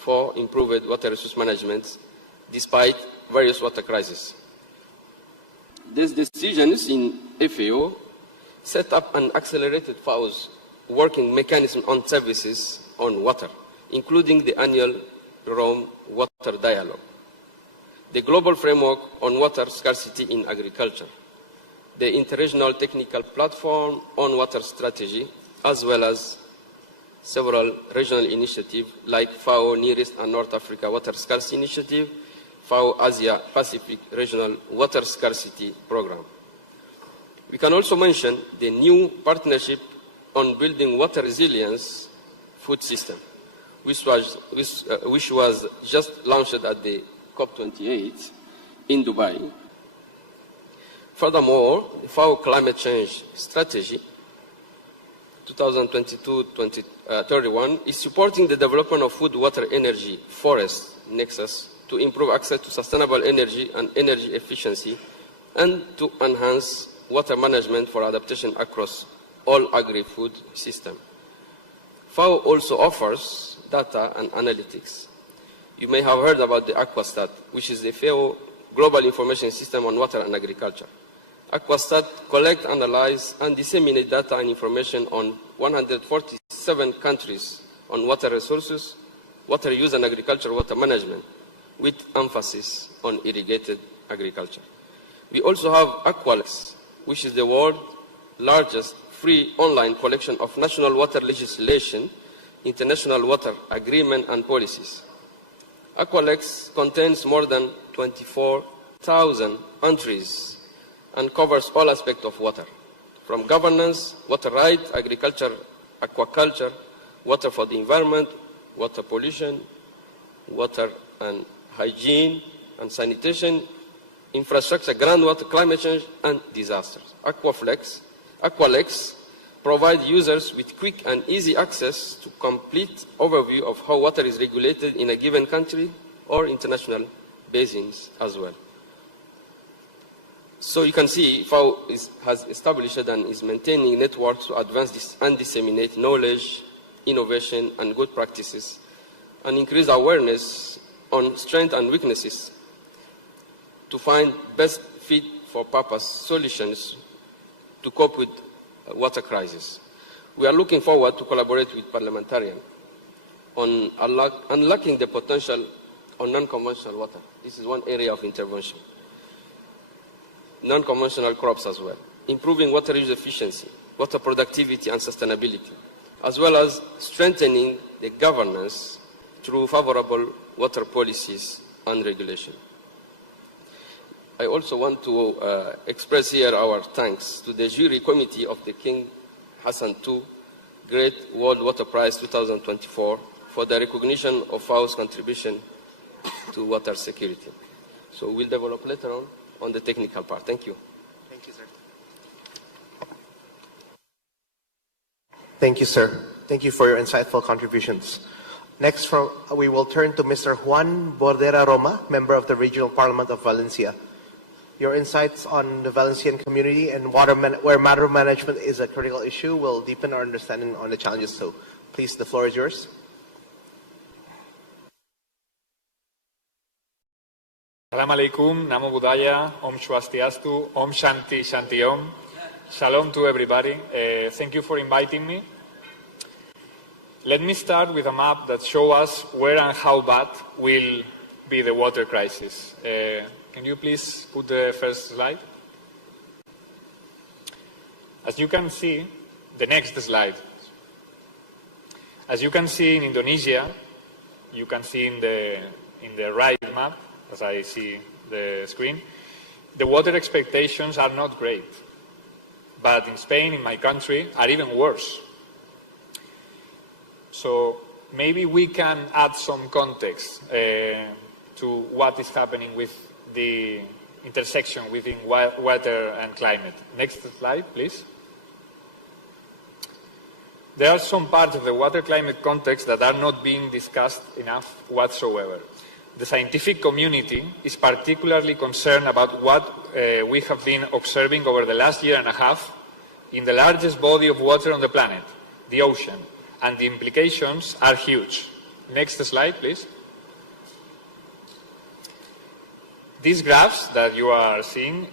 for improved water resource management despite various water crises. These decisions in FAO set up an accelerated FAO's working mechanism on services on water, including the annual Rome Water Dialogue, the global framework on water scarcity in agriculture, the Interregional Technical Platform on Water Strategy, as well as several regional initiatives like FAO Nearest and North Africa Water Scarcity Initiative, FAO Asia Pacific Regional Water Scarcity Program. We can also mention the new partnership on building water resilience food system, which was just launched at the COP28 in Dubai. Furthermore, the FAO Climate Change Strategy 2022-2031 is supporting the development of food, water, energy, forest nexus to improve access to sustainable energy and energy efficiency and to enhance water management for adaptation across all agri-food systems. FAO also offers data and analytics. You may have heard about the Aquastat, which is the FAO Global Information System on Water and Agriculture. Aquastat collect, analyze, and disseminate data and information on 147 countries on water resources, water use and agriculture, water management, with emphasis on irrigated agriculture. We also have Aqualex, which is the world's largest free online collection of national water legislation, international water agreement, and policies. Aqualex contains more than 24,000 entries and covers all aspects of water, from governance, water rights, agriculture, aquaculture, water for the environment, water pollution, water and hygiene and sanitation, infrastructure, groundwater, climate change, and disasters. Aqualex provides users with quick and easy access to complete overview of how water is regulated in a given country or international basins as well. So you can see FAO has established and is maintaining networks to advance this and disseminate knowledge, innovation, and good practices, and increase awareness on strengths and weaknesses to find best fit for purpose solutions to cope with water crisis. We are looking forward to collaborate with Parliamentarian on unlocking the potential on non-conventional water. This is one area of intervention. Non-conventional crops as well, improving water use efficiency, water productivity and sustainability, as well as strengthening the governance through favorable water policies and regulation. I also want to express here our thanks to the jury committee of the King Hassan II Great World Water Prize 2024 for the recognition of FAO's contribution to water security. So we'll develop later on the technical part. Thank you. Thank you, sir. Thank you, sir. Thank you for your insightful contributions. Next, we will turn to Mr. Juan Bordera Roma, member of the Regional Parliament of Valencia. Your insights on the Valencian community and where water management is a critical issue will deepen our understanding on the challenges. So please, the floor is yours. Salam alaikum, Namo Buddhaya, Om Swastiastu, Om Shanti Shanti Om. Shalom to everybody. Thank you for inviting me. Let me start with a map that shows us where and how bad will be the water crisis. Can you please put the first slide? As you can see, the next slide. As you can see in Indonesia, you can see in the right map, as I see the screen, the water expectations are not great. But in Spain, in my country, are even worse. So maybe we can add some context to what is happening with the intersection within water and climate. Next slide, please. There are some parts of the water-climate context that are not being discussed enough whatsoever. The scientific community is particularly concerned about what we have been observing over the last year and a half in the largest body of water on the planet, the ocean, and the implications are huge. Next slide, please. These graphs that you are seeing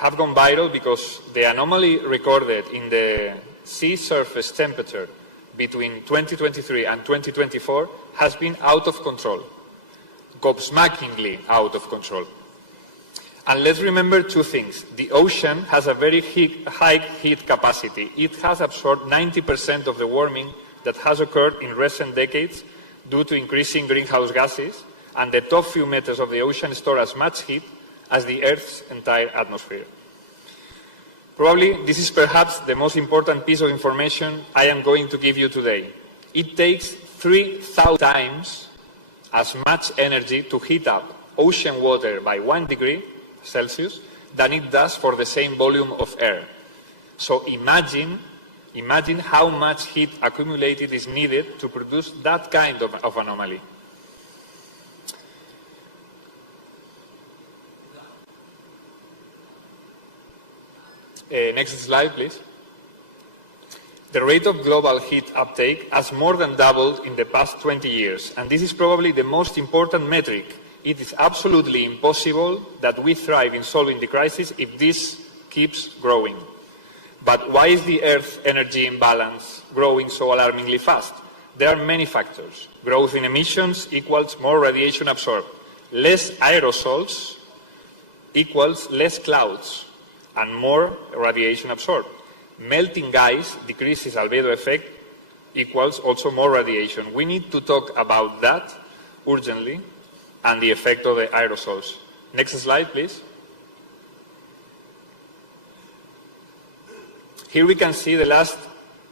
have gone viral because the anomaly recorded in the sea surface temperature between 2023 and 2024 has been out of control, gobsmackingly out of control. And let's remember two things. The ocean has a very high heat capacity. It has absorbed 90% of the warming that has occurred in recent decades due to increasing greenhouse gases, and the top few meters of the ocean store as much heat as the Earth's entire atmosphere. Probably this is perhaps the most important piece of information I am going to give you today. It takes 3,000 times as much energy to heat up ocean water by 1 degree Celsius than it does for the same volume of air. So imagine how much heat accumulated is needed to produce that kind of anomaly. Next slide, please. The rate of global heat uptake has more than doubled in the past 20 years, and this is probably the most important metric. It is absolutely impossible that we thrive in solving the crisis if this keeps growing. But why is the Earth's energy imbalance growing so alarmingly fast? There are many factors. Growth in emissions equals more radiation absorbed. Less aerosols equals less clouds and more radiation absorbed. Melting ice decreases albedo effect equals also more radiation. We need to talk about that urgently and the effect of the aerosols. Next slide, please. Here we can see the last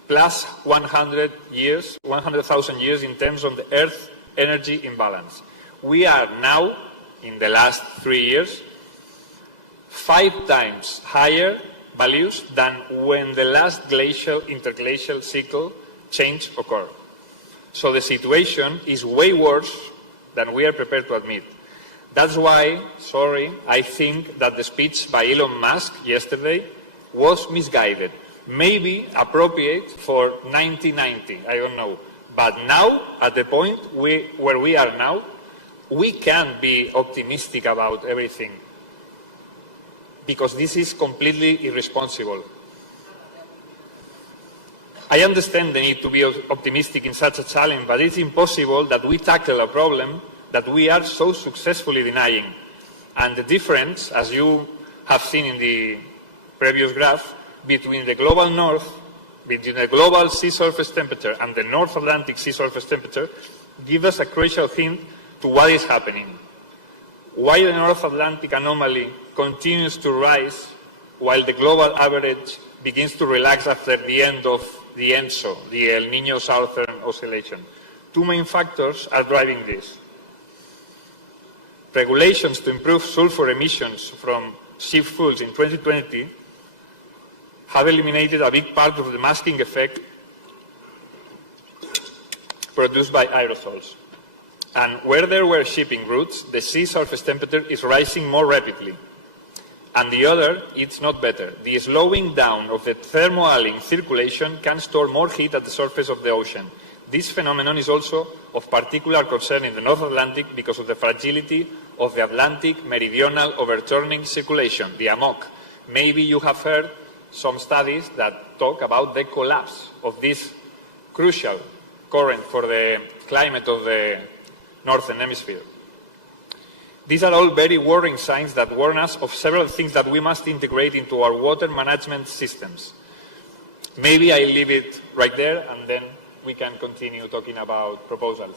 plus 100,000 years in terms of the Earth energy imbalance. We are now, in the last 3 years, 5 times higher values than when the last interglacial cycle change occurred. So the situation is way worse than we are prepared to admit. That's why, I think that the speech by Elon Musk yesterday was misguided. Maybe appropriate for 1990, I don't know. But now, at the point where we are now, we can't be optimistic about everything, because this is completely irresponsible. I understand the need to be optimistic in such a challenge, but it's impossible that we tackle a problem that we are so successfully denying. And the difference, as you have seen in the previous graph, between the global north, between the global sea surface temperature and the North Atlantic sea surface temperature, gives us a crucial hint to what is happening. Why the North Atlantic anomaly continues to rise while the global average begins to relax after the end of the ENSO, the El Niño Southern Oscillation. Two main factors are driving this. Regulations to improve sulfur emissions from ship fuels in 2020 have eliminated a big part of the masking effect produced by aerosols. And where there were shipping routes, the sea surface temperature is rising more rapidly. And the other, it's not better. The slowing down of the thermohaline circulation can store more heat at the surface of the ocean. This phenomenon is also of particular concern in the North Atlantic because of the fragility of the Atlantic meridional overturning circulation, the AMOC. Maybe you have heard some studies that talk about the collapse of this crucial current for the climate of the Northern Hemisphere. These are all very worrying signs that warn us of several things that we must integrate into our water management systems. Maybe I leave it right there and then we can continue talking about proposals.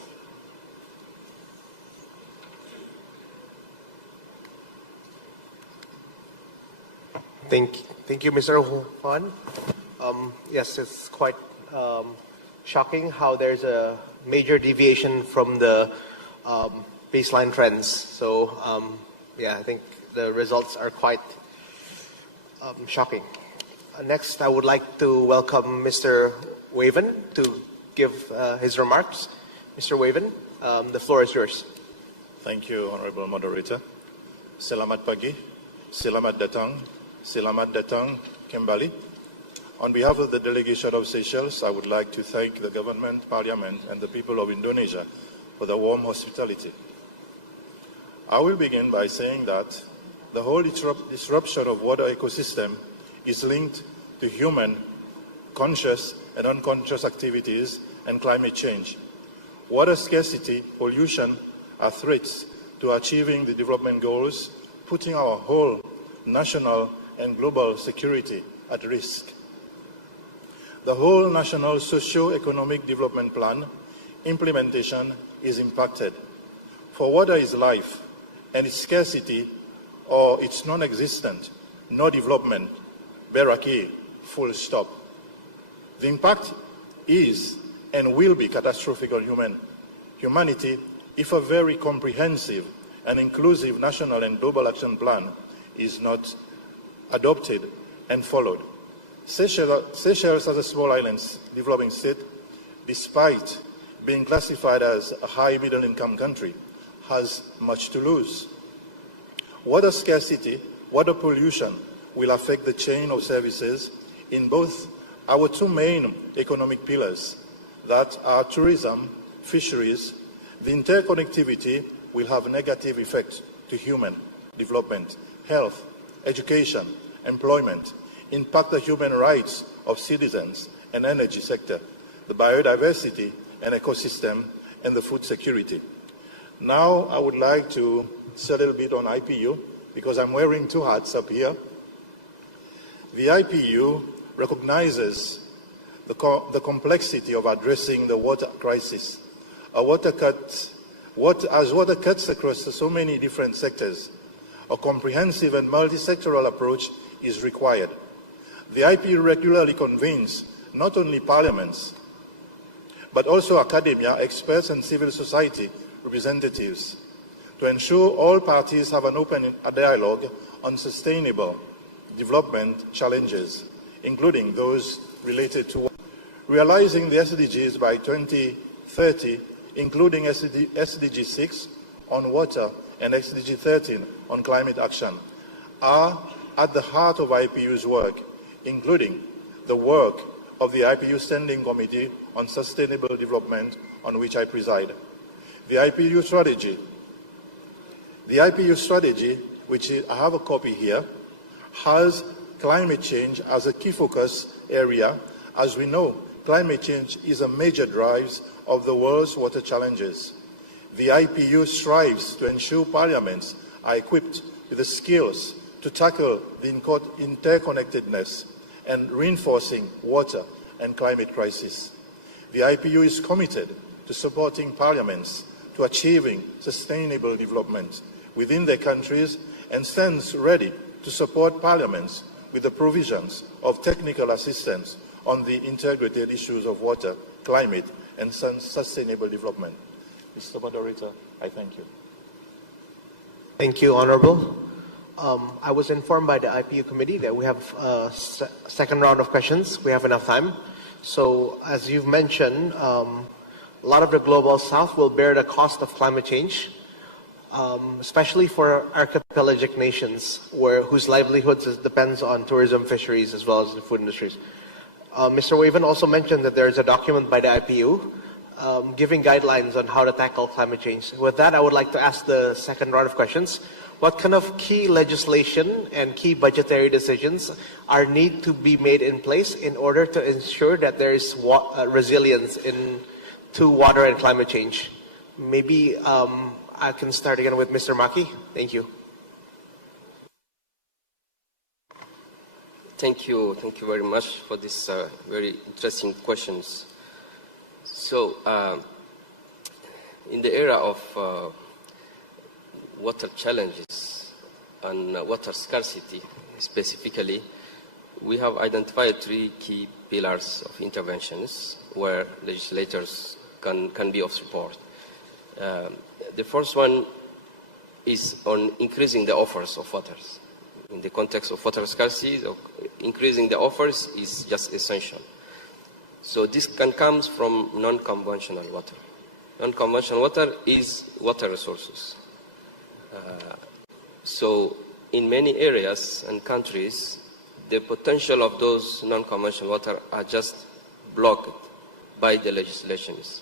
Thank you, Mr. Juan. Yes, it's quite shocking how there's a major deviation from the baseline trends. So, yeah, I think the results are quite shocking. Next, I would like to welcome Mr. Waven to give his remarks. Mr. Waven, the floor is yours. Thank you, Honorable Moderator. Selamat pagi, selamat datang kembali. On behalf of the delegation of Seychelles, I would like to thank the government, Parliament, and the people of Indonesia for the warm hospitality. I will begin by saying that the whole disruption of water ecosystem is linked to human conscious and unconscious activities and climate change. Water scarcity, pollution are threats to achieving the development goals, putting our whole national and global security at risk. The whole national socio-economic development plan implementation is impacted. For water is life, and its scarcity or its non-existent, no development, baraki, full stop. The impact is and will be catastrophic on humanity if a very comprehensive and inclusive national and global action plan is not adopted and followed. Seychelles, as a small island developing state, despite being classified as a high middle-income country, has much to lose. Water scarcity, water pollution will affect the chain of services in both our two main economic pillars, that are tourism, fisheries. The interconnectivity will have negative effects to human development, health, education, employment, impact the human rights of citizens and energy sector, the biodiversity and ecosystem, and the food security. Now I would like to say a little bit on IPU, because I'm wearing two hats up here. The IPU recognizes the complexity of addressing the water crisis. As water cuts across so many different sectors, a comprehensive and multi-sectoral approach is required. The IPU regularly convenes not only parliaments, but also academia, experts, and civil society representatives to ensure all parties have an open dialogue on sustainable development challenges, including those related to realizing the SDGs by 2030, including SDG 6 on water and SDG 13 on climate action, are at the heart of IPU's work, including the work of the IPU Standing Committee on Sustainable Development, on which I preside. The IPU strategy, which I have a copy here, has climate change as a key focus area. As we know, climate change is a major driver of the world's water challenges. The IPU strives to ensure parliaments are equipped with the skills to tackle the interconnectedness and reinforcing water and climate crisis. The IPU is committed to supporting parliaments to achieving sustainable development within their countries and stands ready to support parliaments with the provisions of technical assistance on the integrated issues of water, climate, and sustainable development. Mr. Moderator, I thank you. Thank you, Honorable. I was informed by the IPU committee that we have a second round of questions. We have enough time. So, as you've mentioned, a lot of the global south will bear the cost of climate change, especially for archipelagic nations whose livelihoods depends on tourism, fisheries, as well as the food industries. Mr. Waven also mentioned that there is a document by the IPU giving guidelines on how to tackle climate change. With that, I would like to ask the second round of questions. What kind of key legislation and key budgetary decisions need to be made in place in order to ensure that there is resilience to water and climate change? Maybe I can start again with Mr. Maki. Thank you. Thank you very much for this very interesting questions. So, in the era of water challenges and water scarcity specifically, we have identified three key pillars of interventions where legislators can be of support. The first one is on increasing the offers of waters. In the context of water scarcity, increasing the offers is just essential. So this comes from non-conventional water. Non-conventional water is water resources. So in many areas and countries, the potential of those non-conventional water are just blocked by the legislations.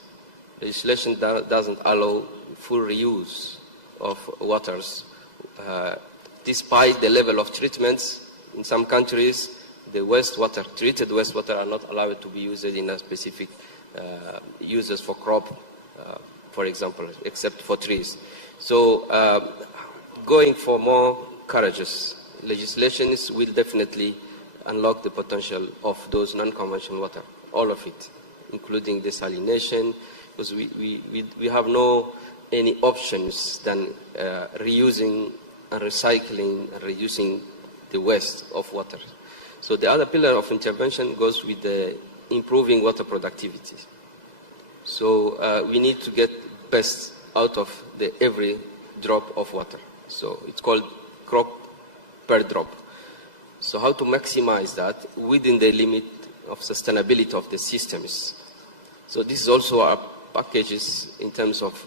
legislation doesn't allow full reuse of waters. Despite the level of treatments, in some countries, the wastewater, treated wastewater, are not allowed to be used in a specific uses for crop, for example, except for trees. So going for more courageous legislations will definitely unlock the potential of those non-conventional water, all of it, including desalination, because we have no any options than reusing and recycling and reducing the waste of water. So the other pillar of intervention goes with the improving water productivity. So we need to get best out of every drop of water. So it's called crop per drop. So how to maximize that within the limit of sustainability of the systems. So this is also our packages in terms of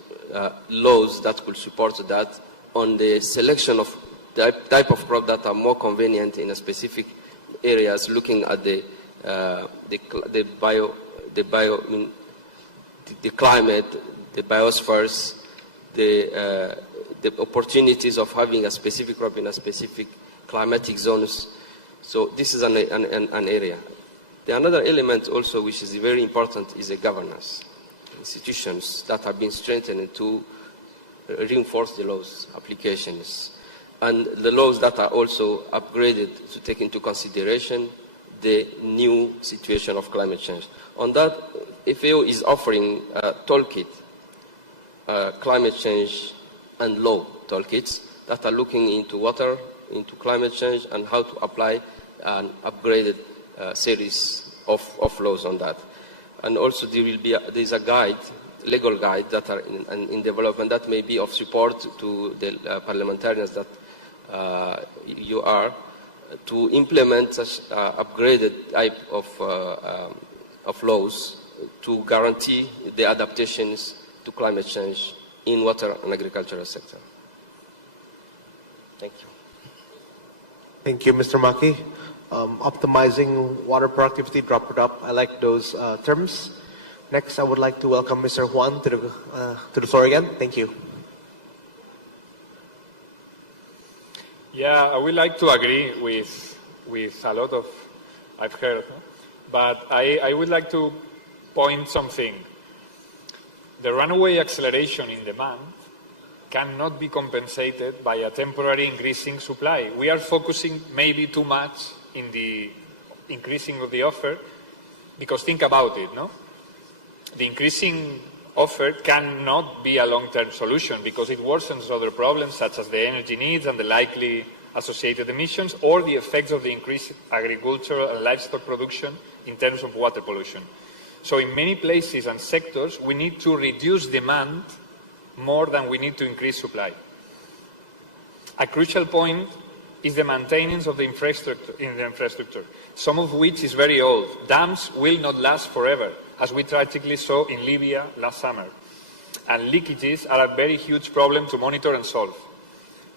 laws that could support that on the selection of the type of crop that are more convenient in a specific areas, looking at the climate, the biospheres, the opportunities of having a specific crop in a specific climatic zones. So this is an area. Another element also which is very important is the governance. Institutions that have been strengthened to reinforce the laws, applications, and the laws that are also upgraded to take into consideration the new situation of climate change. On that, FAO is offering a toolkit, climate change and law toolkits that are looking into water, into climate change, and how to apply an upgraded series of laws on that. And also there's a guide, legal guide that are in development that may be of support to the parliamentarians that you are to implement such upgraded type of laws to guarantee the adaptations to climate change in water and agricultural sector. Thank you. Thank you, Mr. Maki. Optimizing water productivity, drop it up. I like those terms. Next, I would like to welcome Mr. Juan to the floor again. Thank you. Yeah, I would like to agree with a lot of I've heard, but I would like to point something. The runaway acceleration in demand cannot be compensated by a temporary increasing supply. We are focusing maybe too much in the increasing of the offer, because think about it, no? The increasing offer cannot be a long-term solution because it worsens other problems such as the energy needs and the likely associated emissions, or the effects of the increased agricultural and livestock production in terms of water pollution. So in many places and sectors, we need to reduce demand more than we need to increase supply. A crucial point is the maintenance of the infrastructure, some of which is very old. Dams will not last forever, as we tragically saw in Libya last summer. And leakages are a very huge problem to monitor and solve.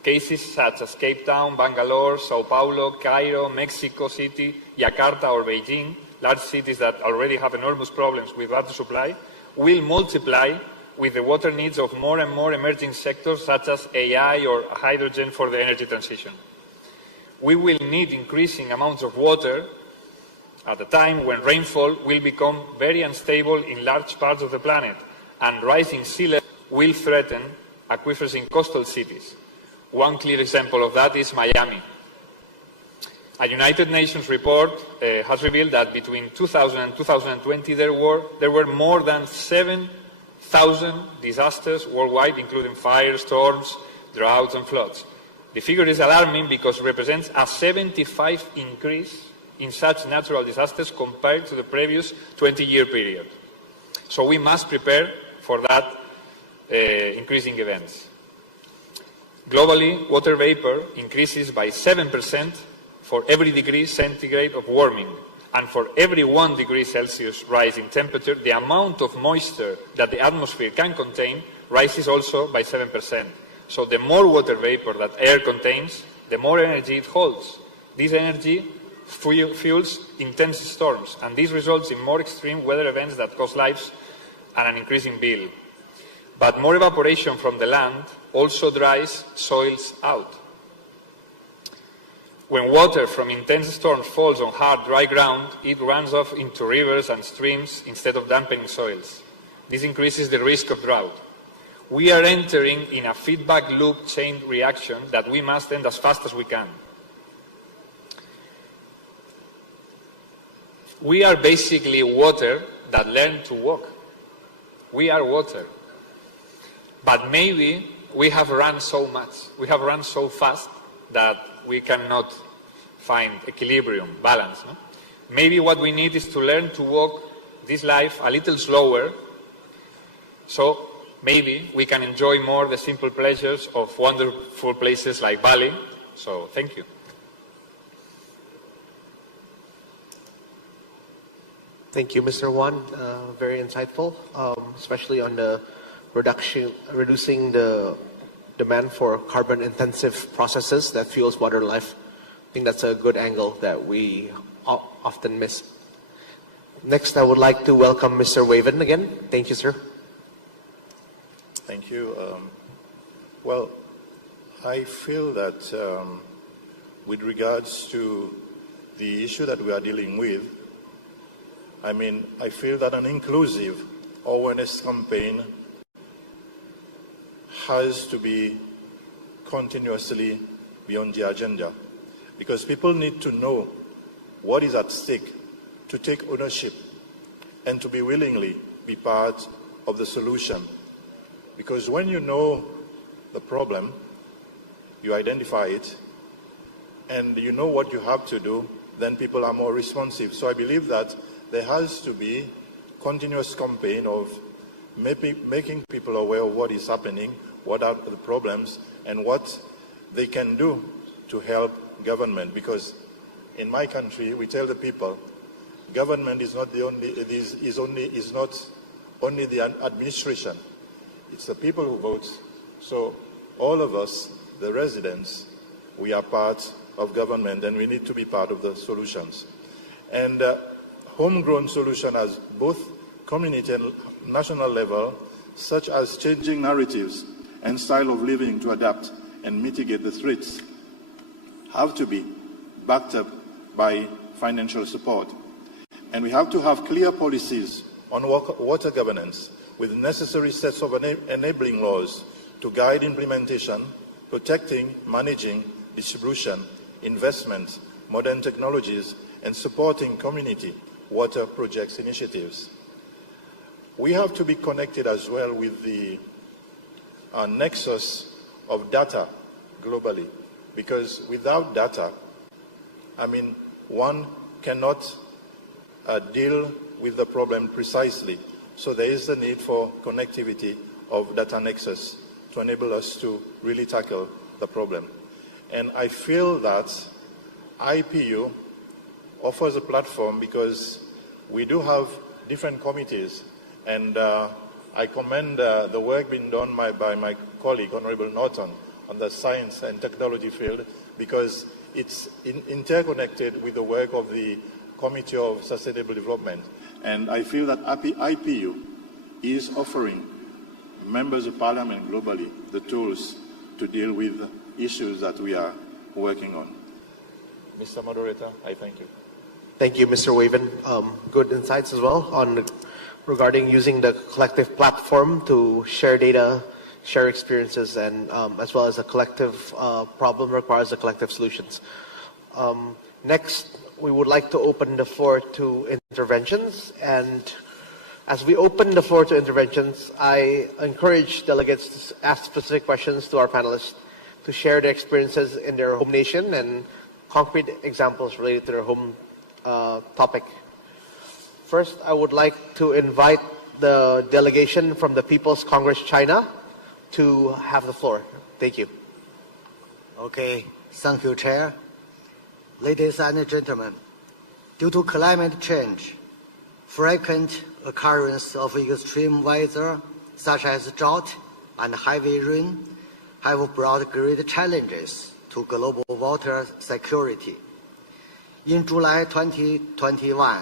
Cases such as Cape Town, Bangalore, Sao Paulo, Cairo, Mexico City, Jakarta or Beijing, large cities that already have enormous problems with water supply, will multiply with the water needs of more and more emerging sectors such as AI or hydrogen for the energy transition. We will need increasing amounts of water at a time when rainfall will become very unstable in large parts of the planet, and rising sea level will threaten aquifers in coastal cities. One clear example of that is Miami. A United Nations report has revealed that between 2000 and 2020 there were more than 7,000 disasters worldwide, including fires, storms, droughts and floods. The figure is alarming because it represents a 75% increase in such natural disasters compared to the previous 20-year period. So we must prepare for that increasing events. Globally, water vapor increases by 7% for every degree centigrade of warming, and for every 1 degree Celsius rise in temperature, the amount of moisture that the atmosphere can contain rises also by 7%. So the more water vapor that air contains, the more energy it holds. This energy fuels intense storms, and this results in more extreme weather events that cost lives and an increasing bill. But more evaporation from the land also dries soils out. When water from intense storms falls on hard, dry ground, it runs off into rivers and streams instead of dampening soils. This increases the risk of drought. We are entering in a feedback loop chain reaction that we must end as fast as we can. We are basically water that learned to walk. We are water. But maybe we have run so much, we have run so fast that we cannot find equilibrium, balance. No? Maybe what we need is to learn to walk this life a little slower, so maybe we can enjoy more the simple pleasures of wonderful places like Bali. So thank you. Thank you, Mr. Juan. Very insightful, especially on the reducing the demand for carbon-intensive processes that fuels water life. I think that's a good angle that we often miss. Next, I would like to welcome Mr. Waven again. Thank you, sir. Thank you. Well, I feel that with regards to the issue that we are dealing with, I feel that an inclusive awareness campaign has to be continuously be on the agenda, because people need to know what is at stake, to take ownership, and to be willingly be part of the solution. Because when you know the problem, you identify it, and you know what you have to do, then people are more responsive. So I believe that there has to be continuous campaign of making people aware of what is happening, what are the problems, and what they can do to help government. Because in my country, we tell the people, government is not the only the administration. It's the people who vote. So all of us, the residents, we are part of government, and we need to be part of the solutions. And homegrown solution at both community and national level, such as changing narratives and style of living to adapt and mitigate the threats, have to be backed up by financial support. And we have to have clear policies on water governance with necessary sets of enabling laws to guide implementation, protecting, managing, distribution, investment, modern technologies, and supporting community water projects initiatives. We have to be connected as well with the nexus of data globally, because without data, one cannot deal with the problem precisely. So there is the need for connectivity of data nexus to enable us to really tackle the problem. And I feel that IPU offers a platform because we do have different committees, and I commend the work being done by my colleague, Honorable Norton, on the science and technology field, because it's interconnected with the work of the Committee of Sustainable Development. And I feel that IPU is offering members of Parliament globally the tools to deal with issues that we are working on. Mr. Moderator, I thank you. Thank you, Mr. Waven. Good insights as well regarding using the collective platform to share data, share experiences, and as well as a collective problem requires a collective solutions. Next, we would like to open the floor to interventions. And as we open the floor to interventions, I encourage delegates to ask specific questions to our panelists to share their experiences in their home nation and concrete examples related to their home topic. First, I would like to invite the delegation from the People's Congress China to have the floor. Thank you. Okay, thank you, Chair. Ladies and gentlemen, due to climate change, frequent occurrence of extreme weather, such as drought and heavy rain, have brought great challenges to global water security. In July 2021,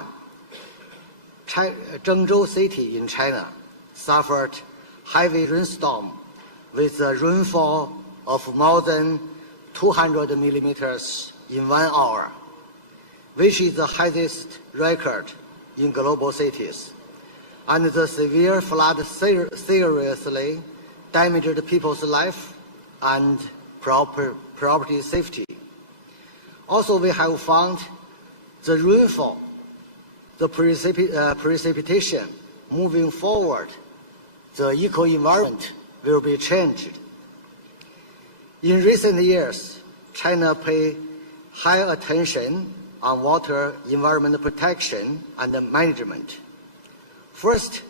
Zhengzhou City in China suffered heavy rainstorm with a rainfall of more than 200 millimeters in 1 hour, which is the highest record in global cities. And the severe flood seriously damaged people's life and property safety. Also, we have found the rainfall, the precipitation moving forward, the eco-environment will be changed. In recent years, China paid high attention on water environment protection and management. First,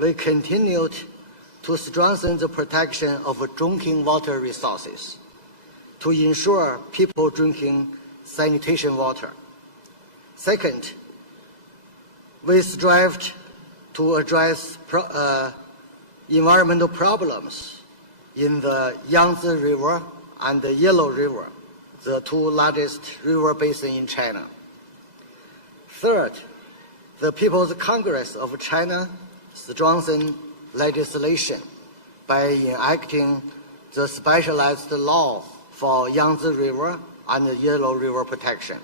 we continued to strengthen the protection of drinking water resources to ensure people drinking sanitation water. Second, we strived to address environmental problems in the Yangtze River and the Yellow River, the two largest river basins in China. Third, the People's Congress of China strengthened legislation by enacting the specialized law for Yangtze River and the Yellow River protection.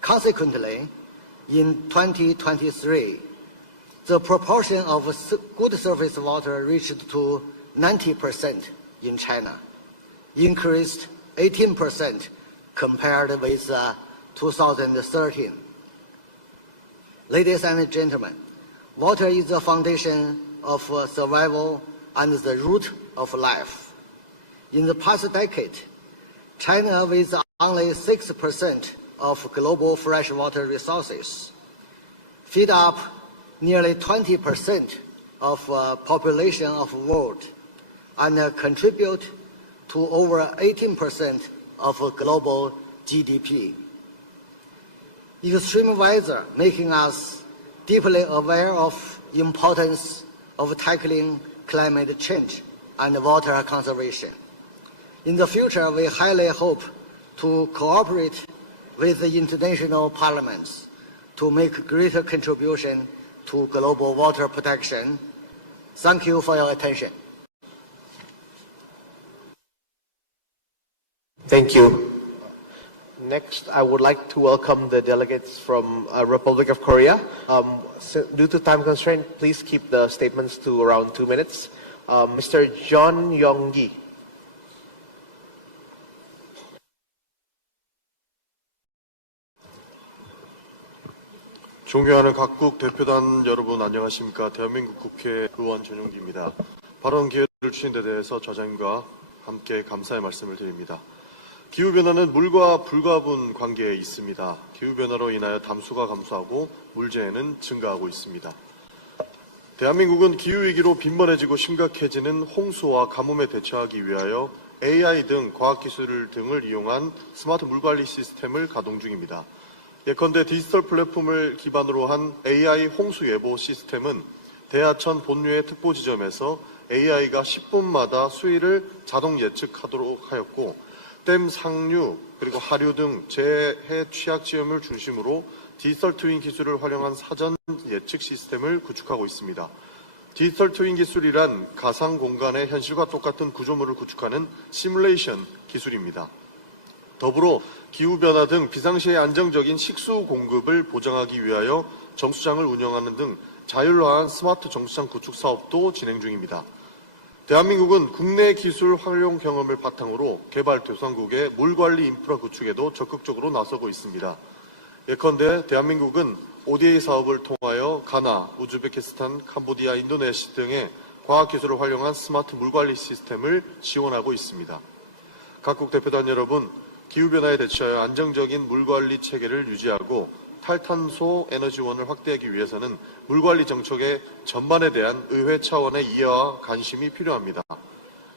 Consequently, in 2023, the proportion of good surface water reached to 90% in China, increased 18% compared with 2013. Ladies and gentlemen, water is the foundation of survival and the root of life. In the past decade, China, with only 6% of global freshwater resources, feed up nearly 20% of population of the world and contribute to over 18% of global GDP. Extreme weather making us deeply aware of the importance of tackling climate change and water conservation. In the future, we highly hope to cooperate with the international parliaments to make greater contribution to global water protection. Thank you for your attention. Thank you. Next, I would like to welcome the delegates from Republic of Korea. Due to time constraint, please keep the statements to around 2 minutes. Mr. John Yong-gi. 존경하는 각국 대표단 여러분 안녕하십니까. 대한민국 국회의원 전용기입니다. 발언 기회를 주신 데 대해서 저장과 함께 감사의 말씀을 드립니다. 기후변화는 물과 불가분 관계에 있습니다. 기후변화로 인하여 담수가 감소하고 물재해는 증가하고 있습니다. 대한민국은 기후위기로 빈번해지고 심각해지는 홍수와 가뭄에 대처하기 위하여 AI 등 과학기술 등을 이용한 스마트 물관리 시스템을 가동 중입니다. 예컨대 디지털 플랫폼을 기반으로 한 AI 홍수 예보 시스템은 대하천 본류의 특보 지점에서 AI가 10분마다 수위를 자동 예측하도록 하였고 댐 상류 그리고 하류 등 재해 취약 지역을 중심으로 디지털 트윈 기술을 활용한 사전 예측 시스템을 구축하고 있습니다. 디지털 트윈 기술이란 가상 공간의 현실과 똑같은 구조물을 구축하는 시뮬레이션 기술입니다. 더불어 기후변화 등 비상시에 안정적인 식수 공급을 보장하기 위하여 정수장을 운영하는 등 자율화한 스마트 정수장 구축 사업도 진행 중입니다. 대한민국은 국내 기술 활용 경험을 바탕으로 개발도상국의 물관리 인프라 구축에도 적극적으로 나서고 있습니다. 예컨대 대한민국은 ODA 사업을 통하여 가나, 우즈베키스탄, 캄보디아, 인도네시아 등의 과학기술을 활용한 스마트 물관리 시스템을 지원하고 있습니다. 각국 대표단 여러분, 기후변화에 대처하여 안정적인 물관리 체계를 유지하고 탈탄소 에너지원을 확대하기 위해서는 물관리 정책의 전반에 대한 의회 차원의 이해와 관심이 필요합니다.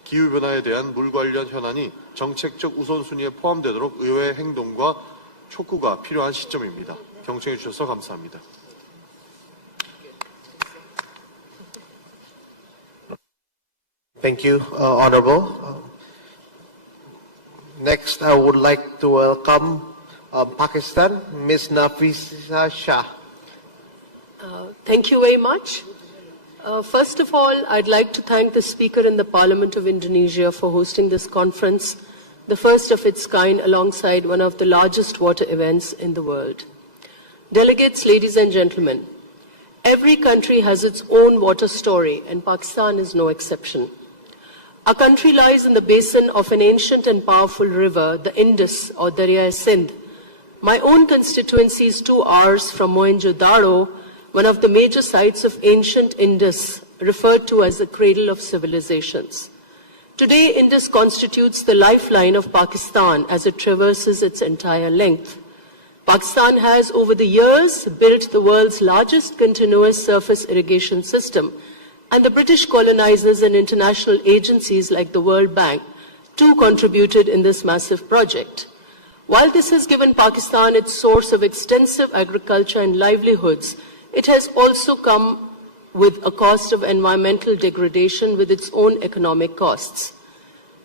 기후변화에 대한 물 관련 현안이 정책적 우선순위에 포함되도록 의회의 행동과 촉구가 필요한 시점입니다. 경청해 주셔서 감사합니다. Thank you, Honorable. Next, I would like to welcome Pakistan, Ms. Nafisa Shah. Thank you very much. First of all, I'd like to thank the Speaker in the Parliament of Indonesia for hosting this conference, the first of its kind alongside one of the largest water events in the world. Delegates, ladies and gentlemen, every country has its own water story, and Pakistan is no exception. Our country lies in the basin of an ancient and powerful river, the Indus or Darya-e-Sindh. My own constituency is 2 hours from Mohenjo-Daro, one of the major sites of ancient Indus, referred to as the cradle of civilizations. Today, Indus constitutes the lifeline of Pakistan as it traverses its entire length. Pakistan has, over the years, built the world's largest continuous surface irrigation system, and the British colonizers and international agencies like the World Bank too contributed in this massive project. While this has given Pakistan its source of extensive agriculture and livelihoods, it has also come with a cost of environmental degradation with its own economic costs.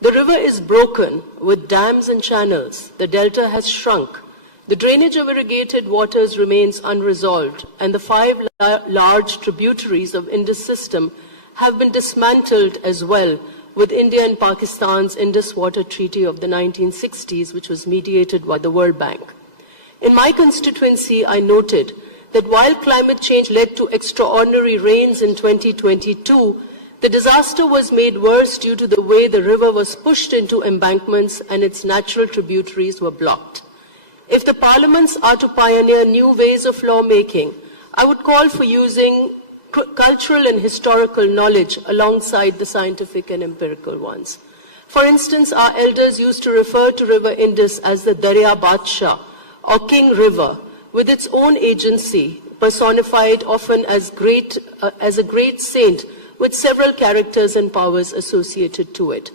The river is broken with dams and channels. The delta has shrunk. The drainage of irrigated waters remains unresolved, and the 5 large tributaries of Indus system have been dismantled as well, with India and Pakistan's Indus Water Treaty of the 1960s, which was mediated by the World Bank. In my constituency, I noted that while climate change led to extraordinary rains in 2022, the disaster was made worse due to the way the river was pushed into embankments and its natural tributaries were blocked. If the parliaments are to pioneer new ways of lawmaking, I would call for using cultural and historical knowledge alongside the scientific and empirical ones. For instance, our elders used to refer to River Indus as the Darya Badshah, or King River, with its own agency, personified often as a great saint with several characters and powers associated to it.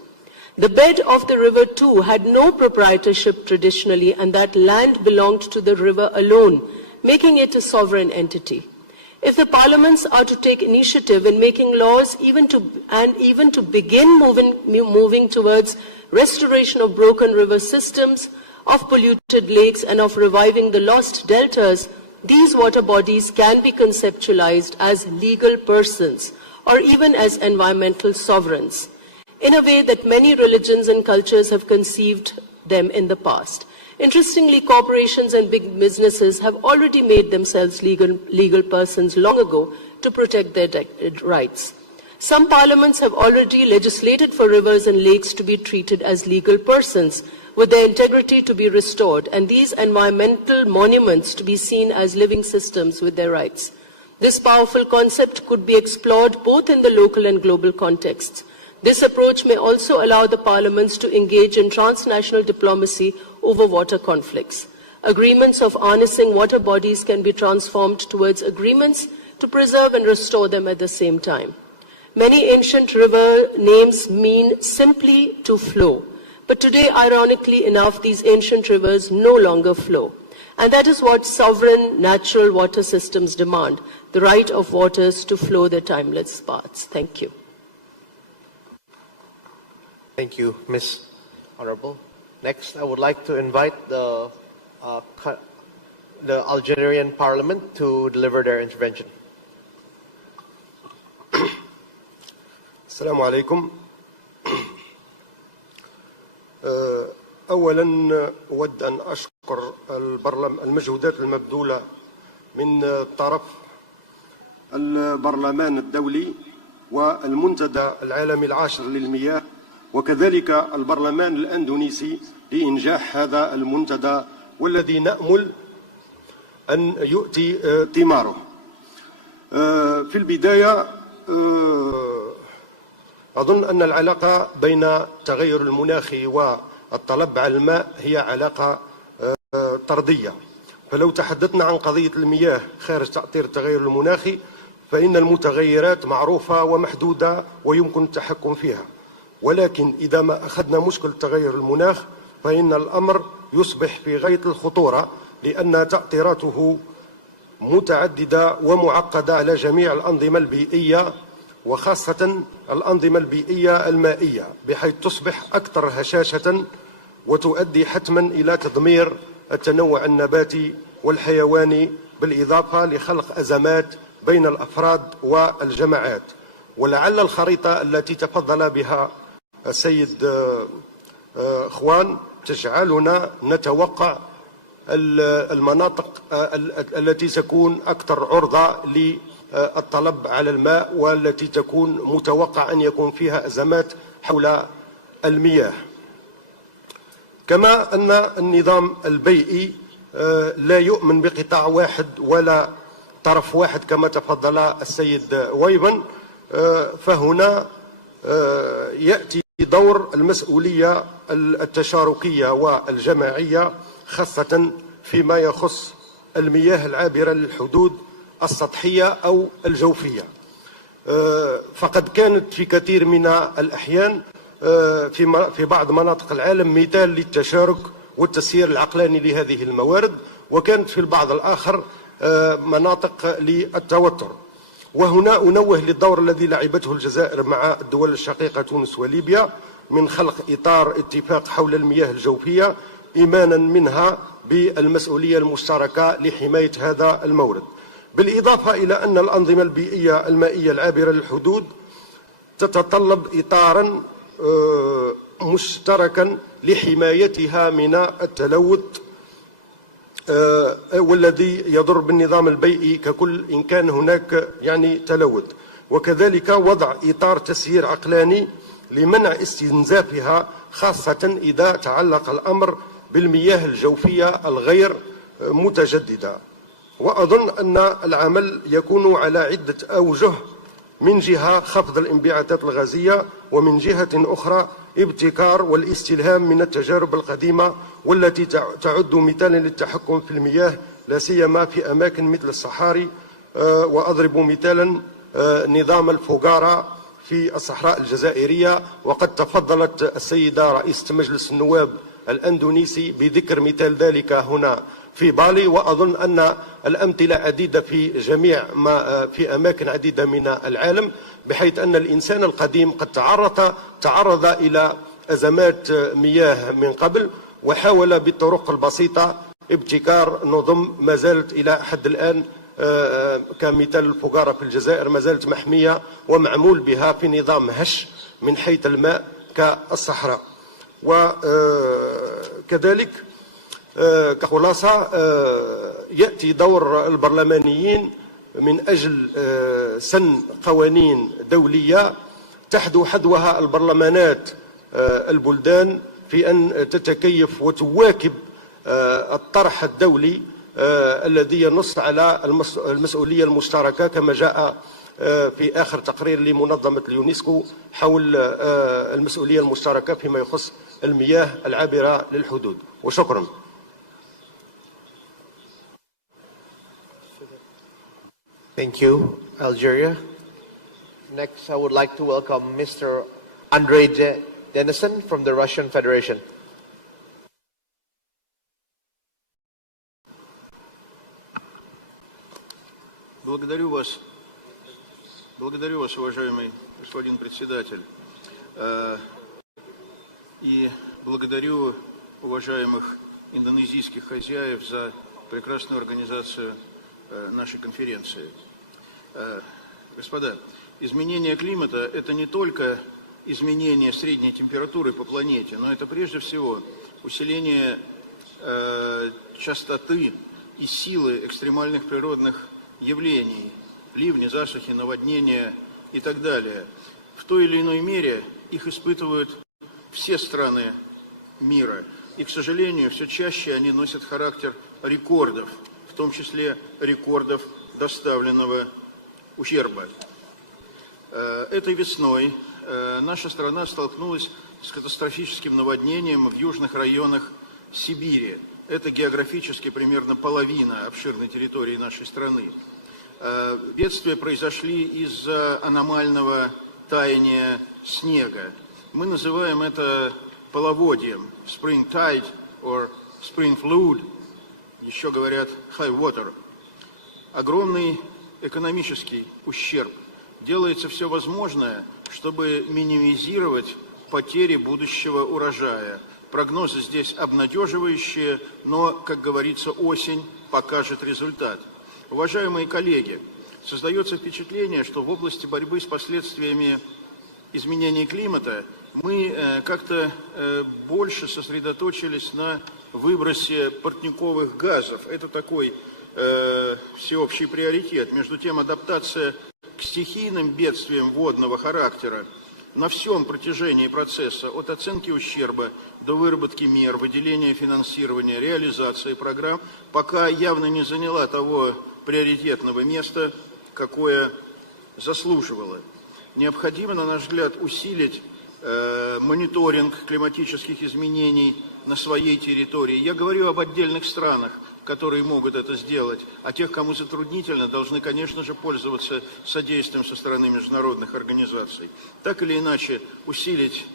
The bed of the river too had no proprietorship traditionally, and that land belonged to the river alone, making it a sovereign entity. If the parliaments are to take initiative in making laws even to begin moving towards restoration of broken river systems, of polluted lakes, and of reviving the lost deltas, these water bodies can be conceptualized as legal persons or even as environmental sovereigns, in a way that many religions and cultures have conceived them in the past. Interestingly, corporations and big businesses have already made themselves legal persons long ago to protect their rights. Some parliaments have already legislated for rivers and lakes to be treated as legal persons, with their integrity to be restored, and these environmental monuments to be seen as living systems with their rights. This powerful concept could be explored both in the local and global contexts. This approach may also allow the parliaments to engage in transnational diplomacy over water conflicts. Agreements of harnessing water bodies can be transformed towards agreements to preserve and restore them at the same time. Many ancient river names mean simply to flow, but today, ironically enough, these ancient rivers no longer flow. And that is what sovereign natural water systems demand, the right of waters to flow their timeless paths. Thank you. Thank you, Ms. Honorable. Next, I would like to invite the Algerian Parliament to deliver their intervention. السلام عليكم. أولا أود أن أشكر المجهودات المبذولة من طرف البرلمان الدولي والمنتدى العالمي العاشر للمياه، وكذلك البرلمان الأندونيسي لإنجاح هذا المنتدى، والذي نأمل أن يؤتي ثماره. في البداية أظن أن العلاقة بين التغير المناخي والطلب على الماء هي علاقة طردية. فلو تحدثنا عن قضية المياه خارج تأثير التغير المناخي، فإن المتغيرات معروفة ومحدودة ويمكن التحكم فيها، ولكن إذا ما أخذنا مشكل تغير المناخ فإن الأمر يصبح في غاية الخطورة، لأن تأثيراته متعددة ومعقدة على جميع الأنظمة البيئية، وخاصة الأنظمة البيئية المائية، بحيث تصبح أكثر هشاشة وتؤدي حتما إلى تدمير التنوع النباتي والحيواني، بالإضافة لخلق أزمات بين الأفراد والجماعات. ولعل الخريطة التي تفضل بها السيد خوان تجعلنا نتوقع المناطق التي تكون أكثر عرضة للطلب على الماء والتي تكون متوقع أن يكون فيها أزمات حول المياه. كما أن النظام البيئي لا يؤمن بقطاع واحد ولا طرف واحد كما تفضل السيد ويبن، فهنا يأتي دور المسؤولية التشاركية والجماعية خاصة فيما يخص المياه العابرة للحدود السطحية أو الجوفية. فقد كانت في كثير من الأحيان في بعض مناطق العالم مثال للتشارك والتسيير العقلاني لهذه الموارد، وكانت في البعض الآخر مناطق للتوتر. وهنا أنوه للدور الذي لعبته الجزائر مع الدول الشقيقة تونس وليبيا من خلق إطار اتفاق حول المياه الجوفية، إيمانا منها بالمسؤولية المشتركة لحماية هذا المورد، بالإضافة إلى أن الأنظمة البيئية المائية العابرة للحدود تتطلب إطارا مشتركا لحمايتها من التلوث والذي يضر بالنظام البيئي ككل إن كان هناك تلوث، وكذلك وضع إطار تسيير عقلاني لمنع استنزافها، خاصة إذا تعلق الأمر بالمياه الجوفية الغير متجددة. وأظن أن العمل يكون على عدة أوجه، من جهة خفض الانبعاثات الغازية، ومن جهة أخرى ابتكار والاستلهام من التجارب القديمة والتي تعد مثالا للتحكم في المياه، لا سيما في أماكن مثل الصحاري. وأضرب مثالا نظام الفقارة في الصحراء الجزائرية، وقد تفضلت السيدة رئيسة مجلس النواب الأندونيسي بذكر مثال ذلك هنا في بالي. وأظن أن الأمثلة عديدة في أماكن عديدة من العالم، بحيث أن الإنسان القديم قد تعرض إلى أزمات مياه من قبل، وحاول بالطرق البسيطة ابتكار نظم ما زالت إلى حد الآن كمثال الفقارة في الجزائر ما زالت محمية ومعمول بها في نظام هش من حيث الماء كالصحراء. وكذلك كخلاصة يأتي دور البرلمانيين من أجل سن قوانين دولية تحدو حذوها البرلمانات البلدان في أن تتكيف وتواكب الطرح الدولي الذي ينص على المسؤولية المشتركة كما جاء في آخر تقرير لمنظمة اليونسكو حول المسؤولية المشتركة فيما يخص المياه العابرة للحدود. وشكرا. Thank you, Algeria. Next, I would like to welcome Mr. Andrei Denison from the Russian Federation. Благодарю вас, уважаемый господин председатель, и благодарю уважаемых индонезийских хозяев за прекрасную организацию нашей конференции. Господа, изменение климата – это не только изменение средней температуры по планете, но это прежде всего усиление частоты и силы экстремальных природных явлений, ливни, засухи, наводнения и так далее. В той или иной мере их испытывают все страны мира. И, к сожалению, все чаще они носят характер рекордов, в том числе рекордов доставленного ущерба. Этой весной наша страна столкнулась с катастрофическим наводнением в южных районах Сибири. Это географически примерно половина обширной территории нашей страны. Бедствия произошли из-за аномального таяния снега. Мы называем это половодьем, spring tide or spring flood, еще говорят high water. Огромный экономический ущерб. Делается все возможное, чтобы минимизировать потери будущего урожая. Прогнозы здесь обнадеживающие, но, как говорится, осень покажет результат. Уважаемые коллеги, создается впечатление, что в области борьбы с последствиями изменения климата мы как-то больше сосредоточились на выбросе парниковых газов. Это такой всеобщий приоритет. Между тем, адаптация к стихийным бедствиям водного характера на всем протяжении процесса, от оценки ущерба до выработки мер, выделения финансирования, реализации программ, пока явно не заняла того приоритетного места, какое заслуживала. Необходимо, на наш взгляд, усилить мониторинг климатических изменений на своей территории. Я говорю об отдельных странах, которые могут это сделать, а тех, кому затруднительно, должны, конечно же, пользоваться содействием со стороны международных организаций. Так или иначе, усилить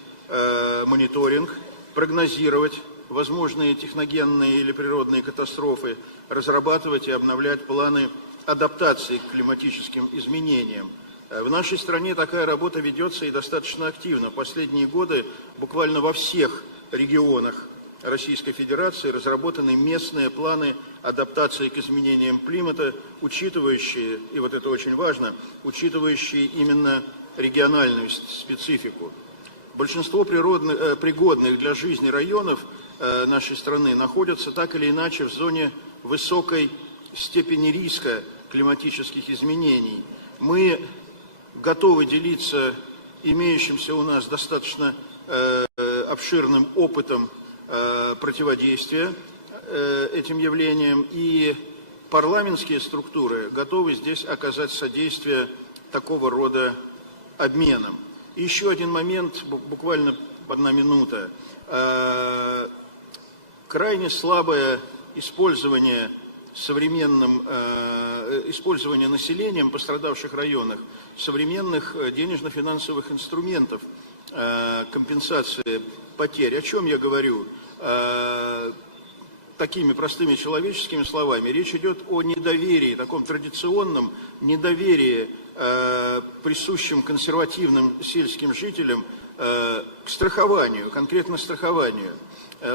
мониторинг, прогнозировать возможные техногенные или природные катастрофы, разрабатывать и обновлять планы адаптации к климатическим изменениям. В нашей стране такая работа ведется и достаточно активно. В последние годы буквально во всех регионах Российской Федерации разработаны местные планы адаптации к изменениям климата, учитывающие, и вот это очень важно, учитывающие именно региональную специфику. Большинство пригодных для жизни районов нашей страны находятся так или иначе в зоне высокой степени риска климатических изменений. Мы готовы делиться имеющимся у нас достаточно обширным опытом противодействия этим явлениям, и парламентские структуры готовы здесь оказать содействие такого рода обменам. И еще один момент, буквально 1 минута. Крайне слабое использование населением пострадавших районах современных денежно-финансовых инструментов компенсации потерь. О чем я говорю? Такими простыми человеческими словами. Речь идет о недоверии, таком традиционном недоверии, присущем консервативным сельским жителям к страхованию, конкретно страхованию.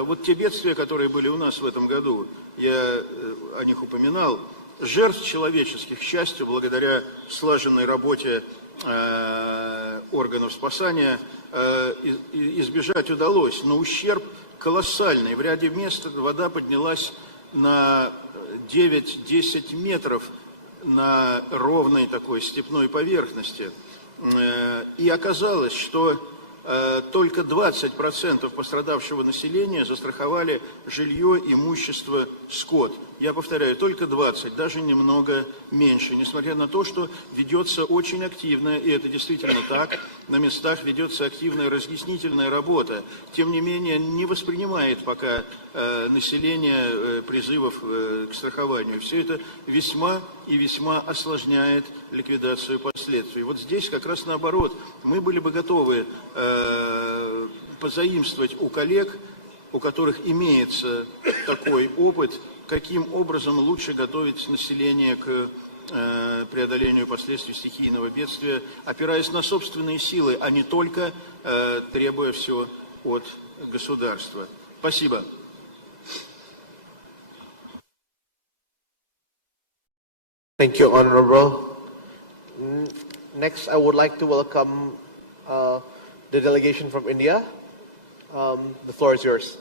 Вот те бедствия, которые были у нас в этом году, я о них упоминал, жертв человеческих, к счастью, благодаря слаженной работе органов спасания, избежать удалось, но ущерб колоссальный. В ряде мест вода поднялась на 9-10 метров на ровной такой степной поверхности. И оказалось, что только 20% пострадавшего населения застраховали жилье, имущество, скот. Я повторяю, только 20, даже немного меньше, несмотря на то, что ведется очень активная, и это действительно так, на местах ведется активная разъяснительная работа. Тем не менее, не воспринимает пока население призывов к страхованию. Все это весьма и весьма осложняет ликвидацию последствий. Вот здесь как раз наоборот. Мы были бы готовы позаимствовать у коллег, у которых имеется такой опыт, каким образом лучше готовить население к преодолению последствий стихийного бедствия, опираясь на собственные силы, а не только требуя все от государства. Спасибо. Thank you, Honorable. Next, I would like to welcome the delegation from India. The floor is yours.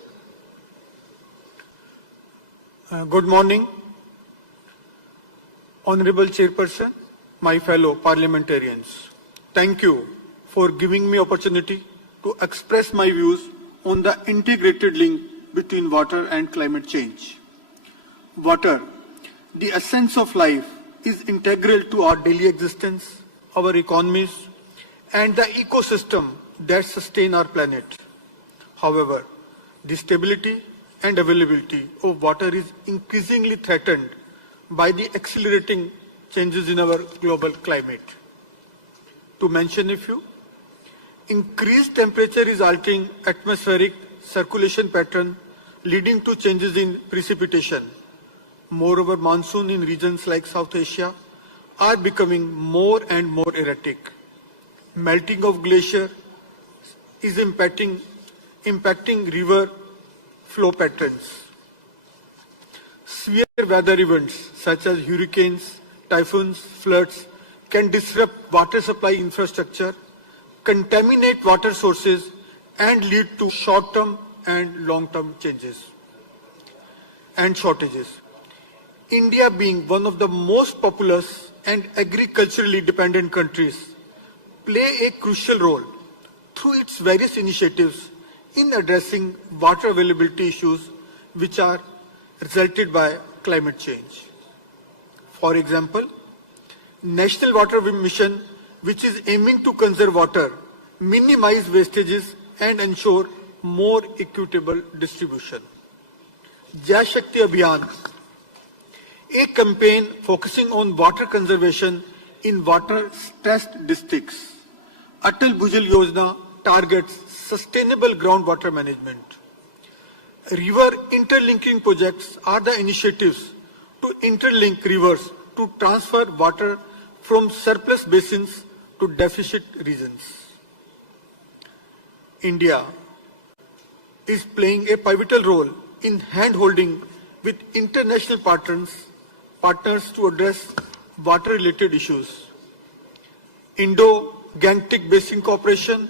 Good morning, Honorable Chairperson, my fellow parliamentarians. Thank you for giving me opportunity to express my views on the integrated link between water and climate change. Water, the essence of life, is integral to our daily existence, our economies, and the ecosystem that sustain our planet. However, the stability and availability of water is increasingly threatened by the accelerating changes in our global climate. To mention a few, increased temperature is altering atmospheric circulation pattern, leading to changes in precipitation. Moreover, monsoon in regions like South Asia are becoming more and more erratic. Melting of glacier is impacting river flow patterns. Severe weather events such as hurricanes, typhoons, floods can disrupt water supply infrastructure, contaminate water sources, and lead to short-term and long-term changes and shortages. India, being one of the most populous and agriculturally dependent countries, play a crucial role through its various initiatives in addressing water availability issues which are resulted by climate change. For example, National Water Mission, which is aiming to conserve water, minimize wastages and ensure more equitable distribution. Jal Shakti Abhiyan, a campaign focusing on water conservation in water-stressed districts. Atal Bhujal Yojana targets sustainable groundwater management. River interlinking projects are the initiatives to interlink rivers to transfer water from surplus basins to deficit regions. India is playing a pivotal role in hand-holding with international partners to address water-related issues. Indo-Gangetic Basin Cooperation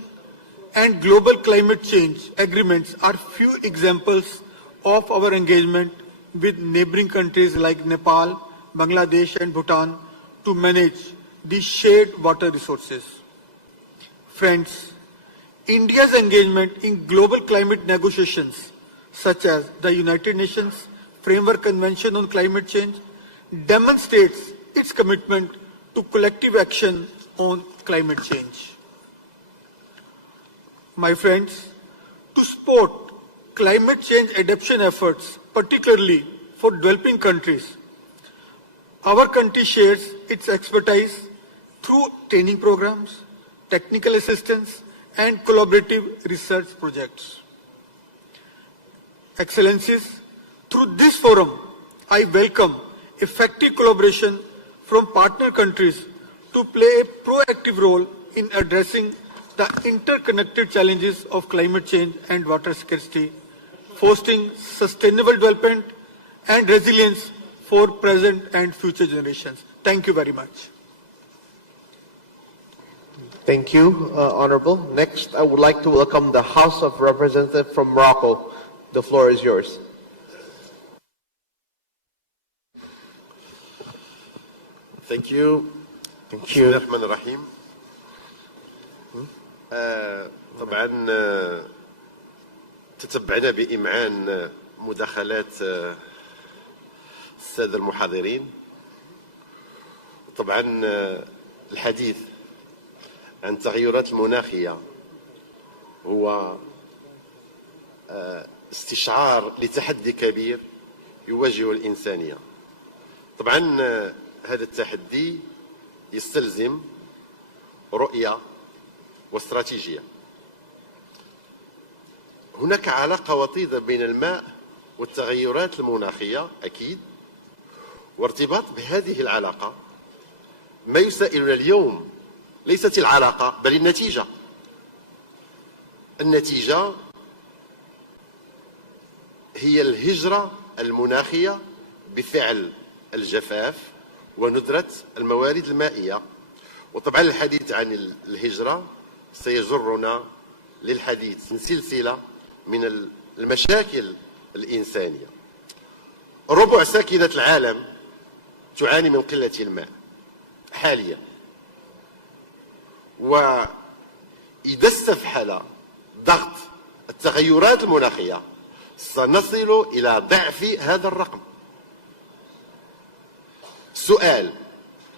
and global climate change agreements are few examples of our engagement with neighboring countries like Nepal, Bangladesh and Bhutan to manage the shared water resources. Friends, India's engagement in global climate negotiations such as the United Nations Framework Convention on Climate Change demonstrates its commitment to collective action on climate change. My friends, to support climate change adaptation efforts, particularly for developing countries, our country shares its expertise through training programs, technical assistance, and collaborative research projects. Excellencies, through this forum, I welcome effective collaboration from partner countries to play a proactive role in addressing the interconnected challenges of climate change and water scarcity, fostering sustainable development and resilience for present and future generations. Thank you very much. Thank you, Honorable. Next, I would like to welcome the House of Representatives from Morocco. The floor is yours. Thank you. Thank you. بسم الله الرحمن الرحيم. طبعا تتبعنا بإمعان مداخلات السادة المحاضرين. طبعا الحديث عن التغيرات المناخية هو استشعار لتحدي كبير يواجه الإنسانية. طبعا هذا التحدي يستلزم رؤية واستراتيجية. هناك علاقة وطيدة بين الماء والتغيرات المناخية أكيد، وارتباط بهذه العلاقة ما يسائلنا اليوم ليست العلاقة بل النتيجة. النتيجة هي الهجرة المناخية بفعل الجفاف وندرة الموارد المائية. وطبعا الحديث عن الهجرة سيجرنا للحديث عن سلسلة من المشاكل الإنسانية. ربع ساكنة العالم تعاني من قلة الماء حاليا، وإذا استفحل ضغط التغيرات المناخية سنصل إلى ضعف هذا الرقم. سؤال،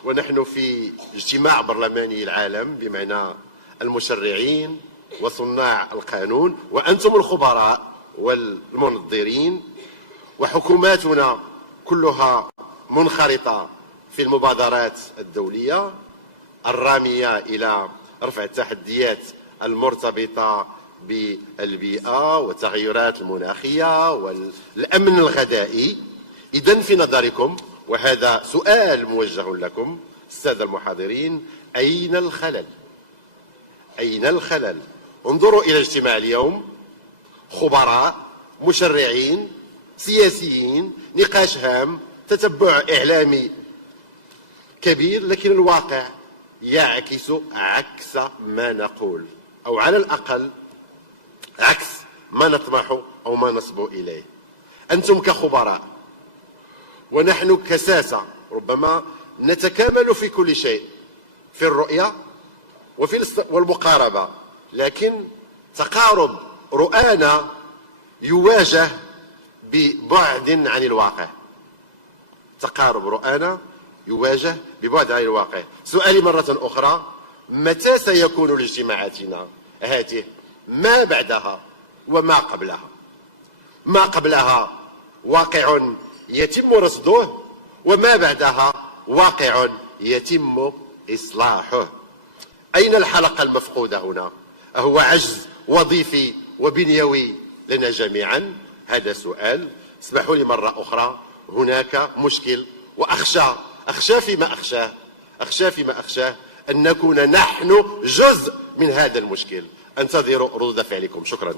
ونحن في اجتماع برلماني العالم بمعنى المشرعين وصناع القانون وأنتم الخبراء والمنظرين، وحكوماتنا كلها منخرطة في المبادرات الدولية الرامية إلى رفع التحديات المرتبطة بالبيئة والتغيرات المناخية والأمن الغذائي. إذن في نظركم، وهذا سؤال موجه لكم السادة المحاضرين، أين الخلل؟ أين الخلل؟ انظروا إلى اجتماع اليوم، خبراء، مشرعين، سياسيين، نقاش هام، تتبع إعلامي كبير، لكن الواقع يعكس عكس ما نقول، أو على الأقل عكس ما نطمح أو ما نصبو إليه. أنتم كخبراء ونحن كساسة ربما نتكامل في كل شيء، في الرؤية والمقاربة، لكن تقارب رؤانا يواجه ببعد عن الواقع. تقارب رؤانا يواجه ببعد عن الواقع. سؤالي مرة أخرى، متى سيكون لاجتماعاتنا هذه ما بعدها وما قبلها؟ ما قبلها واقع يتم رصده، وما بعدها واقع يتم إصلاحه. أين الحلقة المفقودة هنا؟ أهو عجز وظيفي وبنيوي لنا جميعا؟ هذا سؤال. اسمحوا لي مرة أخرى، هناك مشكل، وأخشى فيما أخشاه أن نكون نحن جزء من هذا المشكل. أنتظر ردود فعلكم. شكرا.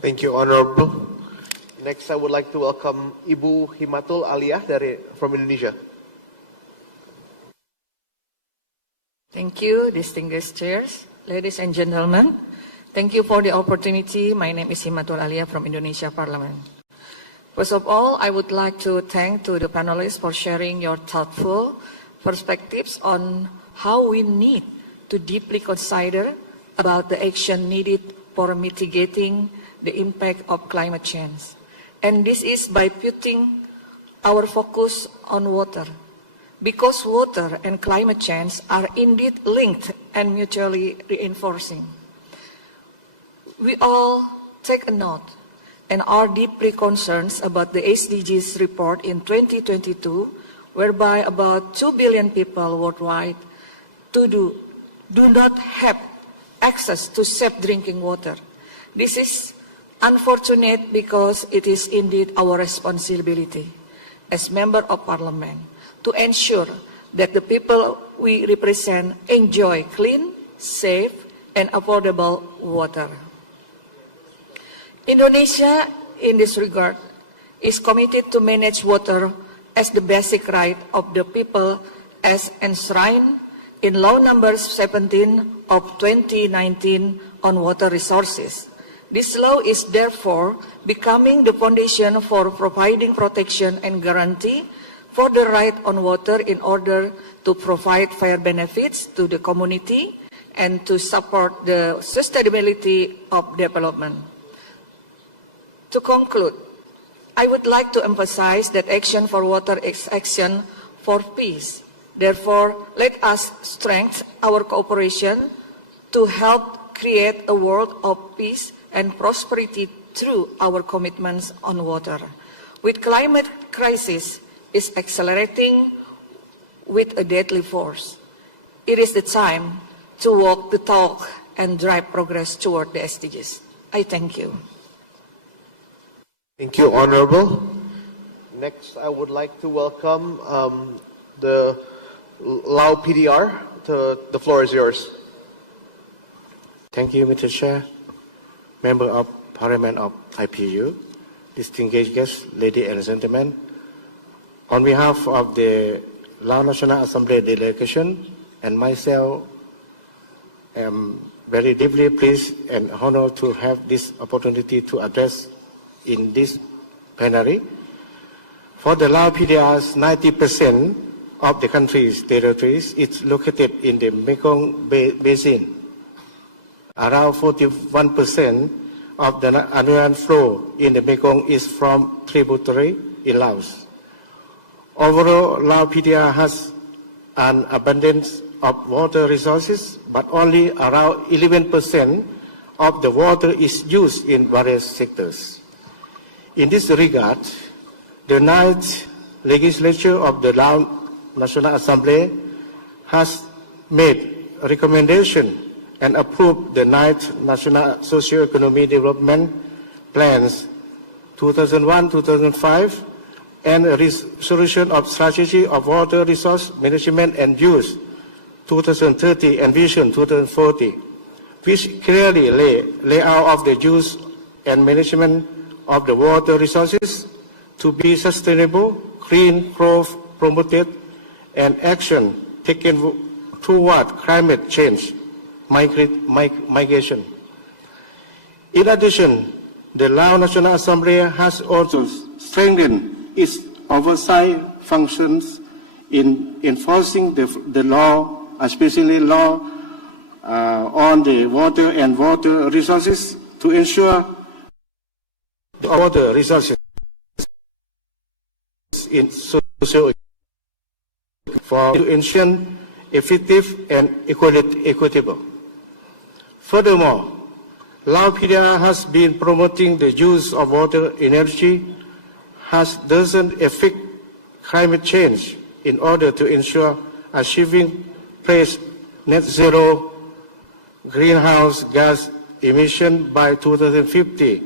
Thank you, Honorable. Next, I would like to welcome Ibu Himatul Aliyah from Indonesia. Thank you, distinguished chairs, ladies and gentlemen. Thank you for the opportunity. My name is Himatul Aliyah from Indonesia Parliament. First of all, I would like to thank to the panelists for sharing your thoughtful perspectives on how we need to deeply consider about the action needed for mitigating the impact of climate change. And this is by putting our focus on water, because water and climate change are indeed linked and mutually reinforcing. We all take a note and are deeply concerned about the SDGs report in 2022, whereby about 2 billion people worldwide do not have access to safe drinking water. This is unfortunate because it is indeed our responsibility as Member of Parliament to ensure that the people we represent enjoy clean, safe, and affordable water. Indonesia, in this regard, is committed to manage water as the basic right of the people as enshrined in Law number 17 of 2019 on water resources. This law is therefore becoming the foundation for providing protection and guarantee for the right on water in order to provide fair benefits to the community and to support the sustainability of development. To conclude, I would like to emphasize that action for water is action for peace. Therefore, let us strengthen our cooperation to help create a world of peace and prosperity through our commitments on water. With climate crisis is accelerating with a deadly force, it is the time to walk the talk and drive progress toward the SDGs. I thank you. Thank you, Honorable. Next, I would like to welcome the Lao PDR. The floor is yours. Thank you, Mr. Chair, Member of Parliament of IPU, distinguished guests, ladies and gentlemen. On behalf of the Lao National Assembly delegation and myself, I am very deeply pleased and honored to have this opportunity to address in this plenary. For the Lao PDRs, 90% of the country's territories is located in the Mekong basin. Around 41% of the annual flow in the Mekong is from tributary in Laos. Overall, Lao PDR has an abundance of water resources, but only around 11% of the water is used in various sectors. In this regard, the 9th legislature of the Lao National Assembly has made a recommendation and approved the 9th National Socio-Economic Development Plans 2001-2005 and a resolution of strategy of water resource management and use 2030 and Vision 2040, which clearly lay out of the use and management of the water resources to be sustainable, green growth promoted, and action taken toward climate change migration. In addition, the Laos National Assembly has also strengthened its oversight functions in enforcing the law, especially law on the water and water resources, to ensure the water resources in socio for to ensure effective and equitable. Furthermore, Laos PDR has been promoting the use of water energy has doesn't affect climate change in order to ensure achieving Paris net zero greenhouse gas emission by 2050,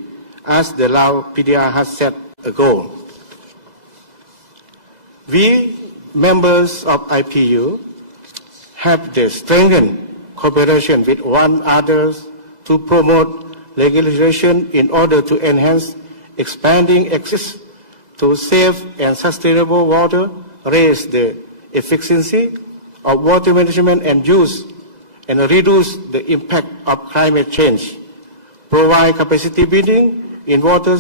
as the Laos PDR has set a goal. We, members of IPU, have the strengthened cooperation with one another to promote legislation in order to enhance expanding access to safe and sustainable water, raise the efficiency of water management and use, and reduce the impact of climate change, provide capacity building in water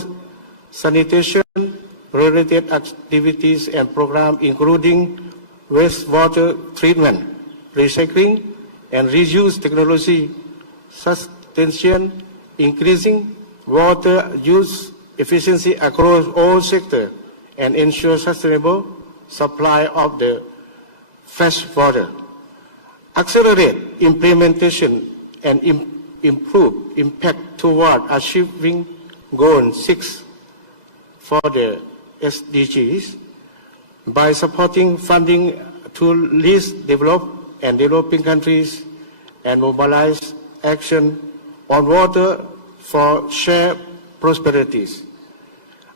sanitation related activities and programs including wastewater treatment, recycling, and reuse technology, sustain increasing water use efficiency across all sectors, and ensure sustainable supply of the fresh water. Accelerate implementation and improve impact toward achieving Goal 6 for the SDGs by supporting funding to least developed and developing countries and mobilize action on water for shared prosperities.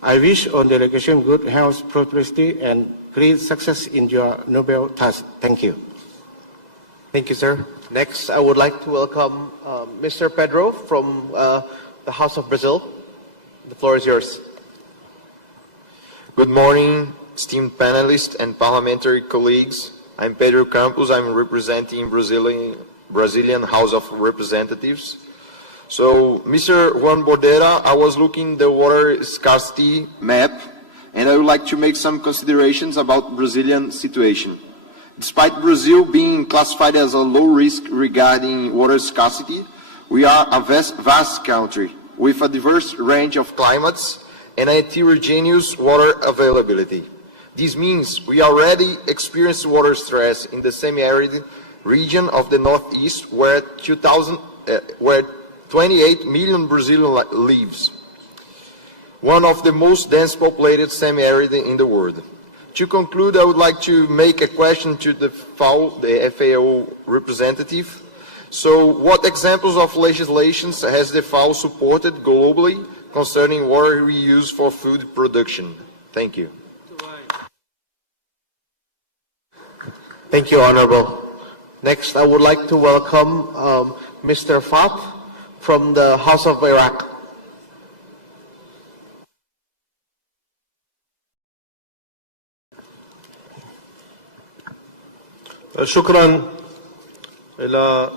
I wish on delegation good health, prosperity, and great success in your noble task. Thank you. Thank you, sir. Next, I would like to welcome Mr. Pedro from the House of Brazil. The floor is yours. Good morning, esteemed panelists and parliamentary colleagues. I'm Pedro Campos. I'm representing Brazilian House of Representatives. So, Mr. Juan Bordera, I was looking the water scarcity map, and I would like to make some considerations about Brazilian situation. Despite Brazil being classified as a low risk regarding water scarcity, we are a vast country with a diverse range of climates and a heterogeneous water availability. This means we already experience water stress in the semi-arid region of the Northeast, where 28 million Brazilians lives, one of the most dense populated semi-arid in the world. To conclude, I would like to make a question to the FAO representative. So, what examples of legislations has the FAO supported globally concerning water reuse for food production? Thank you. Thank you, Honorable. Next, I would like to welcome Mr. Fat from the House of Iraq. شكرا إلى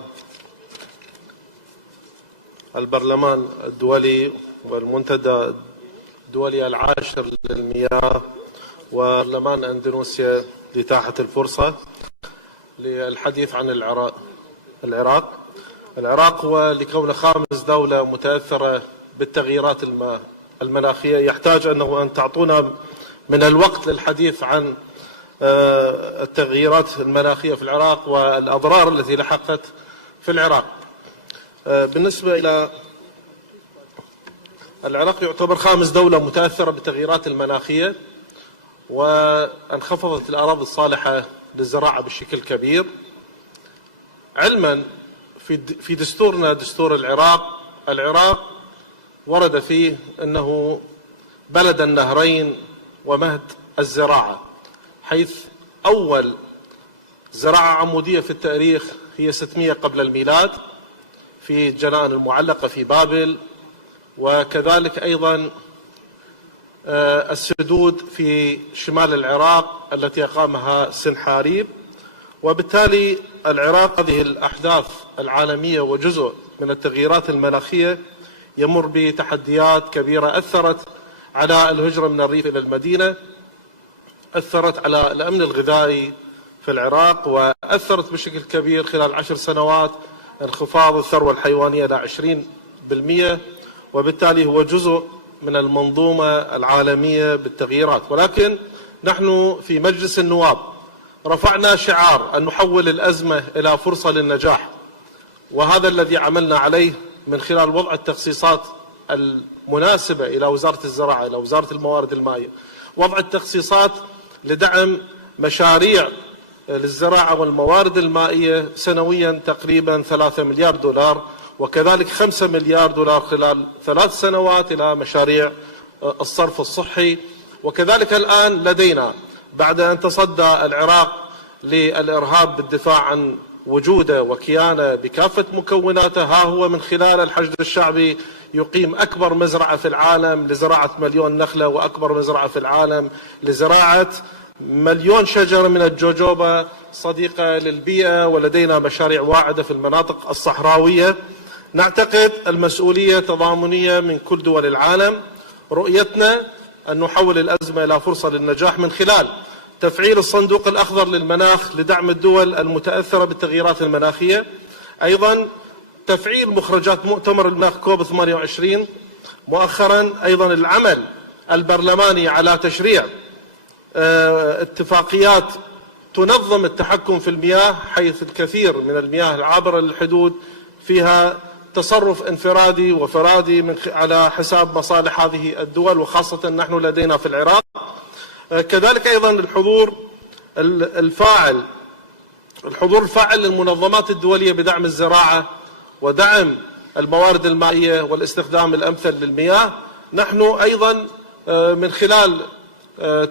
البرلمان الدولي والمنتدى الدولي العاشر للمياه وبرلمان أندونيسيا لإتاحة الفرصة للحديث عن العراق ولكونه خامس دولة متأثرة بالتغييرات المناخية يحتاج أن تعطونا من الوقت للحديث عن التغييرات المناخية في العراق والأضرار التي لحقت في العراق. بالنسبة إلى العراق يعتبر خامس دولة متأثرة بالتغييرات المناخية، وانخفضت الأراضي الصالحة للزراعة بشكل كبير. علما في دستورنا دستور العراق ورد فيه أنه بلد النهرين ومهد الزراعة، حيث أول زراعة عمودية في التاريخ هي 600 قبل الميلاد في الجنائن المعلقة في بابل، وكذلك أيضا السدود في شمال العراق التي أقامها سنحاريب، وبالتالي العراق هذه الأحداث العالمية وجزء من التغييرات المناخية يمر بتحديات كبيرة أثرت على الهجرة من الريف إلى المدينة، أثرت على الأمن الغذائي في العراق، وأثرت بشكل كبير خلال 10 سنوات انخفاض الثروة الحيوانية إلى 20%، وبالتالي هو جزء من المنظومة العالمية بالتغييرات. ولكن نحن في مجلس النواب رفعنا شعار أن نحول الأزمة إلى فرصة للنجاح، وهذا الذي عملنا عليه من خلال وضع التخصيصات المناسبة إلى وزارة الزراعة، إلى وزارة الموارد المائية، وضع التخصيصات لدعم مشاريع للزراعة والموارد المائية سنويا تقريبا 3 مليار دولار، وكذلك 5 مليار دولار خلال 3 سنوات إلى مشاريع الصرف الصحي. وكذلك الآن لدينا بعد أن تصدى العراق للإرهاب بالدفاع عن وجوده وكيانه بكافة مكوناته، ها هو من خلال الحشد الشعبي يقيم أكبر مزرعة في العالم لزراعة 1,000,000 نخلة، وأكبر مزرعة في العالم لزراعة 1,000,000 شجرة من الجوجوبا صديقة للبيئة، ولدينا مشاريع واعدة في المناطق الصحراوية. نعتقد المسؤولية تضامنية من كل دول العالم. رؤيتنا أن نحول الأزمة إلى فرصة للنجاح من خلال تفعيل الصندوق الأخضر للمناخ لدعم الدول المتأثرة بالتغييرات المناخية، أيضا تفعيل مخرجات مؤتمر المناخ كوب 28 مؤخرا، أيضا العمل البرلماني على تشريع اتفاقيات تنظم التحكم في المياه، حيث الكثير من المياه العابرة للحدود فيها تصرف انفرادي وفرادي على حساب مصالح هذه الدول، وخاصة نحن لدينا في العراق. كذلك أيضا الحضور الفاعل للمنظمات الدولية بدعم الزراعة ودعم الموارد المائية والاستخدام الأمثل للمياه. نحن أيضا من خلال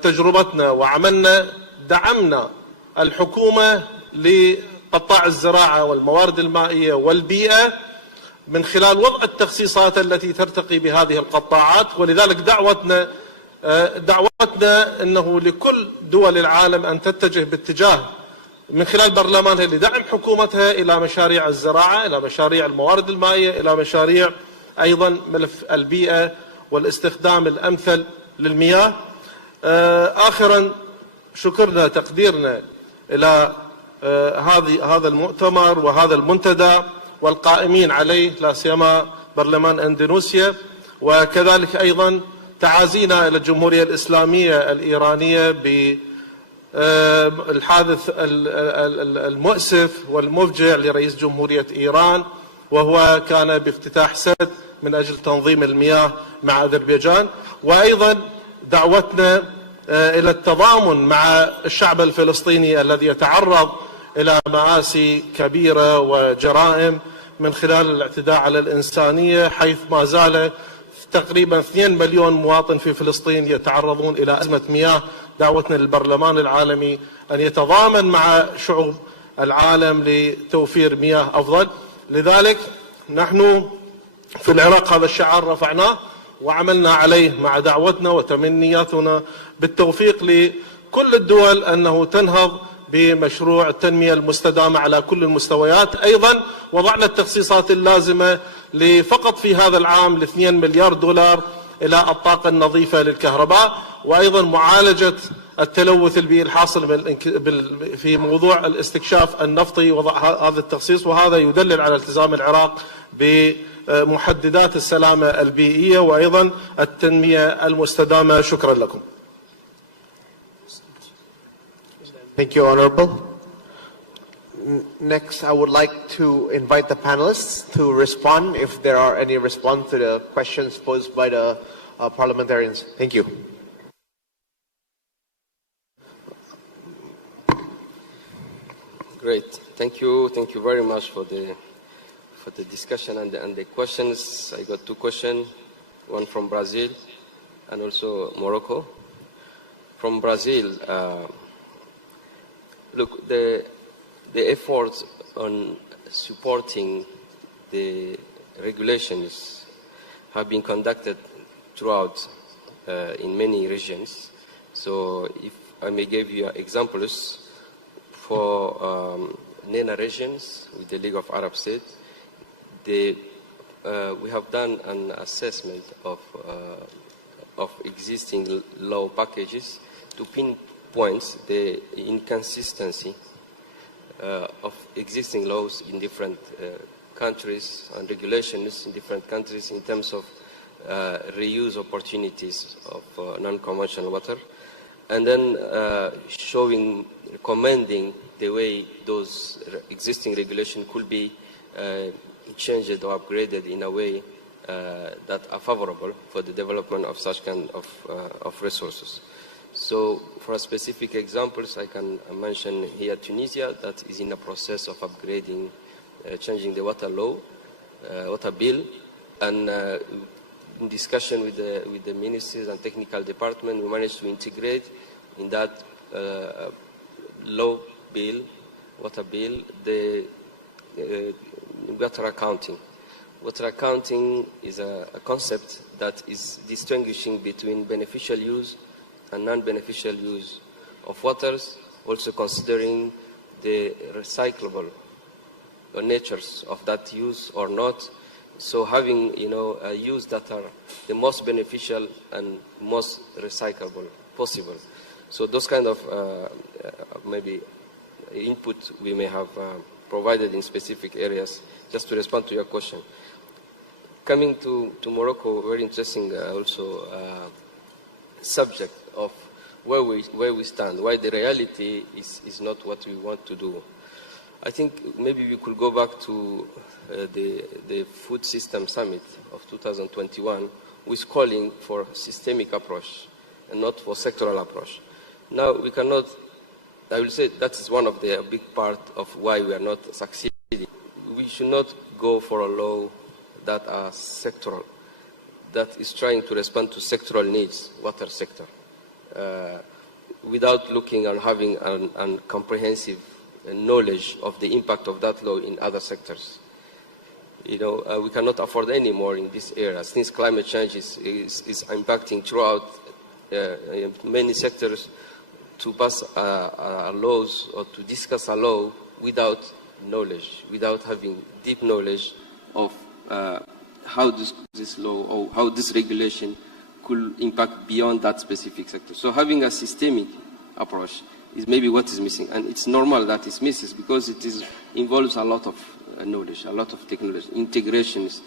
تجربتنا وعملنا دعمنا الحكومة لقطاع الزراعة والموارد المائية والبيئة من خلال وضع التخصيصات التي ترتقي بهذه القطاعات، ولذلك دعوتنا أنه لكل دول العالم أن تتجه باتجاه من خلال برلمانها لدعم حكومتها إلى مشاريع الزراعة، إلى مشاريع الموارد المائية، إلى مشاريع أيضا ملف البيئة والاستخدام الأمثل للمياه. آخرا شكرنا تقديرنا إلى هذا المؤتمر وهذا المنتدى والقائمين عليه، لا سيما برلمان اندونيسيا، وكذلك أيضا تعازينا إلى الجمهورية الإسلامية الإيرانية بالحادث المؤسف والمفجع لرئيس جمهورية إيران، وهو كان بافتتاح سد من أجل تنظيم المياه مع أذربيجان. وأيضا دعوتنا إلى التضامن مع الشعب الفلسطيني الذي يتعرض إلى مآسي كبيرة وجرائم من خلال الاعتداء على الإنسانية، حيث ما زال تقريبا 2 مليون مواطن في فلسطين يتعرضون إلى أزمة مياه. دعوتنا للبرلمان العالمي أن يتضامن مع شعوب العالم لتوفير مياه أفضل. لذلك نحن في العراق هذا الشعار رفعناه وعملنا عليه مع دعوتنا وتمنياتنا بالتوفيق لكل الدول أنه تنهض بمشروع التنمية المستدامة على كل المستويات. أيضا وضعنا التخصيصات اللازمة فقط في هذا العام ل2 مليار دولار إلى الطاقة النظيفة للكهرباء، وأيضا معالجة التلوث البيئي الحاصل في موضوع الاستكشاف النفطي. وضع هذا التخصيص، وهذا يدلل على التزام العراق بمحددات السلامة البيئية وأيضا التنمية المستدامة. شكرا لكم. Thank you, Honorable. Next, I would like to invite the panelists to respond if there are any response to the questions posed by the parliamentarians. Thank you. Great. Thank you very much for the discussion and the questions. I got 2 questions, one from Brazil and also Morocco. From Brazil, look, the efforts on supporting the regulations have been conducted throughout in many regions. So if I may give you examples, for MENA regions with the League of Arab States, we have done an assessment of existing law packages to pinpoint the inconsistency of existing laws in different countries and regulations in different countries in terms of reuse opportunities of non-conventional water, and then recommending the way those existing regulations could be changed or upgraded in a way that are favorable for the development of such kind of resources. So for specific examples, I can mention here Tunisia, that is in the process of upgrading, changing the water law, water bill, and in discussion with the ministries and technical department, we managed to integrate in that law bill, water bill, the water accounting. Water accounting is a concept that is distinguishing between beneficial use and non-beneficial use of waters, also considering the recyclable natures of that use or not. So having, a use that are the most beneficial and most recyclable possible. So those kind of maybe input we may have provided in specific areas, just to respond to your question. Coming to Morocco, very interesting also subject of where we stand, why the reality is not what we want to do. I think maybe we could go back to the Food System Summit of 2021, which is calling for systemic approach and not for sectoral approach. Now we cannot, I will say that is one of the big part of why we are not succeeding. We should not go for a law that are sectoral, that is trying to respond to sectoral needs, water sector, without looking and having a comprehensive knowledge of the impact of that law in other sectors. We cannot afford any more in this area, since climate change is impacting throughout many sectors, to pass laws or to discuss a law without knowledge, without having deep knowledge of how this law or how this regulation could impact beyond that specific sector. So having a systemic approach is maybe what is missing, and it's normal that it's missing because it involves a lot of knowledge, a lot of technology, integrations,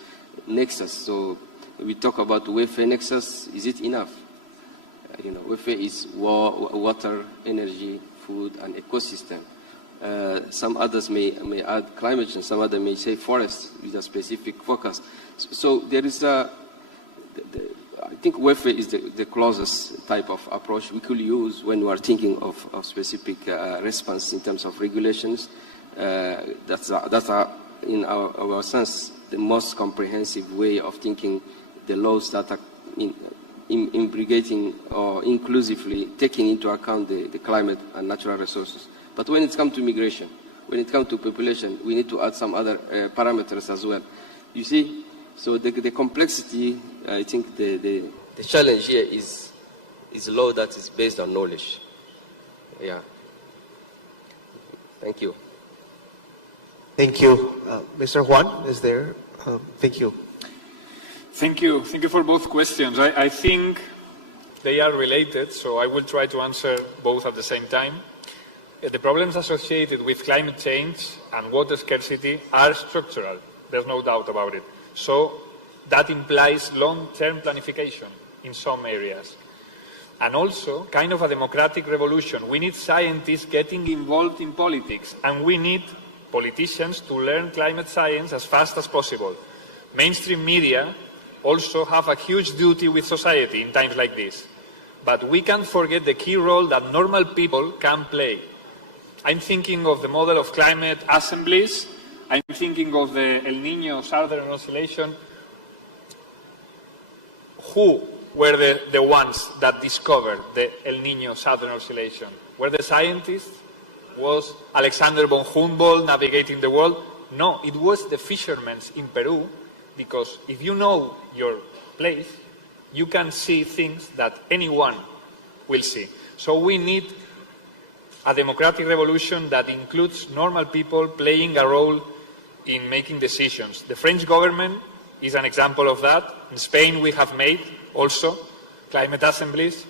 nexus. So we talk about welfare nexus. Is it enough? Welfare is water, energy, food, and ecosystem. Some others may add climate change. Some others may say forest with a specific focus. So there is I think welfare is the closest type of approach we could use when we are thinking of specific response in terms of regulations. That's in our sense, the most comprehensive way of thinking the laws that are imbrigating or inclusively taking into account the climate and natural resources. But when it comes to migration, when it comes to population, we need to add some other parameters as well. You see, so the complexity, I think the challenge here is a law that is based on knowledge. Yeah. Thank you. Thank you. Mr. Juan is there. Thank you. Thank you. Thank you for both questions. I think they are related, so I will try to answer both at the same time. The problems associated with climate change and water scarcity are structural. There's no doubt about it. So that implies long-term planification in some areas. And also, kind of a democratic revolution. We need scientists getting involved in politics, and we need politicians to learn climate science as fast as possible. Mainstream media also have a huge duty with society in times like this. But we can't forget the key role that normal people can play. I'm thinking of the model of climate assemblies. I'm thinking of the El Niño Southern Oscillation. Who were the ones that discovered the El Niño Southern Oscillation? Were the scientists? Was Alexander von Humboldt navigating the world? No, it was the fishermen in Peru, because if you know your place, you can see things that anyone will see. So we need a democratic revolution that includes normal people playing a role in making decisions. The French government is an example of that. In Spain, we have made also climate assemblies.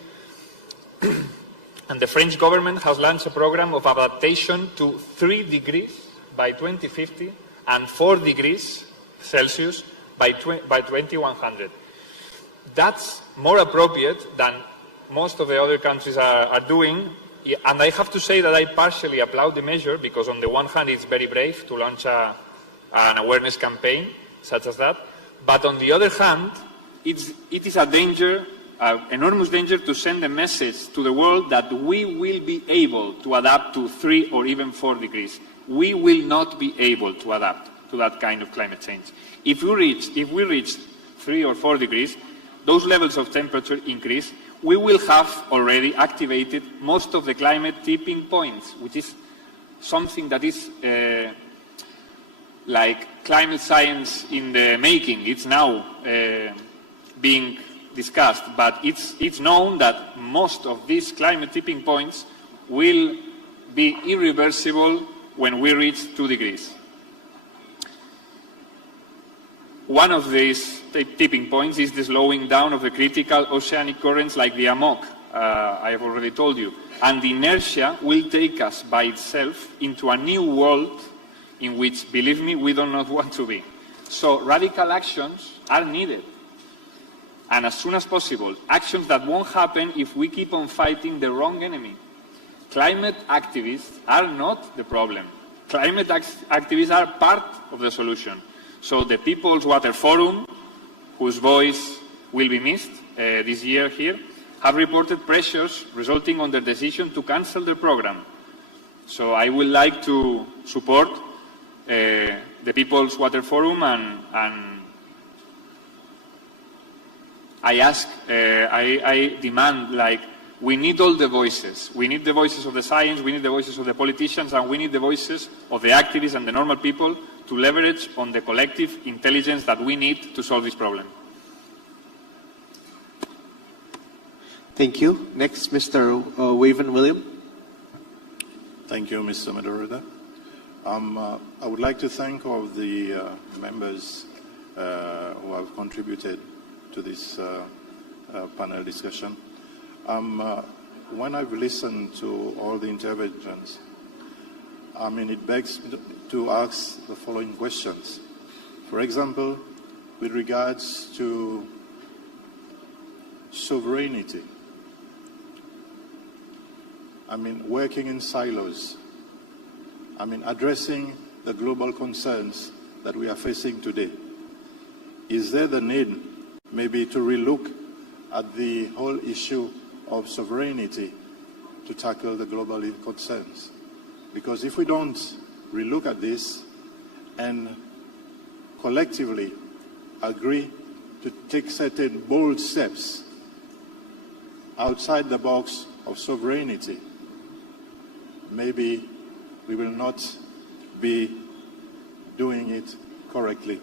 And the French government has launched a program of adaptation to 3 degrees by 2050 and 4 degrees Celsius by 2100. That's more appropriate than most of the other countries are doing. And I have to say that I partially applaud the measure because on the one hand it's very brave to launch an awareness campaign such as that. But on the other hand, it is a danger, an enormous danger to send a message to the world that we will be able to adapt to 3 or even 4 degrees. We will not be able to adapt to that kind of climate change. If we reach 3 or 4 degrees, those levels of temperature increase, we will have already activated most of the climate tipping points, which is something that is like climate science in the making. It's now being discussed, but it's known that most of these climate tipping points will be irreversible when we reach 2 degrees. One of these tipping points is the slowing down of the critical oceanic currents like the AMOC, I have already told you. And the inertia will take us by itself into a new world in which, believe me, we do not want to be. So radical actions are needed. And as soon as possible, actions that won't happen if we keep on fighting the wrong enemy. Climate activists are not the problem. Climate activists are part of the solution. So the People's Water Forum, whose voice will be missed this year here, have reported pressures resulting on their decision to cancel their program. So I would like to support the People's Water Forum and I demand, like, we need all the voices. We need the voices of the science, we need the voices of the politicians, and we need the voices of the activists and the normal people to leverage on the collective intelligence that we need to solve this problem. Thank you. Next, Mr. Waven William. Thank you, Mr. Moderator. I would like to thank all of the members who have contributed to this panel discussion. When I've listened to all the interventions, it begs to ask the following questions. For example, with regards to sovereignty, working in silos, addressing the global concerns that we are facing today. Is there the need maybe to relook at the whole issue of sovereignty to tackle the global concerns? Because if we don't relook at this and collectively agree to take certain bold steps outside the box of sovereignty, maybe we will not be doing it correctly.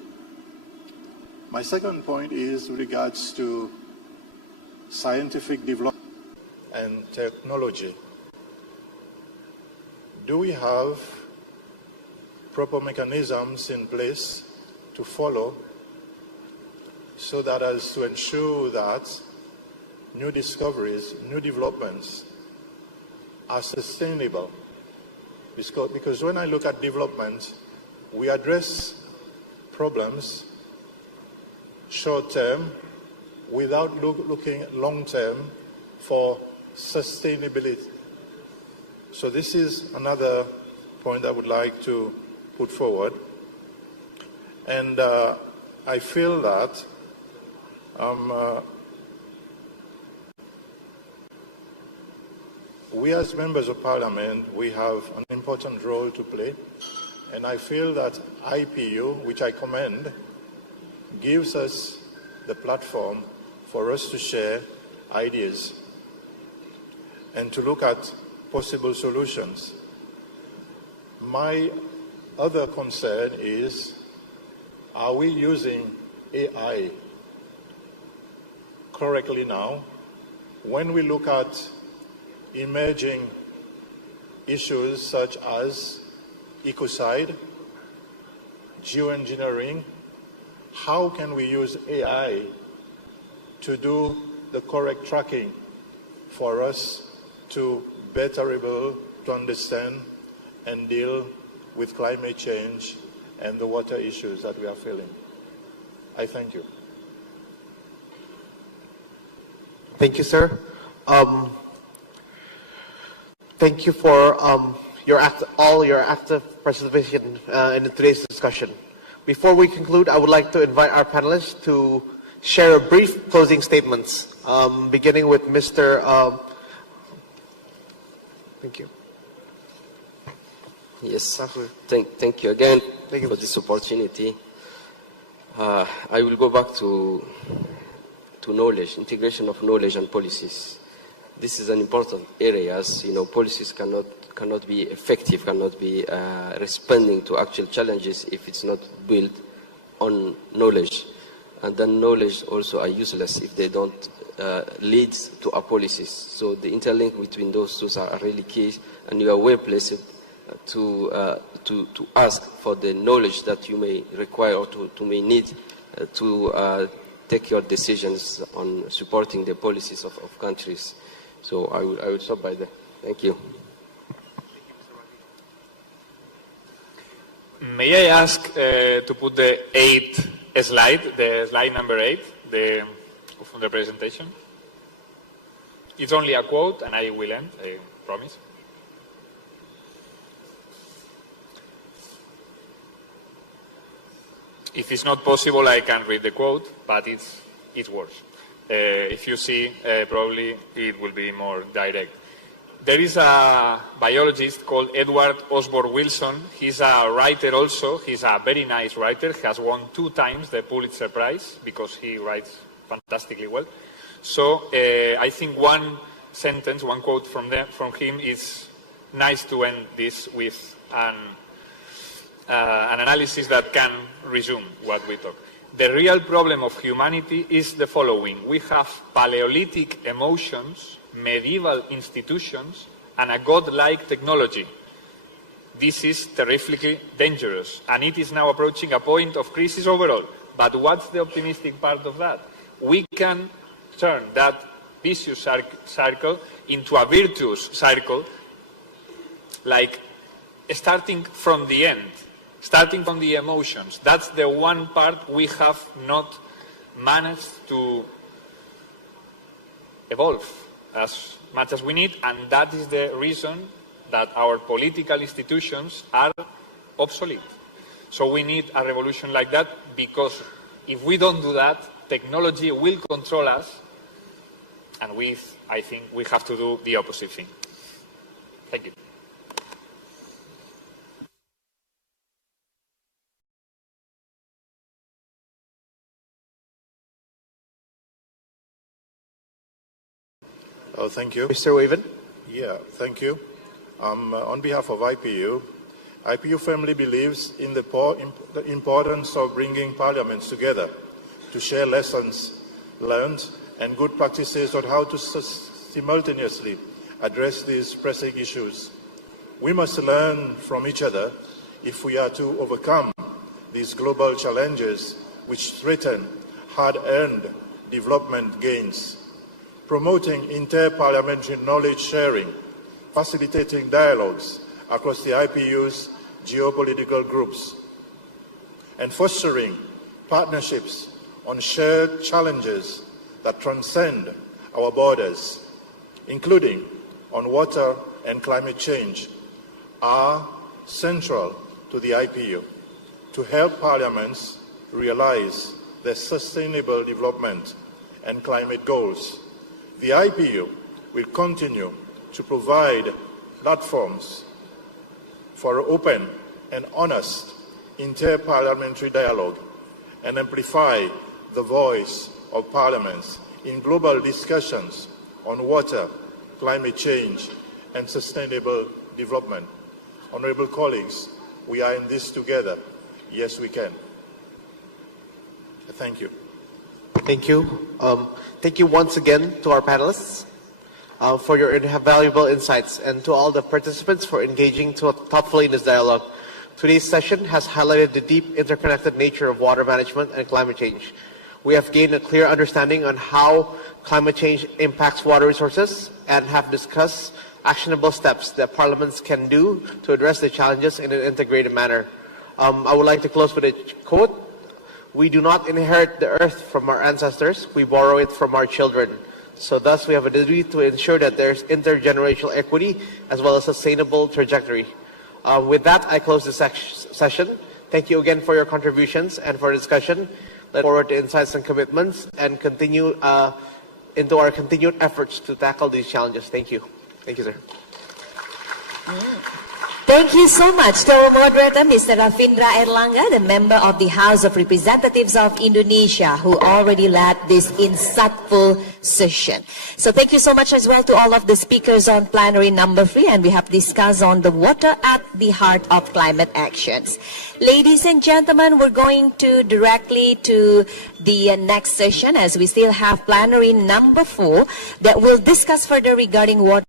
My second point is with regards to scientific development and technology. Do we have proper mechanisms in place to follow so that as to ensure that new discoveries, new developments are sustainable? Because when I look at development, we address problems short term without looking long term for sustainability. So this is another point I would like to put forward. And I feel that we as members of parliament, we have an important role to play. And I feel that IPU, which I commend, gives us the platform for us to share ideas and to look at possible solutions. My other concern is, are we using AI correctly now, when we look at emerging issues such as ecocide, geoengineering, how can we use AI to do the correct tracking for us to better able to understand and deal with climate change and the water issues that we are feeling? I thank you. Thank you, sir. Thank you for all your active participation in today's discussion. Before we conclude, I would like to invite our panelists to share a brief closing statements, beginning with Mr. Thank you. Yes, thank you again for this opportunity. I will go back to knowledge, integration of knowledge and policies. This is an important area, as you know, policies cannot be effective, cannot be responding to actual challenges if it's not built on knowledge. And then knowledge also are useless if they don't lead to our policies. So the interlink between those two are really key, and you are well placed to ask for the knowledge that you may require or to may need to take your decisions on supporting the policies of countries. So I would stop by there. Thank you. May I ask to put the slide number 8, from the presentation? It's only a quote, and I will end, I promise. If it's not possible, I can read the quote, but it works. If you see, probably it will be more direct. There is a biologist called Edward Osborne Wilson. He's a writer also. He's a very nice writer. He has won 2 times the Pulitzer Prize because he writes fantastically well. So I think one sentence, one quote from him is nice to end this with an analysis that can resume what we talk. The real problem of humanity is the following. We have Paleolithic emotions, medieval institutions, and a godlike technology. This is terrifically dangerous, and it is now approaching a point of crisis overall. But what's the optimistic part of that? We can turn that vicious circle into a virtuous circle, like starting from the end. Starting from the emotions. That's the one part we have not managed to evolve as much as we need, and that is the reason that our political institutions are obsolete. So we need a revolution like that, because if we don't do that, technology will control us, and I think we have to do the opposite thing. Thank you. Oh, thank you. Mr. Waven? Yeah, thank you. On behalf of IPU, IPU firmly believes in the importance of bringing parliaments together to share lessons learned and good practices on how to simultaneously address these pressing issues. We must learn from each other if we are to overcome these global challenges which threaten hard-earned development gains. Promoting inter-parliamentary knowledge sharing, facilitating dialogues across the IPU's geopolitical groups, and fostering partnerships on shared challenges that transcend our borders, including on water and climate change, are central to the IPU to help parliaments realize their sustainable development and climate goals. The IPU will continue to provide platforms for open and honest inter-parliamentary dialogue and amplify the voice of parliaments in global discussions on water, climate change, and sustainable development. Honorable colleagues, we are in this together. Yes, we can. Thank you. Thank you. Thank you once again to our panelists for your valuable insights, and to all the participants for engaging thoughtfully in this dialogue. Today's session has highlighted the deep interconnected nature of water management and climate change. We have gained a clear understanding on how climate change impacts water resources and have discussed actionable steps that parliaments can do to address the challenges in an integrated manner. I would like to close with a quote. We do not inherit the earth from our ancestors, we borrow it from our children. So thus we have a duty to ensure that there's intergenerational equity as well as sustainable trajectory. With that, I close the session. Thank you again for your contributions and for the discussion. Look forward to insights and commitments and continue into our continued efforts to tackle these challenges. Thank you. Thank you, sir. Thank you so much to our moderator, Mr. Rafindra Erlangga, the member of the House of Representatives of Indonesia, who already led this insightful session. So thank you so much as well to all of the speakers on plenary number 3, and we have discussed on the water at the heart of climate actions. Ladies and gentlemen, we're going to directly to the next session, as we still have plenary number 4 that will discuss further regarding water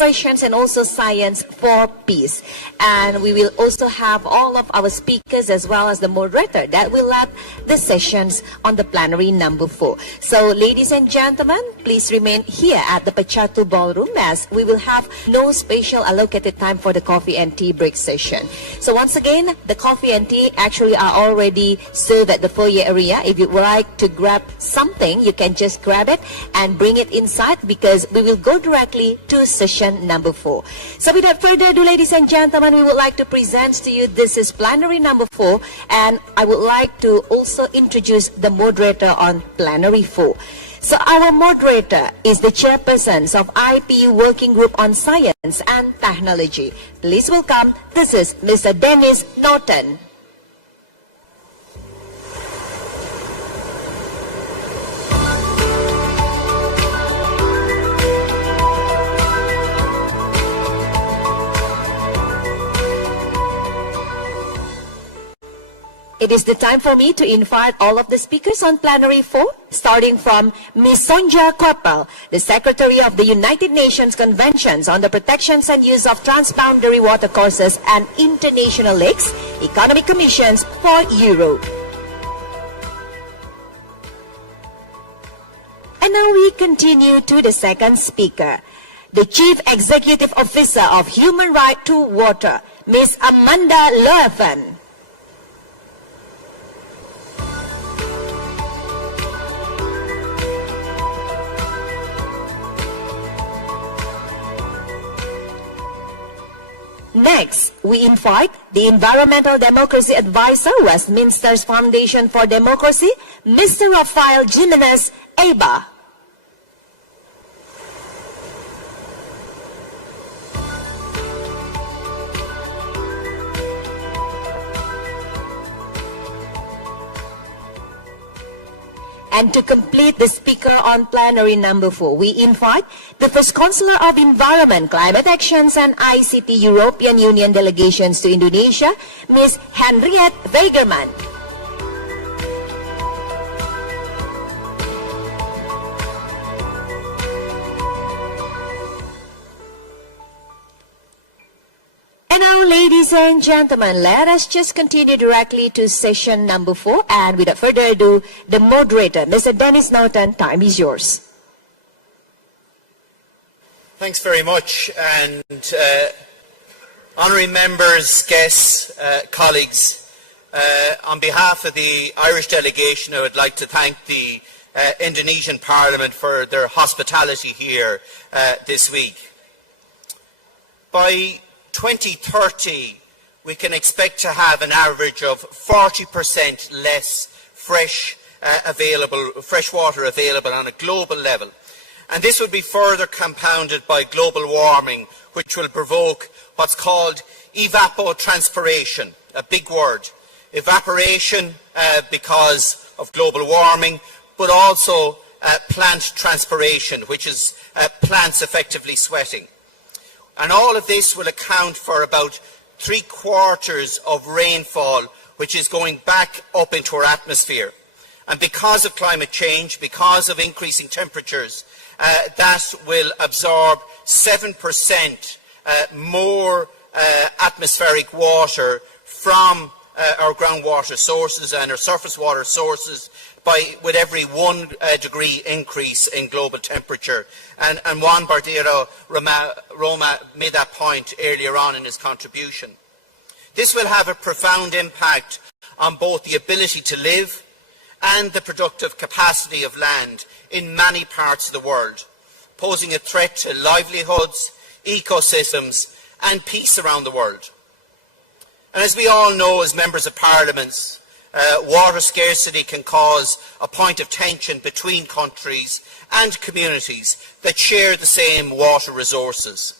and also science for peace. And we will also have all of our speakers as well as the moderator that will lead the sessions on the plenary number 4. So ladies and gentlemen, please remain here at the Pachatu Ballroom, as we will have no special allocated time for the coffee and tea break session. So once again, the coffee and tea actually are already served at the foyer area. If you would like to grab something, you can just grab it and bring it inside, because we will go directly to session number 4. So without further ado, ladies and gentlemen, we would like to present to you, this is plenary number 4, and I would like to also introduce the moderator on plenary 4. So our moderator is the chairperson of IPU Working Group on Science and Technology. Please welcome, this is Mr. Dennis Norton. It is the time for me to invite all of the speakers on plenary 4, starting from Ms. Sonja Koppel, the Secretary of the United Nations Conventions on the Protections and Use of Transboundary Watercourses and International Lakes, Economic Commissions for Europe. And now we continue to the second speaker, the Chief Executive Officer of Human Right to Water, Ms. Amanda Loeffen. Next, we invite the Environmental Democracy Advisor, Westminster's Foundation for Democracy, Mr. Rafael Jimenez AIPA. And to complete the speaker on plenary number 4, we invite the First Counselor of Environment, Climate Actions and ICT European Union delegations to Indonesia, Ms. Henriette Weigerman. And now, ladies and gentlemen, let us just continue directly to session number 4. And without further ado, the moderator, Mr. Dennis Norton, time is yours. Thanks very much. And honorary members, guests, colleagues, on behalf of the Irish delegation, I would like to thank the Indonesian Parliament for their hospitality here this week. By 2030, we can expect to have an average of 40% less fresh water available on a global level. And this will be further compounded by global warming, which will provoke what's called evapotranspiration, a big word. Evaporation because of global warming, but also plant transpiration, which is plants effectively sweating. And all of this will account for about 3/4 of rainfall, which is going back up into our atmosphere. And because of climate change, because of increasing temperatures, that will absorb 7% more atmospheric water from our groundwater sources and our surface water sources with every 1 degree increase in global temperature. And Juan Bordera Roma made that point earlier on in his contribution. This will have a profound impact on both the ability to live and the productive capacity of land in many parts of the world, posing a threat to livelihoods, ecosystems and peace around the world. And as we all know as members of parliaments, water scarcity can cause a point of tension between countries and communities that share the same water resources.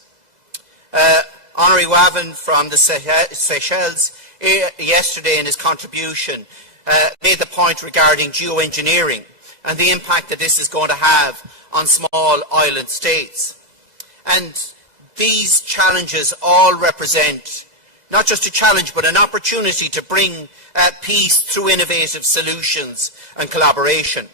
Honorary Wavin from the Seychelles yesterday in his contribution made the point regarding geoengineering and the impact that this is going to have on small island states. And these challenges all represent not just a challenge but an opportunity to bring peace through innovative solutions and collaboration.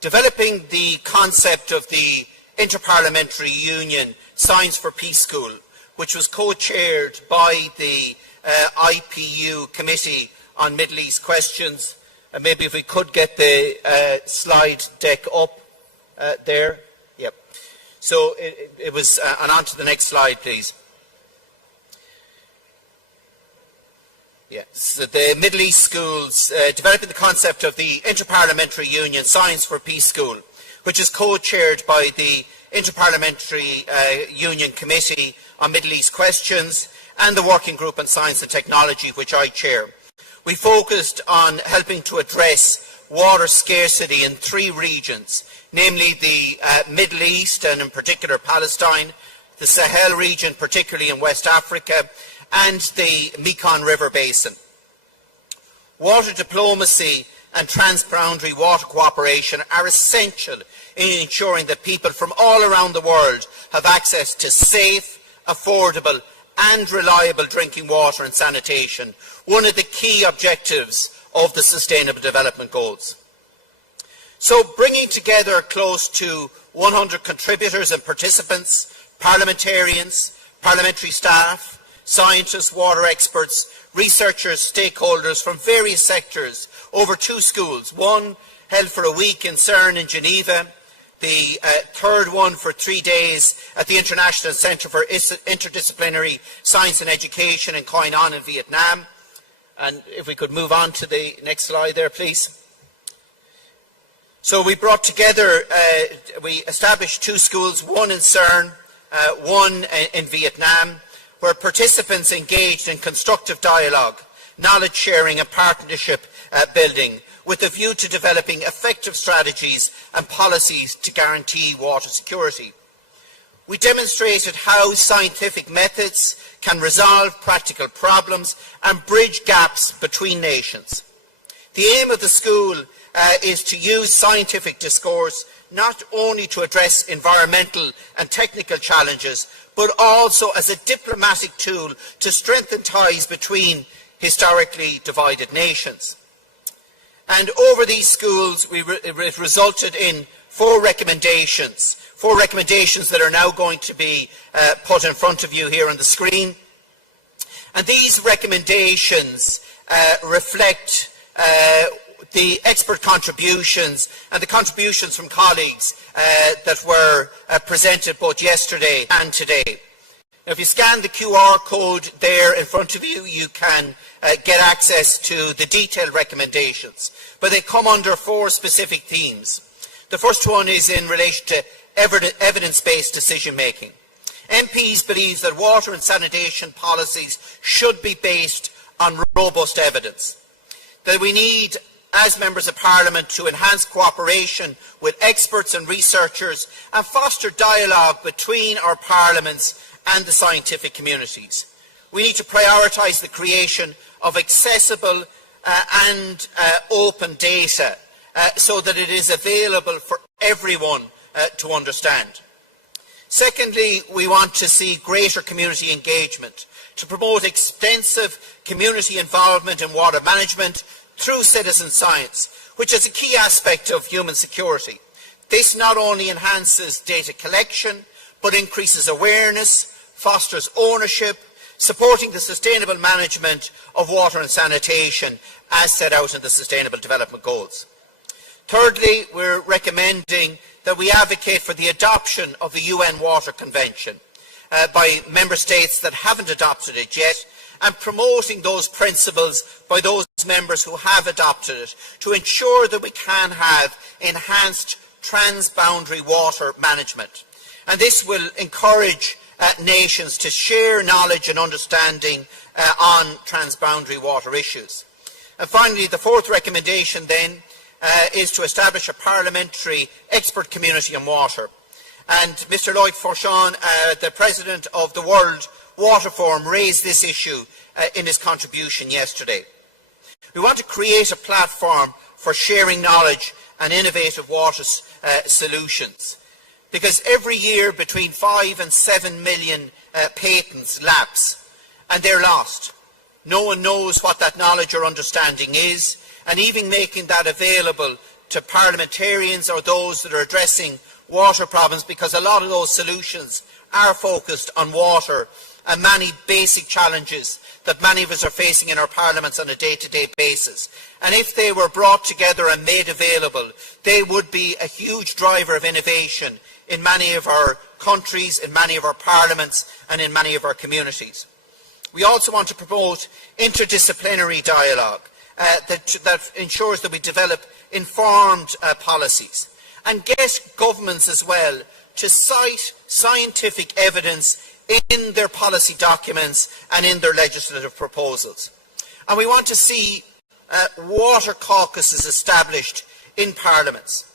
Developing the concept of the Interparliamentary Union Science for Peace School, which was co-chaired by the IPU Committee on Middle East Questions. Maybe if we could get the slide deck up there. Yep. So it was, and on to the next slide, please. Yes, so the Middle East schools, developing the concept of the Interparliamentary Union Science for Peace School, which is co-chaired by the Interparliamentary Union Committee on Middle East Questions and the Working Group on Science and Technology, which I chair. We focused on helping to address water scarcity in 3 regions, namely the Middle East and in particular Palestine, the Sahel region, particularly in West Africa, and the Mekong River basin. Water diplomacy and transboundary water cooperation are essential in ensuring that people from all around the world have access to safe, affordable and reliable drinking water and sanitation, one of the key objectives of the Sustainable Development Goals. So bringing together close to 100 contributors and participants, parliamentarians, parliamentary staff, scientists, water experts, researchers, stakeholders from various sectors over 2 schools, one held for a week in CERN in Geneva, the third one for 3 days at the International Centre for Interdisciplinary Science and Education in Coi An in Vietnam. And if we could move on to the next slide there, please. So we brought together, we established 2 schools, one in CERN, one in Vietnam, where participants engaged in constructive dialogue, knowledge sharing and partnership building with a view to developing effective strategies and policies to guarantee water security. We demonstrated how scientific methods can resolve practical problems and bridge gaps between nations. The aim of the school is to use scientific discourse not only to address environmental and technical challenges, but also as a diplomatic tool to strengthen ties between historically divided nations. And over these schools, it resulted in 4 recommendations that are now going to be put in front of you here on the screen. And these recommendations reflect the expert contributions and the contributions from colleagues that were presented both yesterday and today. Now, if you scan the QR code there in front of you, you can get access to the detailed recommendations. But they come under 4 specific themes. The first one is in relation to evidence-based decision-making. MPs believe that water and sanitation policies should be based on robust evidence. That we need, as members of Parliament, to enhance cooperation with experts and researchers and foster dialogue between our parliaments and the scientific communities. We need to prioritise the creation of accessible and open data so that it is available for everyone to understand. Secondly, we want to see greater community engagement to promote extensive community involvement in water management through citizen science, which is a key aspect of human security. This not only enhances data collection, but increases awareness, fosters ownership, supporting the sustainable management of water and sanitation as set out in the Sustainable Development Goals. Thirdly, we're recommending that we advocate for the adoption of the UN Water Convention by member states that haven't adopted it yet, and promoting those principles by those members who have adopted it to ensure that we can have enhanced transboundary water management. And this will encourage nations to share knowledge and understanding on transboundary water issues. And finally, the fourth recommendation then is to establish a parliamentary expert community on water. And Mr. Lloyd Forshawn, the President of the World Water Forum, raised this issue in his contribution yesterday. We want to create a platform for sharing knowledge and innovative water solutions, because every year between 5 and 7 million patents lapse, and they're lost. No one knows what that knowledge or understanding is, and even making that available to parliamentarians or those that are addressing water problems, because a lot of those solutions are focused on water and many basic challenges that many of us are facing in our parliaments on a day-to-day basis. And if they were brought together and made available, they would be a huge driver of innovation in many of our countries, in many of our parliaments, and in many of our communities. We also want to promote interdisciplinary dialogue that ensures that we develop informed policies, and get governments as well to cite scientific evidence in their policy documents and in their legislative proposals. And we want to see water caucuses established in parliaments.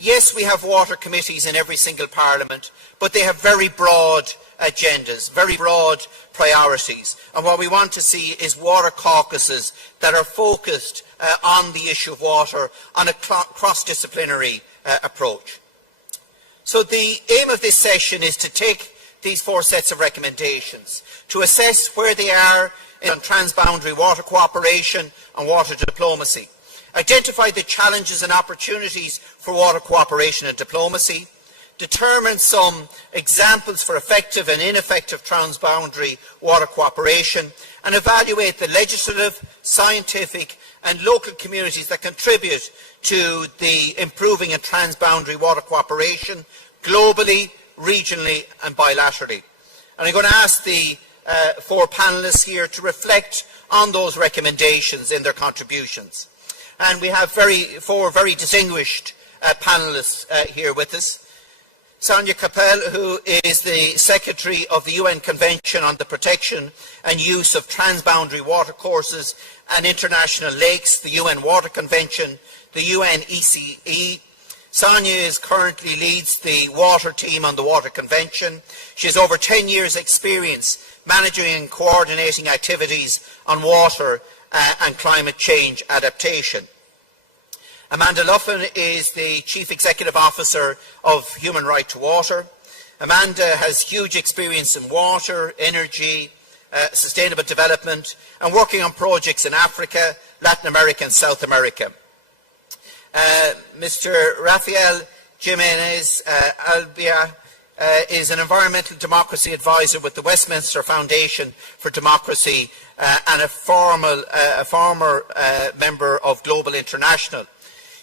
Yes, we have water committees in every single parliament, but they have very broad agendas, very broad priorities. And what we want to see is water caucuses that are focused on the issue of water on a cross-disciplinary approach. So the aim of this session is to take these 4 sets of recommendations, to assess where they are in transboundary water cooperation and water diplomacy, identify the challenges and opportunities for water cooperation and diplomacy, determine some examples for effective and ineffective transboundary water cooperation, and evaluate the legislative, scientific and local communities that contribute to the improving of transboundary water cooperation globally, regionally and bilaterally. And I'm going to ask the 4 panellists here to reflect on those recommendations in their contributions. And we have 4 very distinguished panellists here with us. Sonia Capel, who is the Secretary of the UN Convention on the Protection and Use of Transboundary Watercourses and International Lakes, the UN Water Convention, the UN ECE. Sonia currently leads the water team on the Water Convention. She has over 10 years' experience managing and coordinating activities on water and climate change adaptation. Amanda Luffin is the Chief Executive Officer of Human Right to Water. Amanda has huge experience in water, energy, sustainable development, and working on projects in Africa, Latin America and South America. Mr. Rafael Jimenez Albia is an environmental democracy advisor with the Westminster Foundation for Democracy and a former member of Global International.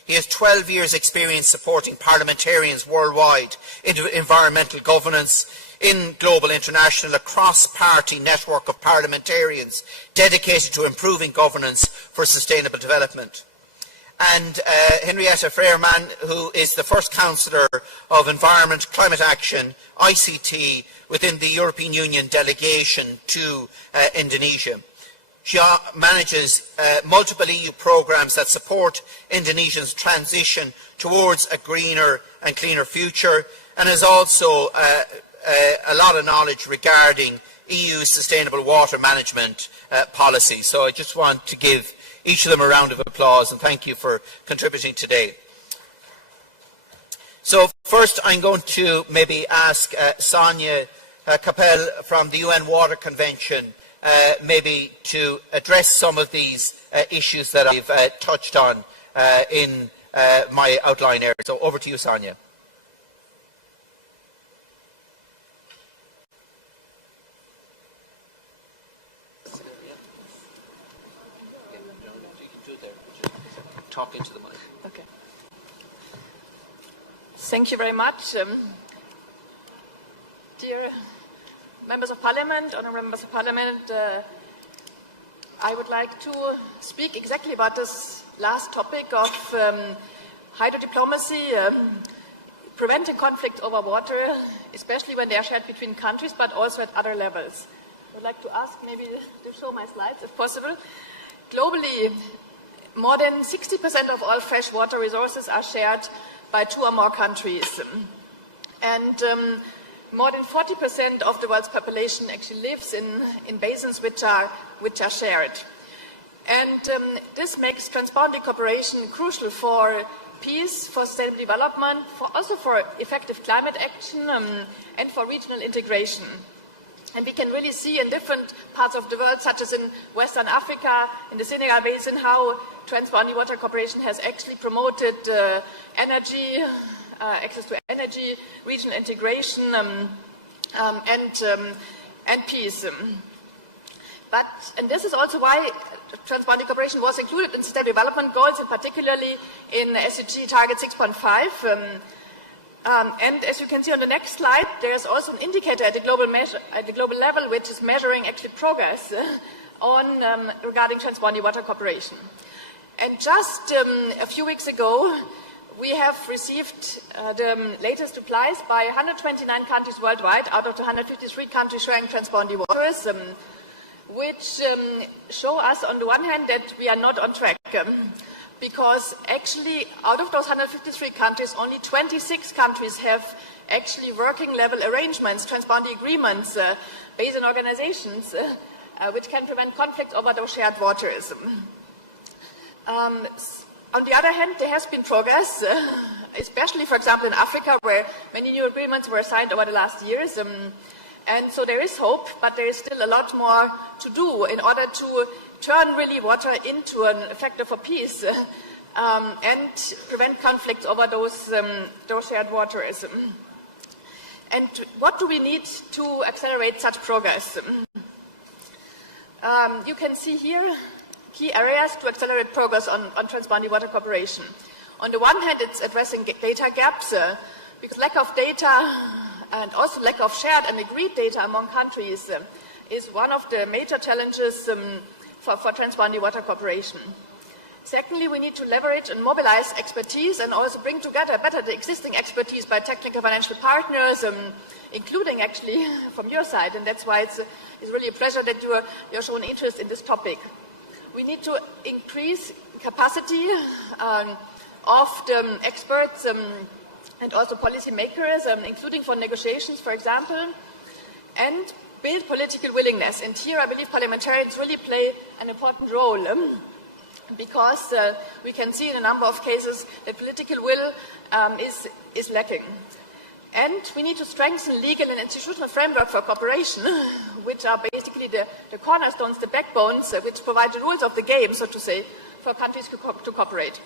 He has 12 years' experience supporting parliamentarians worldwide in environmental governance in Global International, a cross-party network of parliamentarians dedicated to improving governance for sustainable development. And Henrietta Freerman, who is the first Councillor of Environment, Climate Action, ICT, within the European Union delegation to Indonesia. She manages multiple EU programmes that support Indonesia's transition towards a greener and cleaner future, and has also a lot of knowledge regarding EU sustainable water management policy. So I just want to give each of them a round of applause and thank you for contributing today. So first I'm going to maybe ask Sonia Capel from the UN Water Convention maybe to address some of these issues that I've touched on in my outline area. So over to you, Sonia. Talk into the mic. Okay. Thank you very much. Dear members of parliament, honorable members of parliament, I would like to speak exactly about this last topic of hydrodiplomacy, preventing conflict over water, especially when they are shared between countries, but also at other levels. I would like to ask maybe to show my slides, if possible. Globally, more than 60% of all fresh water resources are shared by 2 or more countries. And more than 40% of the world's population actually lives in basins which are shared. And this makes transboundary cooperation crucial for peace, for sustainable development, also for effective climate action, and for regional integration. And we can really see in different parts of the world, such as in Western Africa, in the Senegal Basin, how transboundary water cooperation has actually promoted energy, access to energy, regional integration, and peace. And this is also why transboundary cooperation was included in Sustainable Development Goals, and particularly in SDG Target 6.5. And as you can see on the next slide, there's also an indicator at the global level, which is measuring actually progress regarding transboundary water cooperation. And just a few weeks ago, we have received the latest replies by 129 countries worldwide out of the 153 countries sharing transboundary waters, which show us on the one hand that we are not on track. Because actually, out of those 153 countries, only 26 countries have actually working level arrangements, transboundary agreements, basin organizations, which can prevent conflict over those shared waters. On the other hand, there has been progress, especially, for example, in Africa, where many new agreements were signed over the last years. And so there is hope, but there is still a lot more to do in order to turn really water into an factor for peace and prevent conflicts over those shared waters. And what do we need to accelerate such progress? You can see here key areas to accelerate progress on transboundary water cooperation. On the one hand, it's addressing data gaps, because lack of data and also lack of shared and agreed data among countries is one of the major challenges for transboundary water cooperation. Secondly, we need to leverage and mobilize expertise and also bring together better the existing expertise by technical financial partners, including actually from your side, and that's why it's really a pleasure that you're showing interest in this topic. We need to increase capacity of the experts and also policymakers, including for negotiations, for example, and build political willingness. And here I believe parliamentarians really play an important role because we can see in a number of cases that political will is lacking. And we need to strengthen legal and institutional framework for cooperation, which are basically the cornerstones, the backbones, which provide the rules of the game, so to say, for countries to cooperate.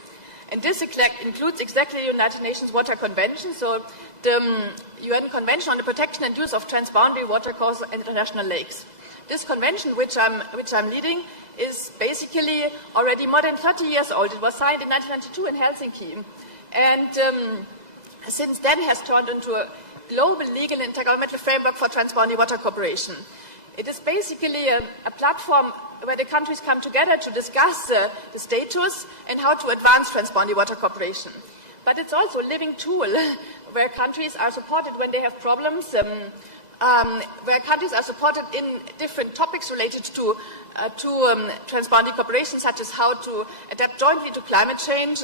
And this includes exactly the United Nations Water Convention, so the UN Convention on the Protection and Use of Transboundary Watercourses and International Lakes. This convention, which I'm leading, is basically already more than 30 years old. It was signed in 1992 in Helsinki, and since then has turned into a global legal and intergovernmental framework for transboundary water cooperation. It is basically a platform where the countries come together to discuss the status and how to advance transboundary water cooperation. But it's also a living tool where countries are supported when they have problems, where countries are supported in different topics related to transboundary cooperation, such as how to adapt jointly to climate change,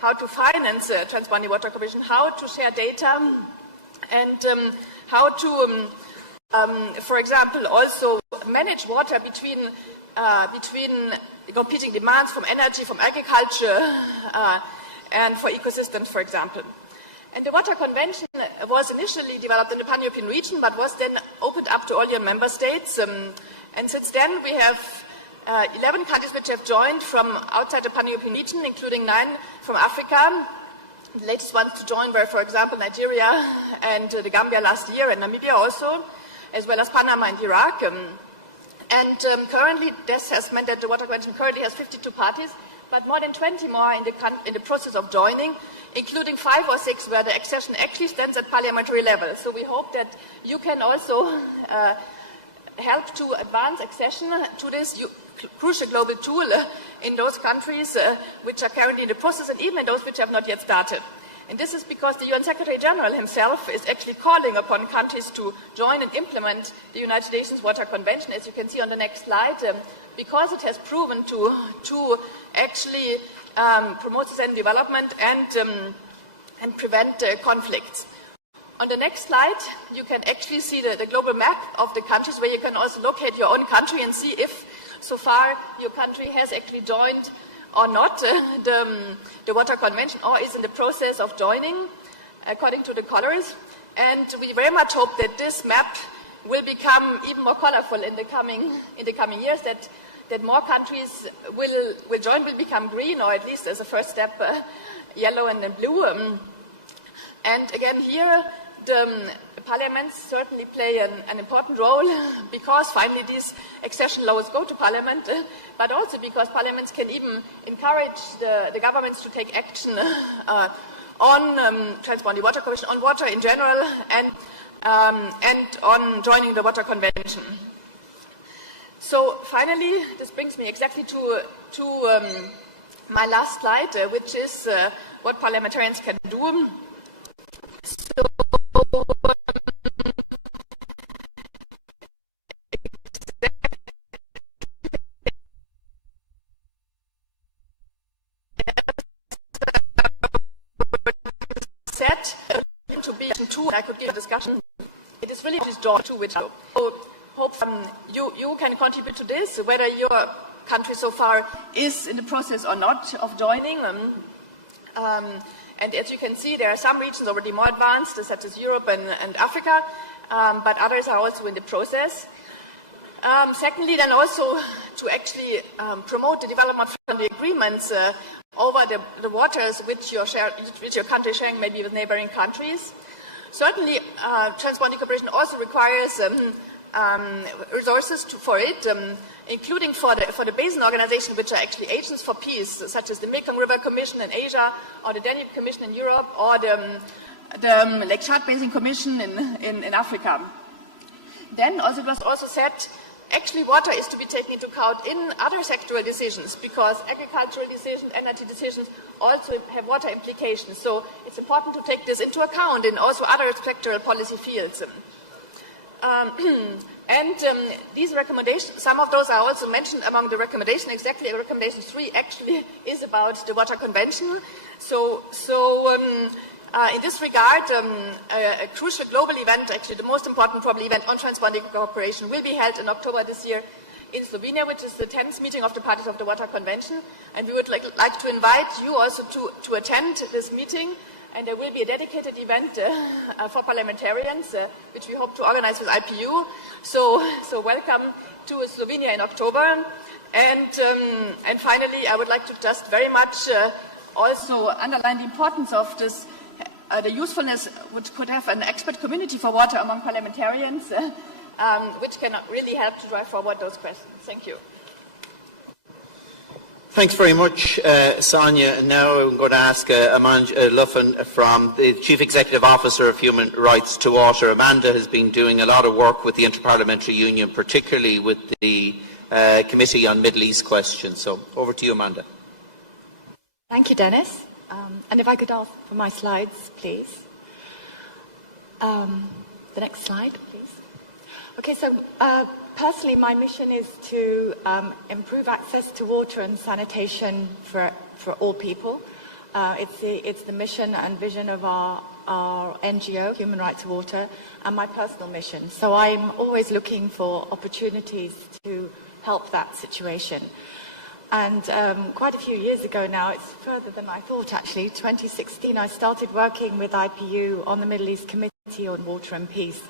how to finance transboundary water cooperation, how to share data, and how to, for example, also manage water between competing demands from energy, from agriculture, and for ecosystems, for example. And the Water Convention was initially developed in the Pan-European region, but was then opened up to all UN member states. And since then, we have 11 countries which have joined from outside the Pan-European region, including 9 from Africa. The latest ones to join were, for example, Nigeria and the Gambia last year, and Namibia also, as well as Panama and Iraq. Currently, this has meant that the Water Convention currently has 52 parties, but more than 20 more in the process of joining, including 5 or 6 where the accession actually stands at parliamentary level. So we hope that you can also help to advance accession to this crucial global tool in those countries which are currently in the process, and even in those which have not yet started. And this is because the UN Secretary General himself is actually calling upon countries to join and implement the United Nations Water Convention, as you can see on the next slide, because it has proven to actually promote sustainable development and prevent conflicts. On the next slide, you can actually see the global map of the countries, where you can also locate your own country and see if so far your country has actually joined or not the Water Convention, or is in the process of joining according to the colors. And we very much hope that this map will become even more colorful in the coming years, that more countries will join, will become green, or at least as a first step yellow and then blue. And again here, the parliaments certainly play an important role, because finally these accession laws go to parliament, but also because parliaments can even encourage the governments to take action on Transboundary Water Commission, on water in general, and on joining the Water Convention. So finally, this brings me exactly to my last slide, which is what parliamentarians can do. So, to be two, I could give a discussion. It is really this joy to which I hope you can contribute to this, whether your country so far is in the process or not of joining. And as you can see, there are some regions already more advanced, such as Europe and Africa, but others are also in the process. Secondly, then also to actually promote the development friendly agreements over the waters which your country is sharing maybe with neighboring countries. Certainly, transboundary cooperation also requires resources for it, including for the basin organization, which are actually agents for peace, such as the Mekong River Commission in Asia, or the Danube Commission in Europe, or the Lake Chad Basin Commission in Africa. Then also it was also said, actually water is to be taken into account in other sectoral decisions, because agricultural decisions, energy decisions also have water implications. So it's important to take this into account in also other sectoral policy fields. These recommendations, some of those are also mentioned among the recommendations. Exactly, recommendation 3 actually is about the Water Convention. So in this regard, a crucial global event, actually the most important probably event on transboundary cooperation, will be held in October this year in Slovenia, which is the 10th meeting of the parties of the Water Convention. And we would like to invite you also to attend this meeting. And there will be a dedicated event for parliamentarians, which we hope to organize with IPU. So welcome to Slovenia in October. And finally, I would like to just very much also underline the importance of this, the usefulness which could have an expert community for water among parliamentarians, which can really help to drive forward those questions. Thank you. Thanks very much, Sonia. And now I'm going to ask Amanda Luffin from the Chief Executive Officer of Human Rights to Water. Amanda has been doing a lot of work with the Interparliamentary Union, particularly with the Committee on Middle East Questions. So over to you, Amanda. Thank you, Dennis. And if I could ask for my slides, please. The next slide, please. Okay, so personally, my mission is to improve access to water and sanitation for all people. It's the mission and vision of our NGO, Human Rights to Water, and my personal mission. So I'm always looking for opportunities to help that situation. And quite a few years ago now, it's further than I thought actually, 2016, I started working with IPU on the Middle East Committee on Water and Peace.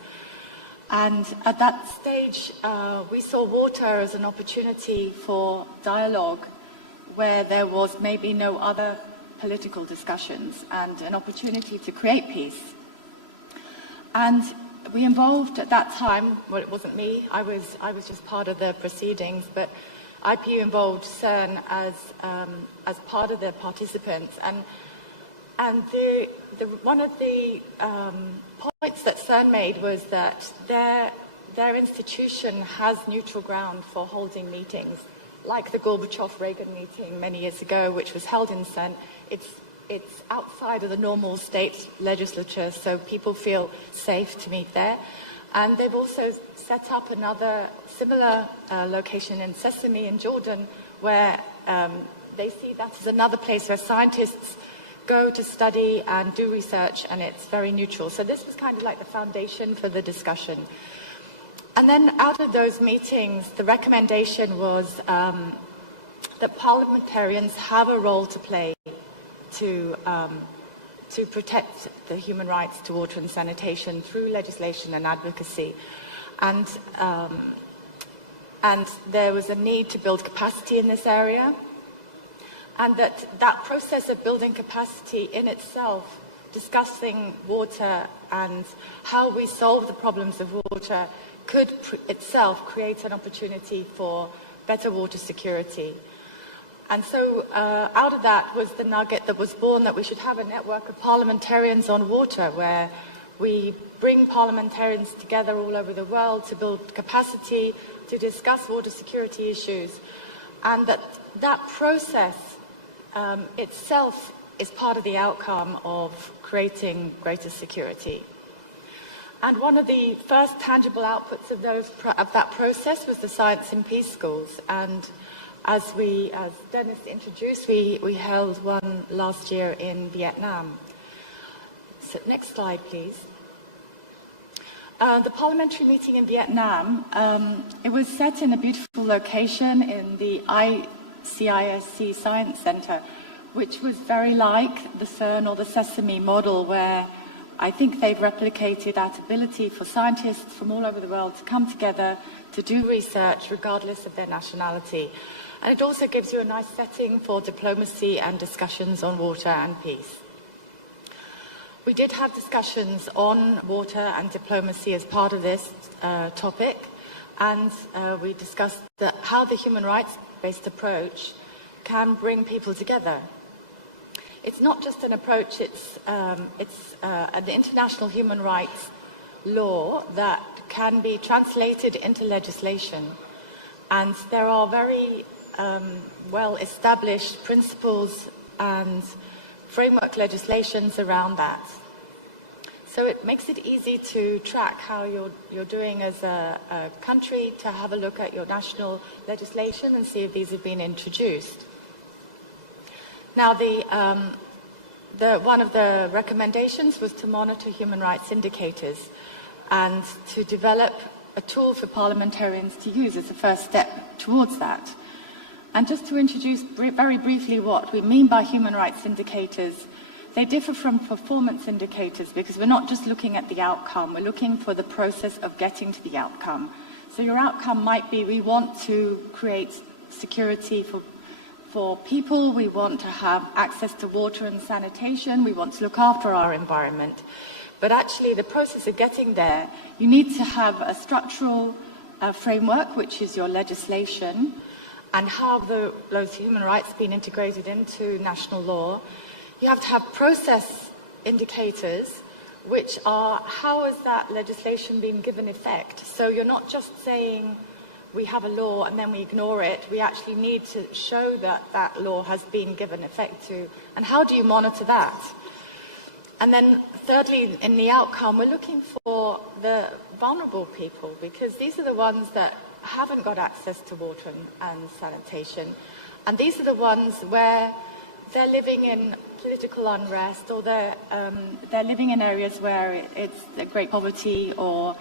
And at that stage, we saw water as an opportunity for dialogue where there was maybe no other political discussions and an opportunity to create peace. And we involved at that time, well, it wasn't me, I was just part of the proceedings, but IPU involved CERN as part of the participants. And one of the points that CERN made was that their institution has neutral ground for holding meetings, like the Gorbachev-Reagan meeting many years ago, which was held in CERN. It's outside of the normal state legislature, so people feel safe to meet there. And they've also set up another similar location in Sesame in Jordan, where they see that as another place where scientists go to study and do research, and it's very neutral. So this was kind of like the foundation for the discussion. And then out of those meetings, the recommendation was that parliamentarians have a role to play to protect the human rights to water and sanitation through legislation and advocacy. And there was a need to build capacity in this area, and that process of building capacity in itself, discussing water and how we solve the problems of water, could itself create an opportunity for better water security. And so out of that was the nugget that was born that we should have a network of parliamentarians on water, where we bring parliamentarians together all over the world to build capacity, to discuss water security issues, and that process itself is part of the outcome of creating greater security. And one of the first tangible outputs of that process was the Science and Peace Schools. And as Dennis introduced, we held one last year in Vietnam. So next slide, please. The parliamentary meeting in Vietnam, it was set in a beautiful location in the ICISC Science Center, which was very like the CERN or the Sesame model, where I think they've replicated that ability for scientists from all over the world to come together to do research regardless of their nationality. And it also gives you a nice setting for diplomacy and discussions on water and peace. We did have discussions on water and diplomacy as part of this topic, and we discussed how the human rights-based approach can bring people together. It's not just an approach, it's an international human rights law that can be translated into legislation. And there are very well-established principles and framework legislations around that. So it makes it easy to track how you're doing as a country, to have a look at your national legislation and see if these have been introduced. Now, one of the recommendations was to monitor human rights indicators and to develop a tool for parliamentarians to use as a first step towards that. And just to introduce very briefly what we mean by human rights indicators, they differ from performance indicators because we're not just looking at the outcome, we're looking for the process of getting to the outcome. So your outcome might be, we want to create security for people, we want to have access to water and sanitation, we want to look after our environment. But actually the process of getting there, you need to have a structural framework, which is your legislation, and how those human rights being integrated into national law. You have to have process indicators, which are how is that legislation being given effect. So you're not just saying we have a law and then we ignore it. We actually need to show that that law has been given effect to. And how do you monitor that? And then thirdly, in the outcome, we're looking for the vulnerable people, because these are the ones that haven't got access to water and sanitation. And these are the ones where they're living in political unrest, or they're living in areas where it's great poverty, or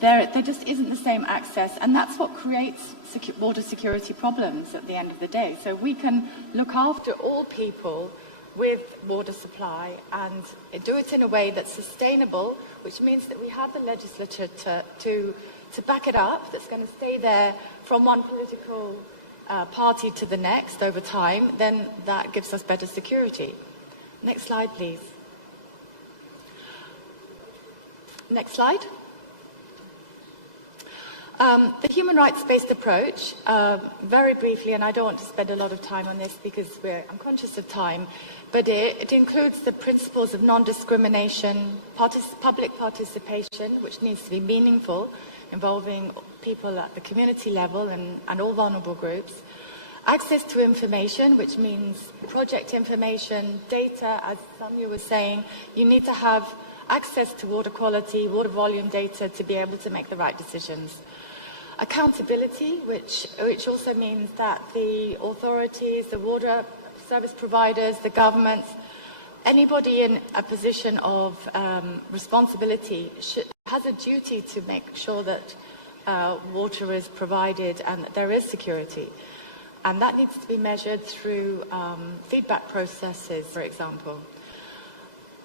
there just isn't the same access. And that's what creates water security problems at the end of the day. So we can look after all people with water supply and do it in a way that's sustainable, which means that we have the legislature to back it up, that's going to stay there from one political party to the next over time, then that gives us better security. Next slide, please. Next slide. The human rights-based approach, very briefly, and I don't want to spend a lot of time on this because I'm conscious of time, but it includes the principles of non-discrimination, public participation, which needs to be meaningful, involving people at the community level and all vulnerable groups, access to information, which means project information, data, as Samia was saying, you need to have access to water quality, water volume data to be able to make the right decisions. Accountability, which also means that the authorities, the water service providers, the governments, anybody in a position of responsibility has a duty to make sure that water is provided and that there is security. And that needs to be measured through feedback processes, for example,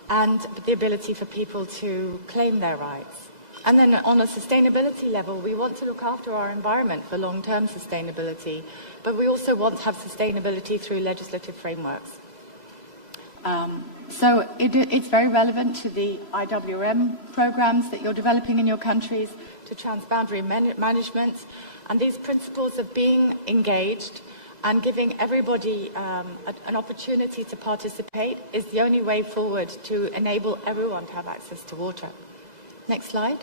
and the ability for people to claim their rights. And then on a sustainability level, we want to look after our environment for long-term sustainability, but we also want to have sustainability through legislative frameworks. So it's very relevant to the IWM programs that you're developing in your countries, to transboundary management, and these principles of being engaged and giving everybody an opportunity to participate is the only way forward to enable everyone to have access to water. Next slide.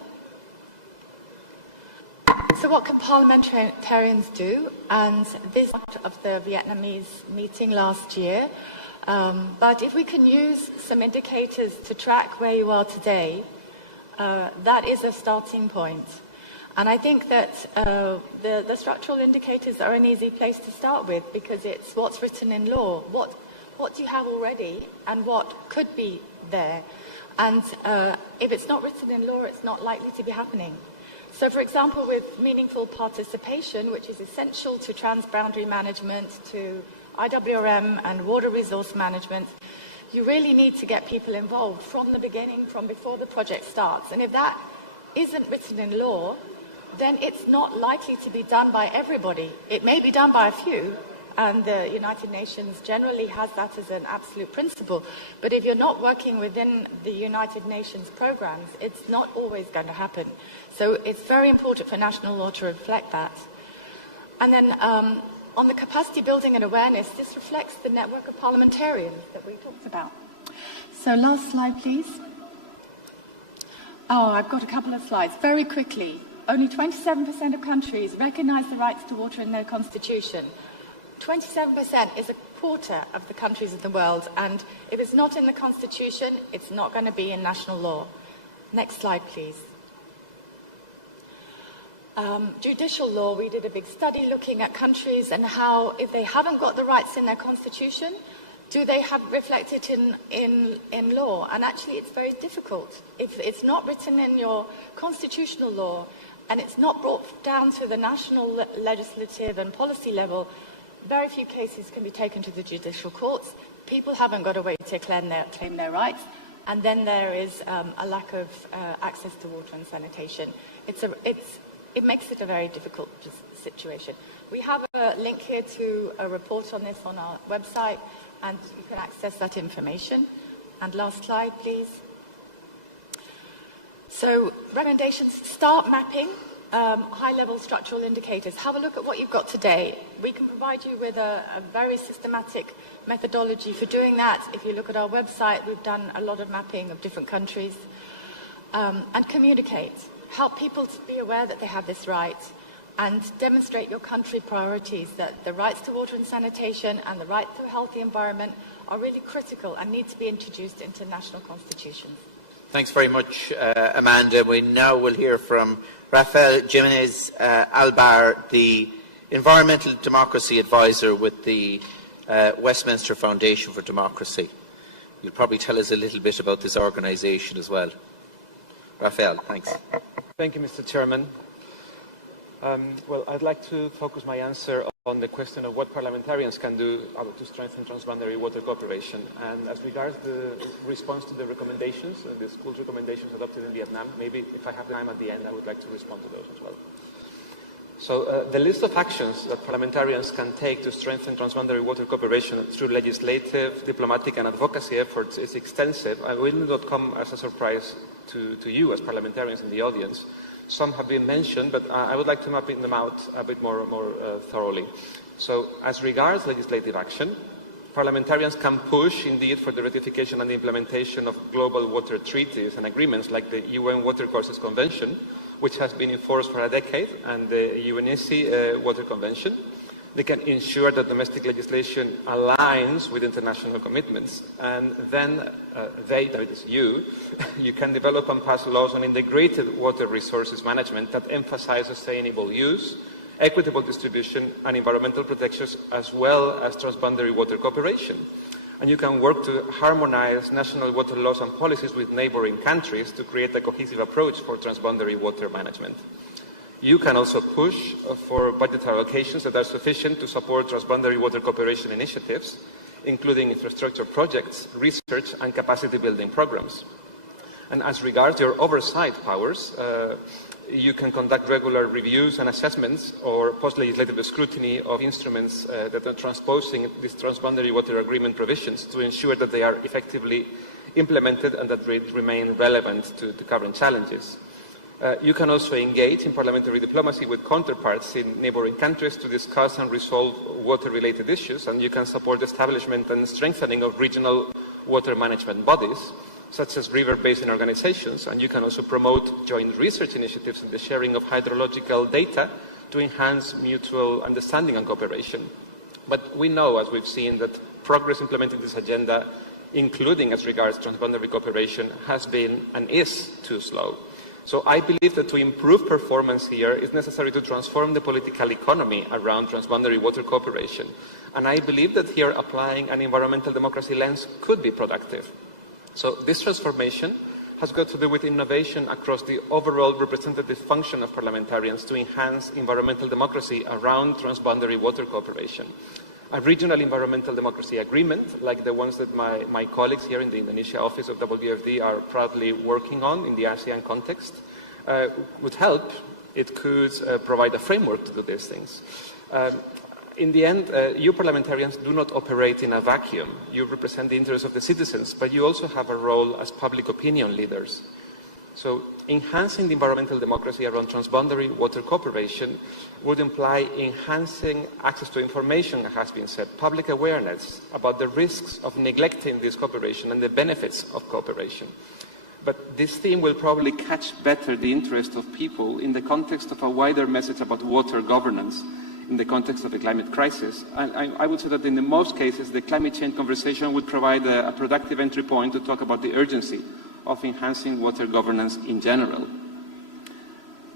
So what can parliamentarians do? And this is part of the Vietnamese meeting last year. But if we can use some indicators to track where you are today, that is a starting point. And I think that the structural indicators are an easy place to start with because it's what's written in law, what do you have already and what could be there. And if it's not written in law, it's not likely to be happening. So, for example, with meaningful participation, which is essential to transboundary management, to IWRM and water resource management, you really need to get people involved from the beginning, from before the project starts. And if that isn't written in law, then it's not likely to be done by everybody. It may be done by a few, and the United Nations generally has that as an absolute principle. But if you're not working within the United Nations programs, it's not always going to happen. So it's very important for national law to reflect that. And then on the capacity building and awareness, this reflects the network of parliamentarians that we talked about. So last slide, please. Oh, I've got a couple of slides. Very quickly, only 27% of countries recognize the rights to water in their constitution. 27% is a quarter of the countries of the world, and if it's not in the constitution, it's not going to be in national law. Next slide, please. Judicial law, we did a big study looking at countries and how, if they haven't got the rights in their constitution, do they have reflected in law? And actually, it's very difficult. If it's not written in your constitutional law and it's not brought down to the national legislative and policy level, very few cases can be taken to the judicial courts. People haven't got a way to claim their rights, and then there is a lack of access to water and sanitation. It makes it a very difficult situation. We have a link here to a report on this on our website, and you can access that information. And last slide, please. So recommendations, start mapping high-level structural indicators. Have a look at what you've got today. We can provide you with a very systematic methodology for doing that. If you look at our website, we've done a lot of mapping of different countries. And communicate. Help people to be aware that they have this right and demonstrate your country priorities, that the rights to water and sanitation and the right to a healthy environment are really critical and need to be introduced into national constitutions. Thanks very much, Amanda. We now will hear from Rafael Jimenez Albar, the Environmental Democracy Advisor with the Westminster Foundation for Democracy. You'll probably tell us a little bit about this organisation as well. Rafael, thanks. Thank you, Mr. Chairman. Well, I'd like to focus my answer on the question of what parliamentarians can do to strengthen transboundary water cooperation. And as regards the response to the recommendations, the school's recommendations adopted in Vietnam, maybe if I have time at the end, I would like to respond to those as well. So the list of actions that parliamentarians can take to strengthen transboundary water cooperation through legislative, diplomatic and advocacy efforts is extensive. I will not come as a surprise to you as parliamentarians in the audience. Some have been mentioned, but I would like to map them out a bit more thoroughly. So as regards legislative action, parliamentarians can push indeed for the ratification and the implementation of global water treaties and agreements like the UN Water Courses Convention, which has been enforced for a decade, and the UNECE Water Convention. They can ensure that domestic legislation aligns with international commitments, and then that is you can develop and pass laws on integrated water resources management that emphasize sustainable use, equitable distribution, and environmental protections, as well as transboundary water cooperation. And you can work to harmonize national water laws and policies with neighboring countries to create a cohesive approach for transboundary water management. You can also push for budgetary allocations that are sufficient to support transboundary water cooperation initiatives, including infrastructure projects, research and capacity building programs. And as regards your oversight powers, you can conduct regular reviews and assessments or post-legislative scrutiny of instruments that are transposing these transboundary water agreement provisions to ensure that they are effectively implemented and that they remain relevant to the current challenges. You can also engage in parliamentary diplomacy with counterparts in neighboring countries to discuss and resolve water-related issues, and you can support the establishment and strengthening of regional water management bodies, such as river basin organizations, and you can also promote joint research initiatives and the sharing of hydrological data to enhance mutual understanding and cooperation. But we know, as we've seen, that progress implementing this agenda, including as regards transboundary cooperation, has been and is too slow. So I believe that to improve performance here, it's necessary to transform the political economy around transboundary water cooperation. And I believe that here applying an environmental democracy lens could be productive. So this transformation has got to do with innovation across the overall representative function of parliamentarians to enhance environmental democracy around transboundary water cooperation. A regional environmental democracy agreement, like the ones that my colleagues here in the Indonesia office of WFD are proudly working on in the ASEAN context, would help. It could provide a framework to do these things. In the end, you parliamentarians do not operate in a vacuum. You represent the interests of the citizens, but you also have a role as public opinion leaders. So enhancing the environmental democracy around transboundary water cooperation would imply enhancing access to information, as has been said, public awareness about the risks of neglecting this cooperation and the benefits of cooperation. But this theme will probably catch better the interest of people in the context of a wider message about water governance, in the context of the climate crisis. And I would say that in the most cases, the climate change conversation would provide a productive entry point to talk about the urgency of enhancing water governance in general.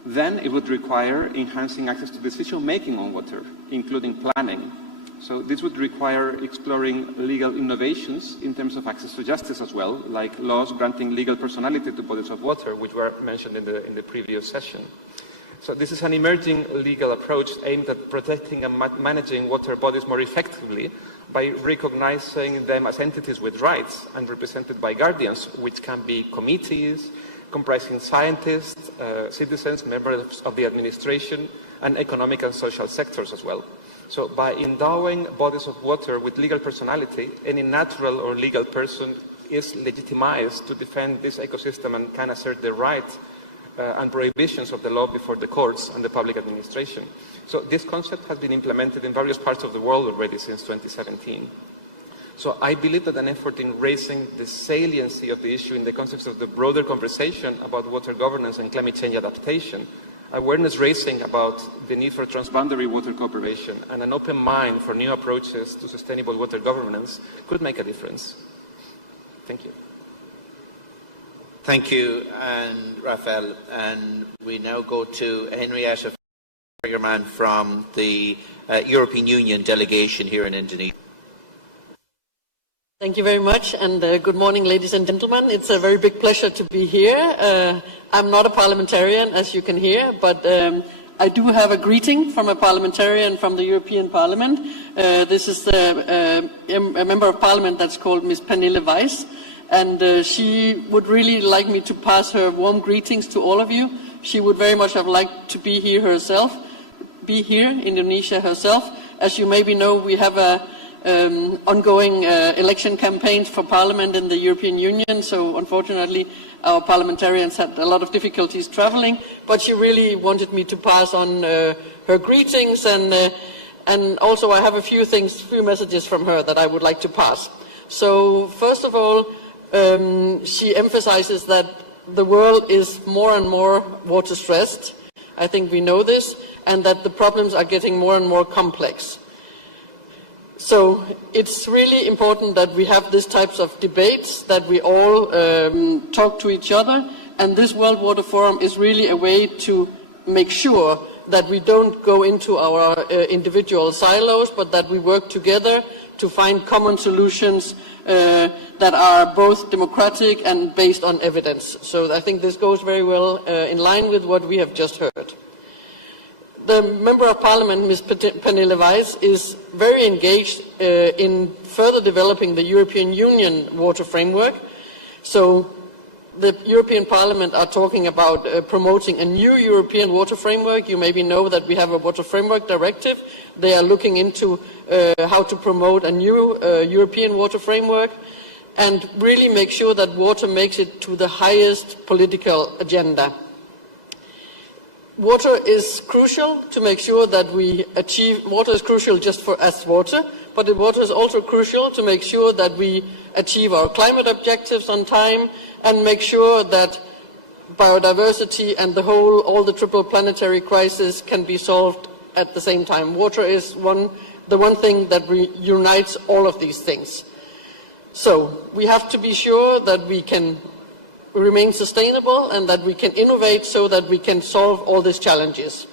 Then it would require enhancing access to decision-making on water, including planning. So this would require exploring legal innovations in terms of access to justice as well, like laws granting legal personality to bodies of water, which were mentioned in the previous session. So this is an emerging legal approach aimed at protecting and managing water bodies more effectively by recognizing them as entities with rights and represented by guardians, which can be committees comprising scientists, citizens, members of the administration, and economic and social sectors as well. So by endowing bodies of water with legal personality, any natural or legal person is legitimized to defend this ecosystem and can assert the rights and prohibitions of the law before the courts and the public administration. So this concept has been implemented in various parts of the world already since 2017. So I believe that an effort in raising the saliency of the issue in the context of the broader conversation about water governance and climate change adaptation, awareness raising about the need for transboundary water cooperation, and an open mind for new approaches to sustainable water governance could make a difference. Thank you. Thank you, and Rafael. And we now go to Henrietta Fergerman from the European Union delegation here in Indonesia. Thank you very much, and good morning, ladies and gentlemen. It's a very big pleasure to be here. I'm not a parliamentarian, as you can hear, but I do have a greeting from a parliamentarian from the European Parliament. This is a member of Parliament that's called Ms. Pernille Weiss, and she would really like me to pass her warm greetings to all of you. She would very much have liked to be here herself, be here in Indonesia herself. As you maybe know, we have a ongoing election campaigns for Parliament in the European Union, so unfortunately our parliamentarians had a lot of difficulties traveling, but she really wanted me to pass on her greetings, and also I have a few messages from her that I would like to pass. So first of all, she emphasizes that the world is more and more water stressed. I think we know this, and that the problems are getting more and more complex. So it's really important that we have these types of debates, that we all talk to each other, and this World Water Forum is really a way to make sure that we don't go into our individual silos, but that we work together to find common solutions that are both democratic and based on evidence. So I think this goes very well in line with what we have just heard. The Member of Parliament, Ms. Pernille Weiss, is very engaged in further developing the European Union water framework. So the European Parliament are talking about promoting a new European water framework. You maybe know that we have a water framework directive. They are looking into how to promote a new European water framework and really make sure that water makes it to the highest political agenda. Water is crucial to make sure that we achieve, water is crucial just for as water, but water is also crucial to make sure that we achieve our climate objectives on time and make sure that biodiversity and all the triple planetary crisis can be solved at the same time. Water is the one thing that unites all of these things. So we have to be sure that we can remain sustainable and that we can innovate so that we can solve all these challenges.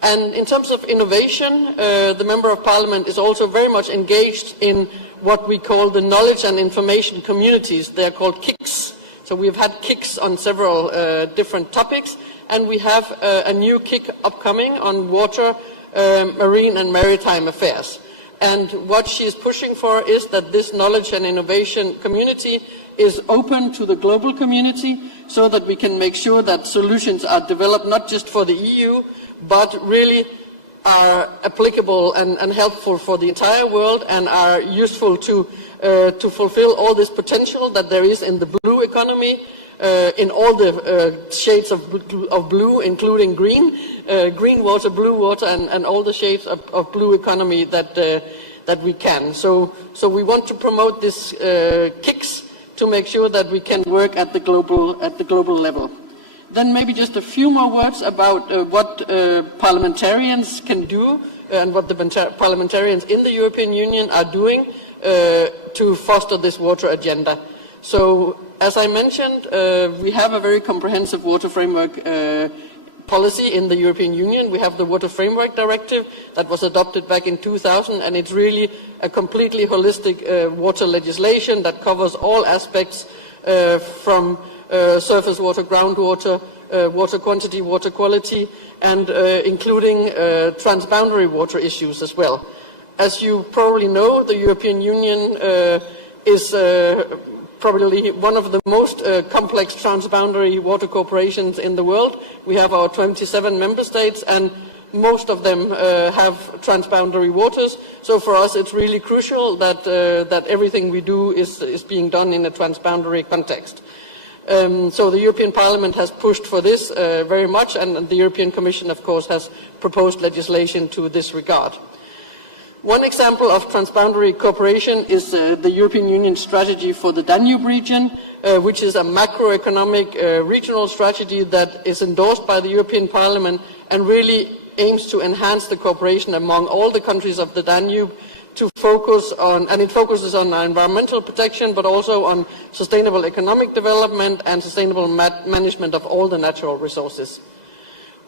And in terms of innovation, the Member of Parliament is also very much engaged in what we call the knowledge and information communities. They are called KICs. So we've had KICs on several different topics, and we have a new KIC upcoming on water, marine and maritime affairs. And what she is pushing for is that this knowledge and innovation community is open to the global community so that we can make sure that solutions are developed not just for the EU, but really are applicable and helpful for the entire world and are useful to fulfill all this potential that there is in the blue economy, in all the shades of blue, including green, green water, blue water, and all the shades of blue economy that we can. So we want to promote this KICs to make sure that we can work at the global level. Then maybe just a few more words about what parliamentarians can do and what the parliamentarians in the European Union are doing to foster this water agenda. So, as I mentioned, we have a very comprehensive water framework policy in the European Union. We have the Water Framework Directive that was adopted back in 2000, and it's really a completely holistic water legislation that covers all aspects from surface water, groundwater, water quantity, water quality, and including transboundary water issues as well. As you probably know, the European Union is probably one of the most complex transboundary water corporations in the world. We have our 27 member states, and most of them have transboundary waters. So for us, it's really crucial that that everything we do is being done in a transboundary context. So the European Parliament has pushed for this very much, and the European Commission, of course, has proposed legislation to this regard. One example of transboundary cooperation is the European Union strategy for the Danube region, which is a macroeconomic regional strategy that is endorsed by the European Parliament and really aims to enhance the cooperation among all the countries of the Danube to focus on, and it focuses on environmental protection, but also on sustainable economic development and sustainable management of all the natural resources.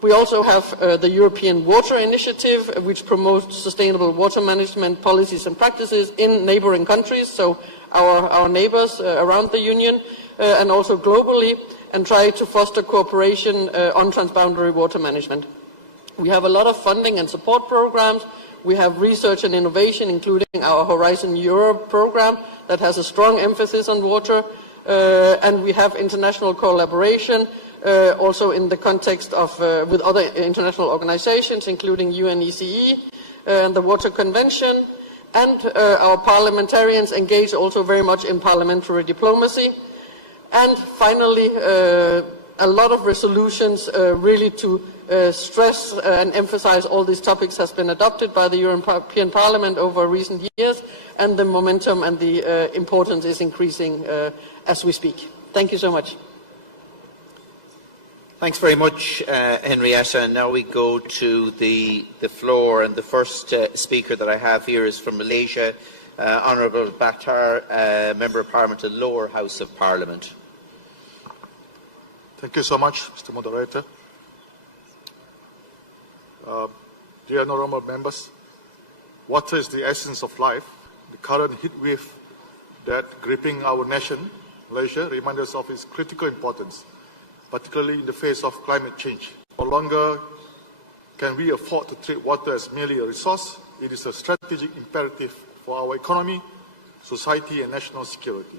We also have the European Water Initiative, which promotes sustainable water management policies and practices in neighboring countries, so our neighbors around the Union, and also globally, and try to foster cooperation on transboundary water management. We have a lot of funding and support programs. We have research and innovation, including our Horizon Europe program that has a strong emphasis on water. And we have international collaboration, also in the context of with other international organizations, including UNECE and the Water Convention. And our parliamentarians engage also very much in parliamentary diplomacy. And finally, a lot of resolutions really to stress and emphasize all these topics has been adopted by the European Parliament over recent years, and the momentum and the importance is increasing as we speak. Thank you so much. Thanks very much, Henrietta. Now we go to the floor, and the first speaker that I have here is from Malaysia, Honourable Bakhtar, Member of Parliament of the Lower House of Parliament. Thank you so much, Mr. Moderator. Dear honourable members, water is the essence of life. The current heat wave that gripping our nation, Malaysia, reminds us of its critical importance, particularly in the face of climate change. No longer can we afford to treat water as merely a resource. It is a strategic imperative for our economy, society, and national security.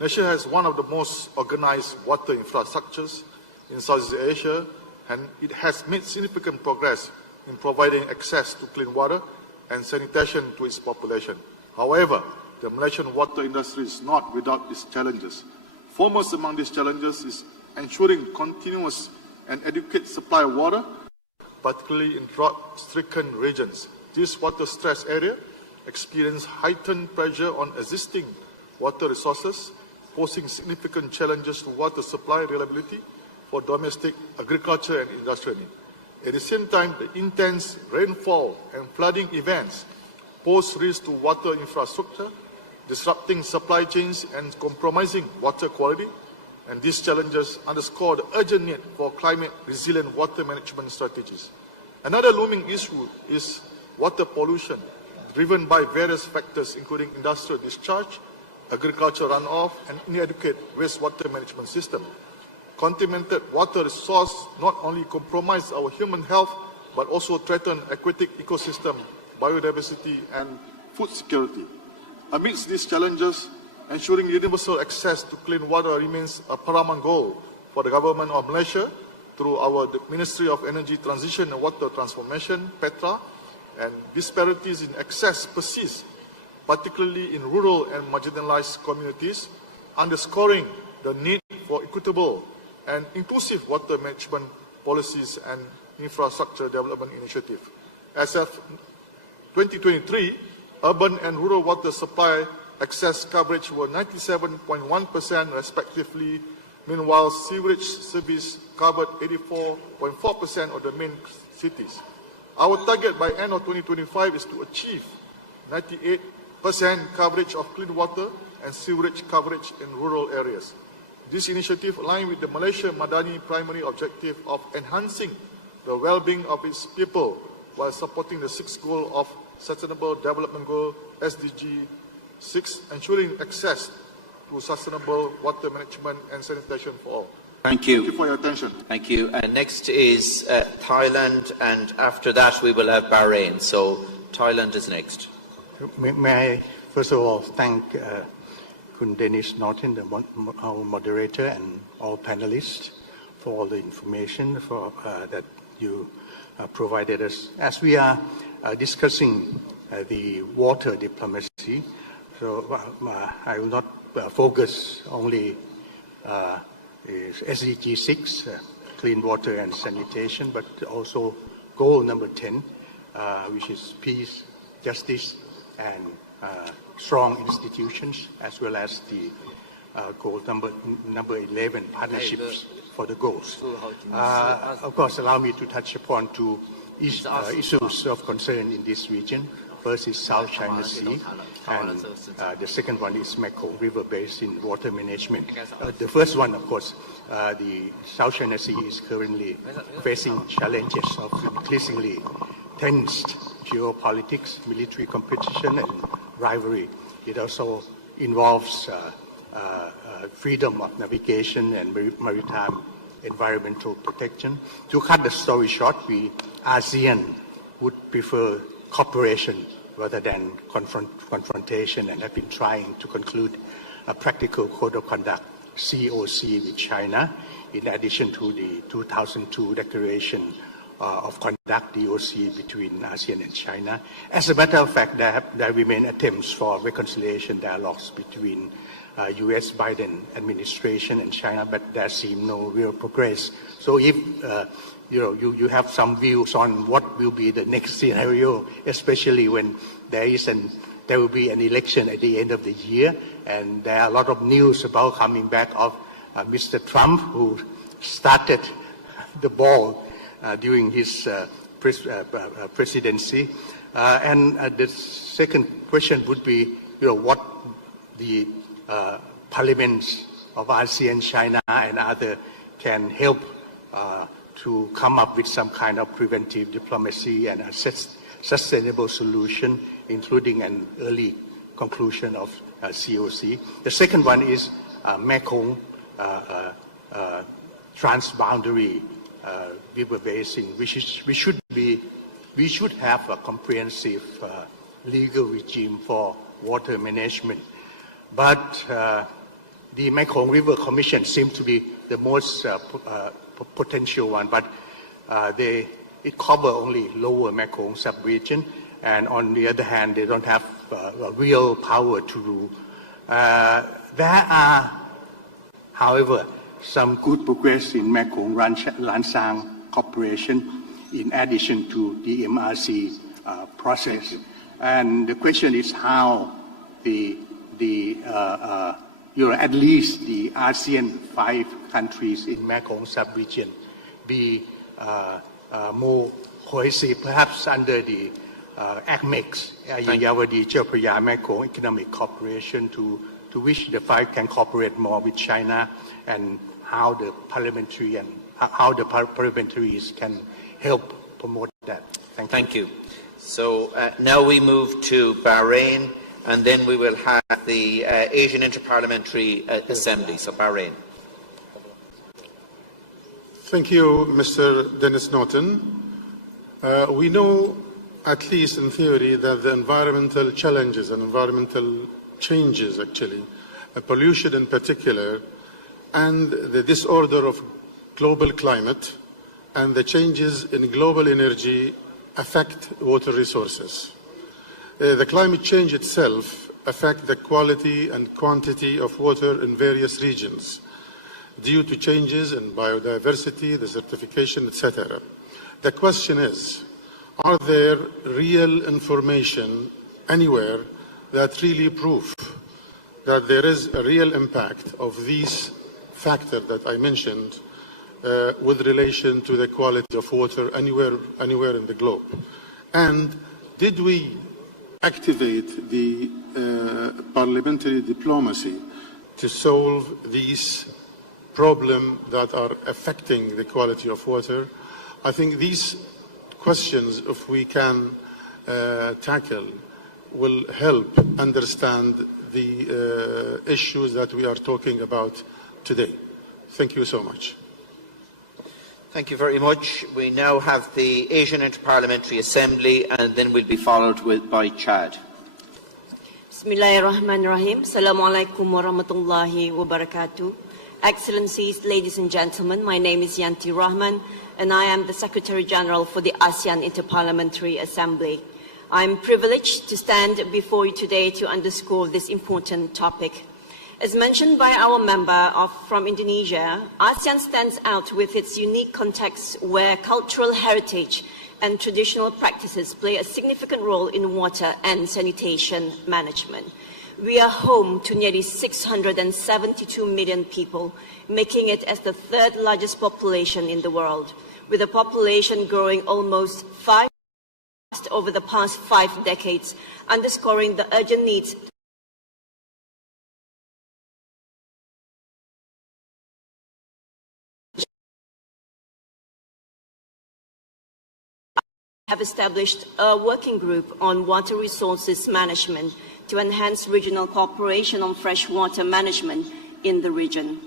Malaysia has one of the most organized water infrastructures in Southeast Asia, and it has made significant progress in providing access to clean water and sanitation to its population. However, the Malaysian water industry is not without its challenges. Foremost among these challenges is ensuring continuous and adequate supply of water, particularly in drought-stricken regions. This water-stressed area experience heightened pressure on existing water resources, posing significant challenges to water supply reliability for domestic agriculture and industrial needs. At the same time, the intense rainfall and flooding events pose risk to water infrastructure, disrupting supply chains and compromising water quality. And these challenges underscore the urgent need for climate-resilient water management strategies. Another looming issue is water pollution, driven by various factors including industrial discharge, agricultural runoff, and inadequate wastewater management system. Contaminated water source not only compromise our human health, but also threaten aquatic ecosystem, biodiversity, and food security. Amidst these challenges, ensuring universal access to clean water remains a paramount goal for the Government of Malaysia through our Ministry of Energy Transition and Water Transformation, PETRA, and disparities in access persist, particularly in rural and marginalized communities, underscoring the need for equitable and inclusive water management policies and infrastructure development initiative. As of 2023, urban and rural water supply access coverage were 97.1% respectively. Meanwhile, sewerage service covered 84.4% of the main cities. Our target by end of 2025 is to achieve 98% coverage of clean water and sewerage coverage in rural areas. This initiative aligns with the Malaysia Madani primary objective of enhancing the well-being of its people while supporting the sixth goal of Sustainable Development Goal, SDG 6, ensuring access to sustainable water management and sanitation for all. Thank you. Thank you for your attention. Thank you. Next is Thailand, and after that we will have Bahrain. So Thailand is next. May I first of all thank Kun Dennis Norton, our moderator, and all panelists for all the information that you provided us. As we are discussing the water diplomacy, so I will not focus only is SDG 6, clean water and sanitation, but also goal number 10, which is peace, justice, and strong institutions, as well as the goal number 11, partnerships for the goals. Of course, allow me to touch upon two issues of concern in this region. First is South China Sea, and the second one is Mekong River basin water management. The first one, of course, the South China Sea is currently facing challenges of increasingly tensed geopolitics, military competition, and rivalry. It also involves freedom of navigation and maritime environmental protection. To cut the story short, ASEAN would prefer cooperation rather than confrontation, and have been trying to conclude a practical code of conduct, COC, with China, in addition to the 2002 declaration of conduct, DOC, between ASEAN and China. As a matter of fact, there remain attempts for reconciliation dialogues between U.S. Biden administration and China, but there seems no real progress. So if you have some views on what will be the next scenario, especially when there will be an election at the end of the year, and there are a lot of news about coming back of Mr. Trump, who started the ball during his presidency. And the second question would be, what the parliaments of ASEAN, China, and other can help to come up with some kind of preventive diplomacy and a sustainable solution, including an early conclusion of COC. The second one is Mekong Transboundary river basin. We should have a comprehensive legal regime for water management. But the Mekong River Commission seems to be the most potential one, but it covers only lower Mekong sub-region, and on the other hand, they don't have real power to rule. There are, however, some good progress in Mekong Lansang cooperation in addition to the MRC process. And the question is how at least the ASEAN 5 countries in Mekong sub-region be more cohesive, perhaps under the ACMEX, Yawadi Chao Mekong Economic Cooperation, to which the 5 can cooperate more with China, and how the parliamentaries can help promote that. Thank you. So now we move to Bahrain, and then we will have the Asian Interparliamentary Assembly. So Bahrain. Thank you, Mr. Dennis Norton. We know, at least in theory, that the environmental challenges and environmental changes, actually, pollution in particular, and the disorder of global climate and the changes in global energy affect water resources. The climate change itself affects the quality and quantity of water in various regions due to changes in biodiversity, desertification, etc. The question is, are there real information anywhere that really prove that there is a real impact of these factors that I mentioned with relation to the quality of water anywhere in the globe? And did we activate the parliamentary diplomacy to solve these problems that are affecting the quality of water? I think these questions, if we can tackle, will help understand the issues that we are talking about today. Thank you so much. Thank you very much. We now have the Asian Interparliamentary Assembly, and then we'll be followed by Chad. Bismillahirrahmanirrahim. Assalamualaikum warahmatullahi wabarakatuh. Excellencies, ladies and gentlemen, my name is Yanti Rahman, and I am the Secretary General for the ASEAN Interparliamentary Assembly. I'm privileged to stand before you today to underscore this important topic. As mentioned by our member from Indonesia, ASEAN stands out with its unique context where cultural heritage and traditional practices play a significant role in water and sanitation management. We are home to nearly 672 million people, making it as the 3rd largest population in the world, with a population growing almost 5 times over the past 5 decades, underscoring the urgent needs have established a working group on water resources management to enhance regional cooperation on freshwater management in the region.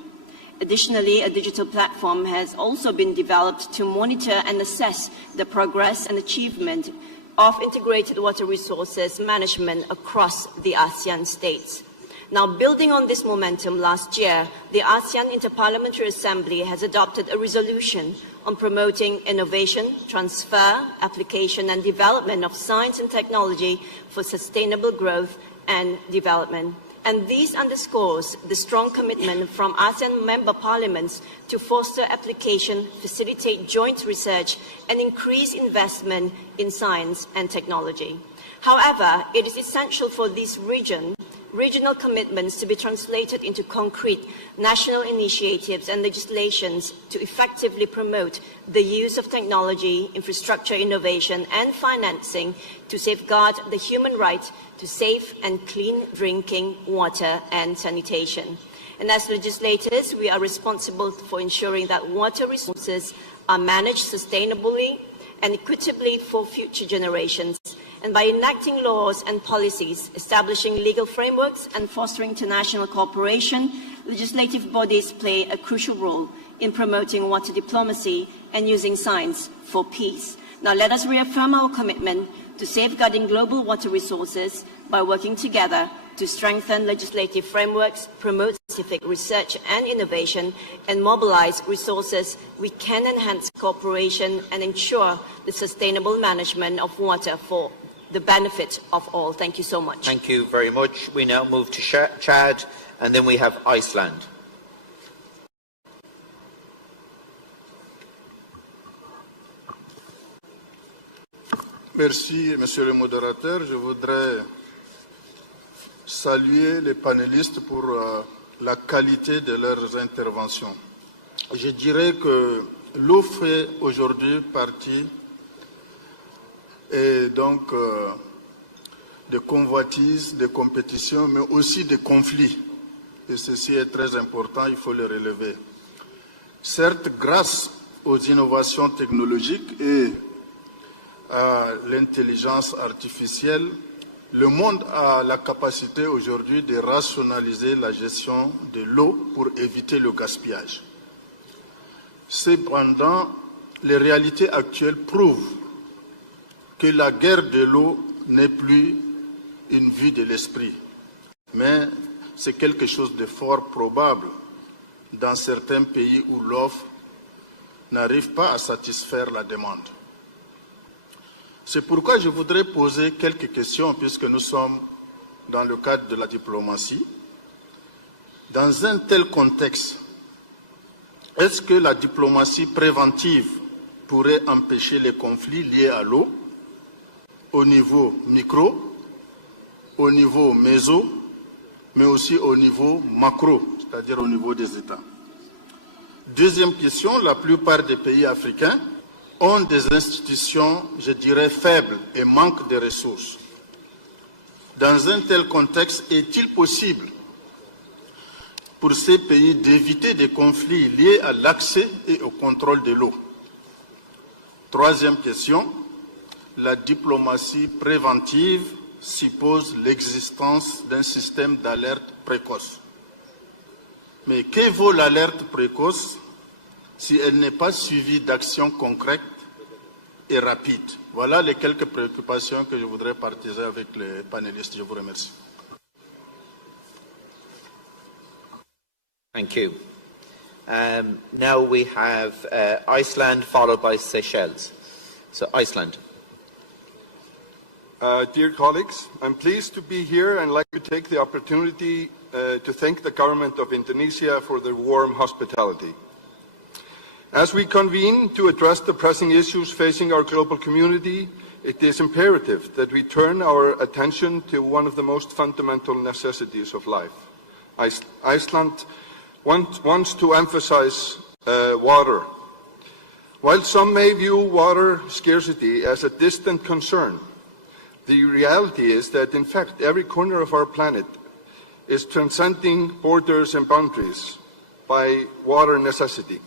Additionally, a digital platform has also been developed to monitor and assess the progress and achievement of integrated water resources management across the ASEAN states. Now, building on this momentum, last year, the ASEAN Interparliamentary Assembly has adopted a resolution on promoting innovation, transfer, application, and development of science and technology for sustainable growth and development. And this underscores the strong commitment from ASEAN member parliaments to foster application, facilitate joint research, and increase investment in science and technology. However, it is essential for this regional commitments to be translated into concrete national initiatives and legislations to effectively promote the use of technology, infrastructure innovation, and financing to safeguard the human right to safe and clean drinking water and sanitation. And as legislators, we are responsible for ensuring that water resources are managed sustainably and equitably for future generations. And by enacting laws and policies, establishing legal frameworks, and fostering international cooperation, legislative bodies play a crucial role in promoting water diplomacy and using science for peace. Now, let us reaffirm our commitment to safeguarding global water resources by working together to strengthen legislative frameworks, promote scientific research and innovation, and mobilize resources. We can enhance cooperation and ensure the sustainable management of water for the benefit of all. Thank you so much. Thank you very much. We now move to Chad, and then we have Iceland. Merci, Monsieur le modérateur. Je voudrais saluer les panélistes pour la qualité de leurs interventions. Je dirais que l'eau fait aujourd'hui partie et donc de convoitises, de compétitions, mais aussi de conflits. Et ceci est très important, il faut le relever. Certes, grâce aux innovations technologiques et à l'intelligence artificielle, le monde a la capacité aujourd'hui de rationaliser la gestion de l'eau pour éviter le gaspillage. Cependant, les réalités actuelles prouvent que la guerre de l'eau n'est plus une vue de l'esprit, mais c'est quelque chose de fort probable dans certains pays où l'offre n'arrive pas à satisfaire la demande. C'est pourquoi je voudrais poser quelques questions, puisque nous sommes dans le cadre de la diplomatie. Dans un tel contexte, est-ce que la diplomatie préventive pourrait empêcher les conflits liés à l'eau au niveau micro, au niveau méso, mais aussi au niveau macro, c'est-à-dire au niveau des États? Deuxième question, la plupart des pays africains ont des institutions, je dirais, faibles et manquent de ressources. Dans un tel contexte, est-il possible pour ces pays d'éviter des conflits liés à l'accès et au contrôle de l'eau? Troisième question, la diplomatie préventive suppose l'existence d'un système d'alerte précoce. Mais que vaut l'alerte précoce si elle n'est pas suivie d'actions concrètes et rapides? Voilà les quelques préoccupations que je voudrais partager avec les panélistes. Je vous remercie. Thank you. Now we have Iceland, followed by Seychelles. So, Iceland. Dear colleagues, I'm pleased to be here and like to take the opportunity to thank the government of Indonesia for their warm hospitality. As we convene to address the pressing issues facing our global community, it is imperative that we turn our attention to one of the most fundamental necessities of life. Iceland wants to emphasize water. While some may view water scarcity as a distant concern, the reality is that, in fact, every corner of our planet is transcending borders and boundaries by water necessity.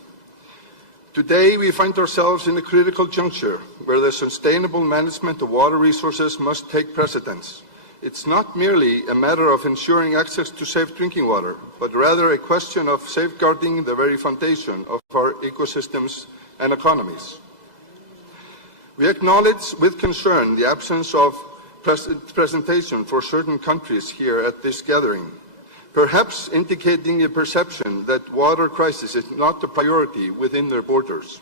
Today, we find ourselves in a critical juncture where the sustainable management of water resources must take precedence It's not merely a matter of ensuring access to safe drinking water, but rather a question of safeguarding the very foundation of our ecosystems and economies. We acknowledge with concern the absence of presentation for certain countries here at this gathering, perhaps indicating a perception that water crisis is not a priority within their borders.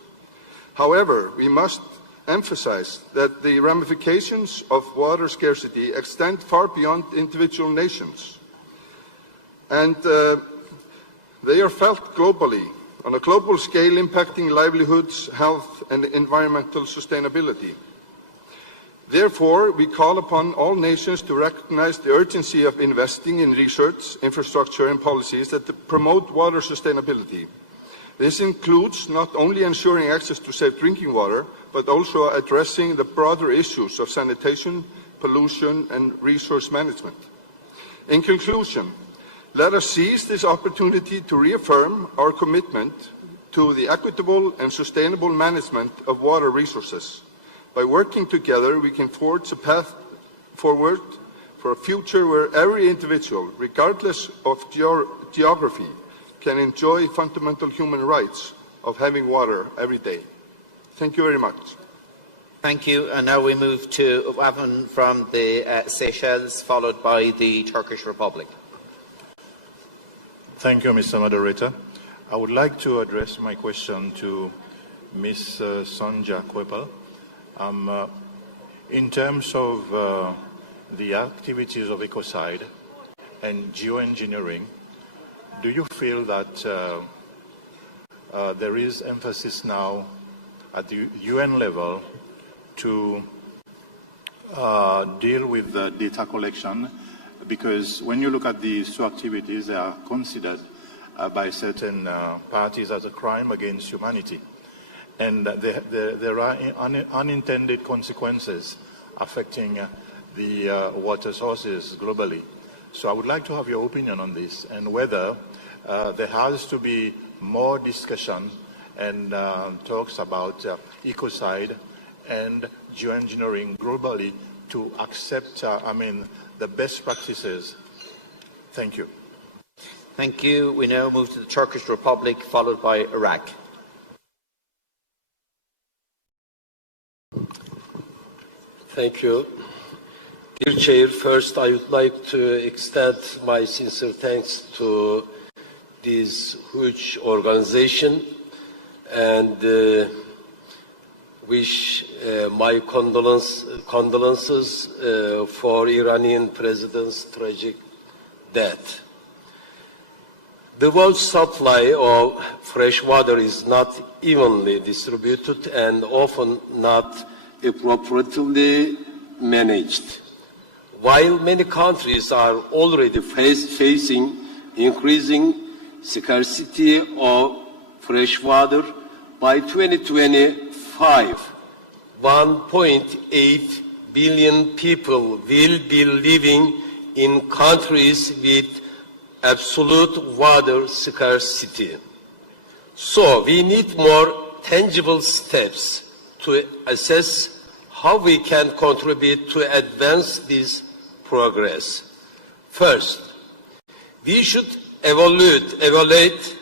However, we must emphasize that the ramifications of water scarcity extend far beyond individual nations, and they are felt globally, on a global scale, impacting livelihoods, health, and environmental sustainability. Therefore, we call upon all nations to recognize the urgency of investing in research, infrastructure, and policies that promote water sustainability. This includes not only ensuring access to safe drinking water, but also addressing the broader issues of sanitation, pollution, and resource management. In conclusion, let us seize this opportunity to reaffirm our commitment to the equitable and sustainable management of water resources. By working together, we can forge a path forward for a future where every individual, regardless of geography, can enjoy fundamental human rights of having water every day. Thank you very much. Thank you. And now we move to Wavan from the Seychelles, followed by the Turkish Republic. Thank you, Mr. Moderator. I would like to address my question to Ms. Sonja Kwepel. In terms of the activities of Ecocide and geoengineering, do you feel that there is emphasis now at the UN level to deal with the data collection? Because when you look at these two activities, they are considered by certain parties as a crime against humanity. And there are unintended consequences affecting the water sources globally. So I would like to have your opinion on this, and whether there has to be more discussion and talks about ecocide and geoengineering globally to accept, the best practices. Thank you. Thank you. We now move to the Turkish Republic, followed by Iraq. Thank you. Dear Chair, first I would like to extend my sincere thanks to this huge organization and wish my condolences for Iranian President's tragic death. The world's supply of fresh water is not evenly distributed and often not appropriately managed. While many countries are already facing increasing scarcity of fresh water, by 2025, 1.8 billion people will be living in countries with absolute water scarcity. So we need more tangible steps to assess how we can contribute to advance this progress. First, we should evaluate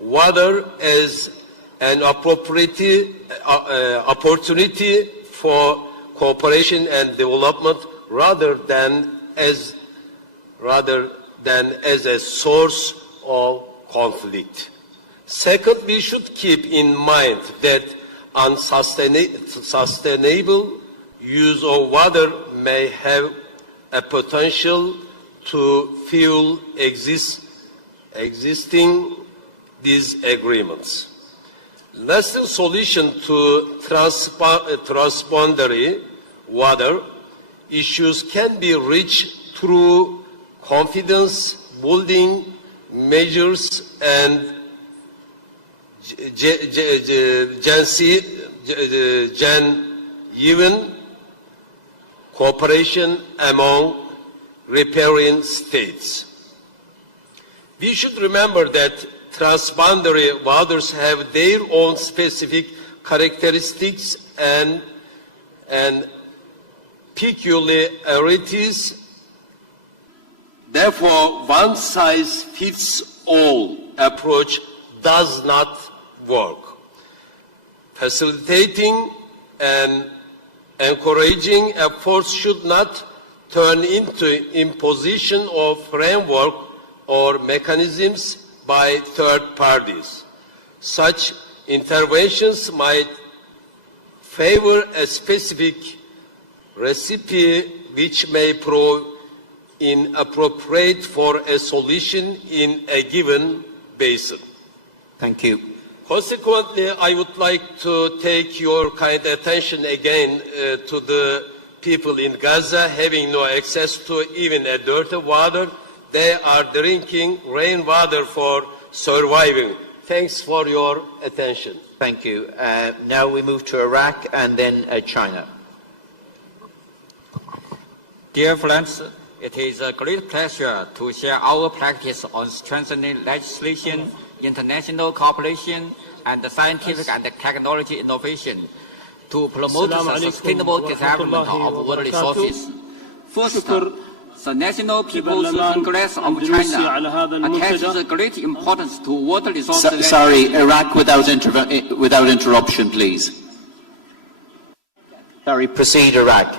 water as an opportunity for cooperation and development rather than as a source of conflict. Second, we should keep in mind that unsustainable use of water may have a potential to fuel existing disagreements. Lasting solution to transboundary water issues can be reached through confidence building measures and genuine cooperation among riparian states. We should remember that transboundary waters have their own specific characteristics and peculiarities Therefore, one-size-fits-all approach does not work. Facilitating and encouraging efforts should not turn into imposition of framework or mechanisms by third parties. Such interventions might favor a specific recipe which may prove inappropriate for a solution in a given basin. Thank you. Consequently, I would like to take your kind attention again to the people in Gaza having no access to even a dirty water. They are drinking rainwater for surviving. Thanks for your attention. Thank you. Now we move to Iraq and then China. Dear friends, it is a great pleasure to share our practice on strengthening legislation, international cooperation, and scientific and technology innovation to promote the sustainable development of water resources. First, the National People's Congress of China attaches great importance to water resources. Sorry, Iraq without interruption, please. Sorry, proceed, Iraq.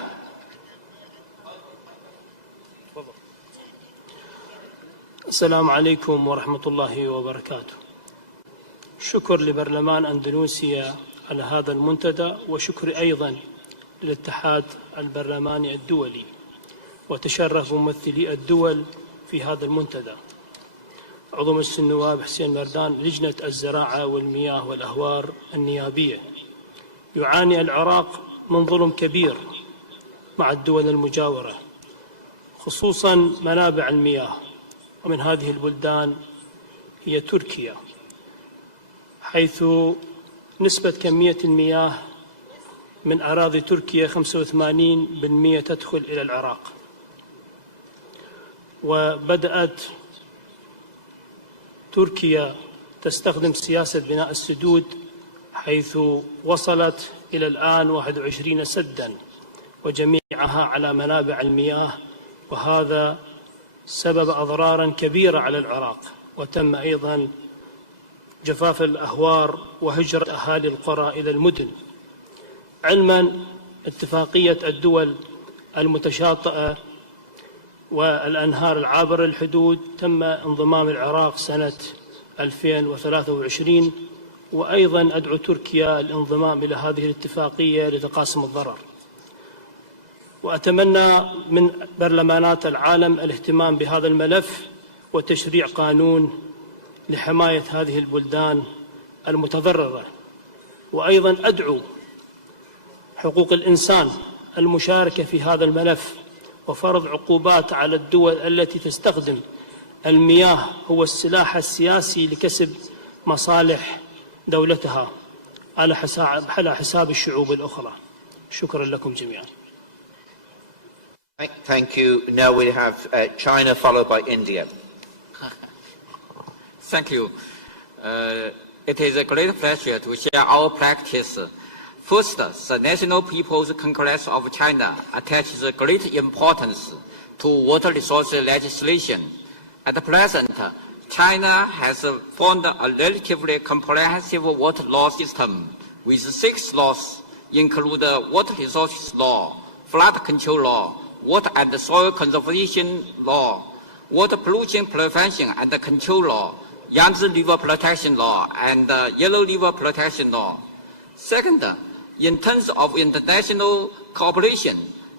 السلام عليكم ورحمة الله وبركاته. شكر لبرلمان أندونيسيا على هذا المنتدى، وشكر أيضا للاتحاد البرلماني الدولي، وتشرف ممثلي الدول في هذا المنتدى. عضو مجلس النواب حسين مردان، لجنة الزراعة والمياه والأهوار النيابية. يعاني العراق من ظلم كبير مع الدول المجاورة، خصوصا منابع المياه، ومن هذه البلدان هي تركيا، حيث نسبة كمية المياه من أراضي تركيا 85% تدخل إلى العراق. وبدأت تركيا تستخدم سياسة بناء السدود، حيث وصلت إلى الآن 21 سدا، وجميعها على منابع المياه، وهذا سبب أضرارا كبيرة على العراق. وتم أيضا جفاف الأهوار وهجرة أهالي القرى إلى المدن. علما اتفاقية الدول المتشاطئة والأنهار العابرة للحدود تم انضمام العراق سنة 2023، وأيضا أدعو تركيا للانضمام إلى هذه الاتفاقية لتقاسم الضرر. وأتمنى من برلمانات العالم الاهتمام بهذا الملف وتشريع قانون لحماية هذه البلدان المتضررة. وأيضا أدعو حقوق الإنسان المشاركة في هذا الملف وفرض عقوبات على الدول التي تستخدم المياه هو السلاح السياسي لكسب مصالح دولتها على حساب الشعوب الأخرى. شكرا لكم جميعا. Thank you. Now we have China followed by India. Thank you. It is a great pleasure to share our practice. First, the National People's Congress of China attaches great importance to water resource legislation. At present, China has formed a relatively comprehensive water law system with 6 laws, include water resources law, flood control law, water and soil conservation law, water pollution prevention and control law, Yangtze River protection law, and Yellow River protection law. Second, in terms of international cooperation,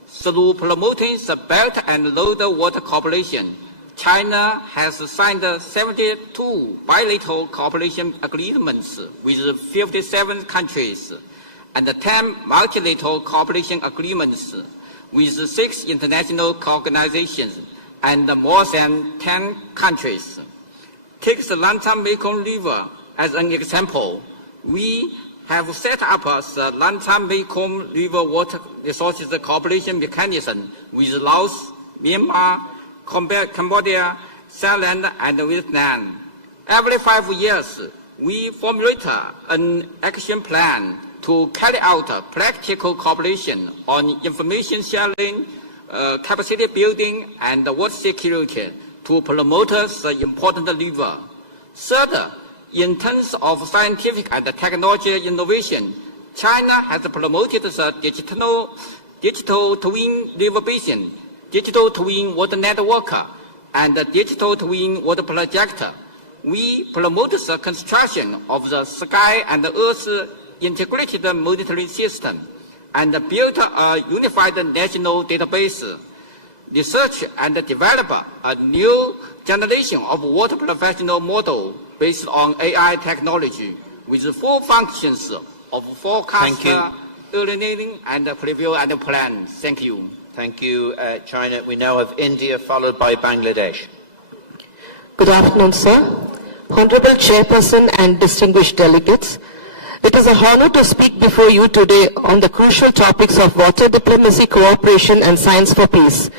through promoting the Belt and Road Water Cooperation, China has signed 72 bilateral cooperation agreements with 57 countries and 10 multilateral cooperation agreements with 6 international organizations and more than 10 countries. Take the Mekong River as an example. We have set up the Mekong River Water Resources Cooperation Mechanism with Laos, Myanmar, Cambodia, Thailand, and Vietnam. Every 5 years, we formulate an action plan to carry out practical cooperation on information sharing, capacity building and water security to promote the important river. Third, in terms of scientific and technology innovation, China has promoted the digital twin river basin, digital twin water network, and the digital twin water project. We promote the construction of the sky and earth integrated monitoring system and built a unified national database, research and develop a new generation of water professional model based on AI technology with full functions of forecast, early learning, and preview and plan. Thank you. Thank you, China. We now have India, followed by Bangladesh. Good afternoon, sir. Honorable Chairperson and distinguished delegates, it is a honor to speak before you today on the crucial topics of water diplomacy, cooperation, and science for peace.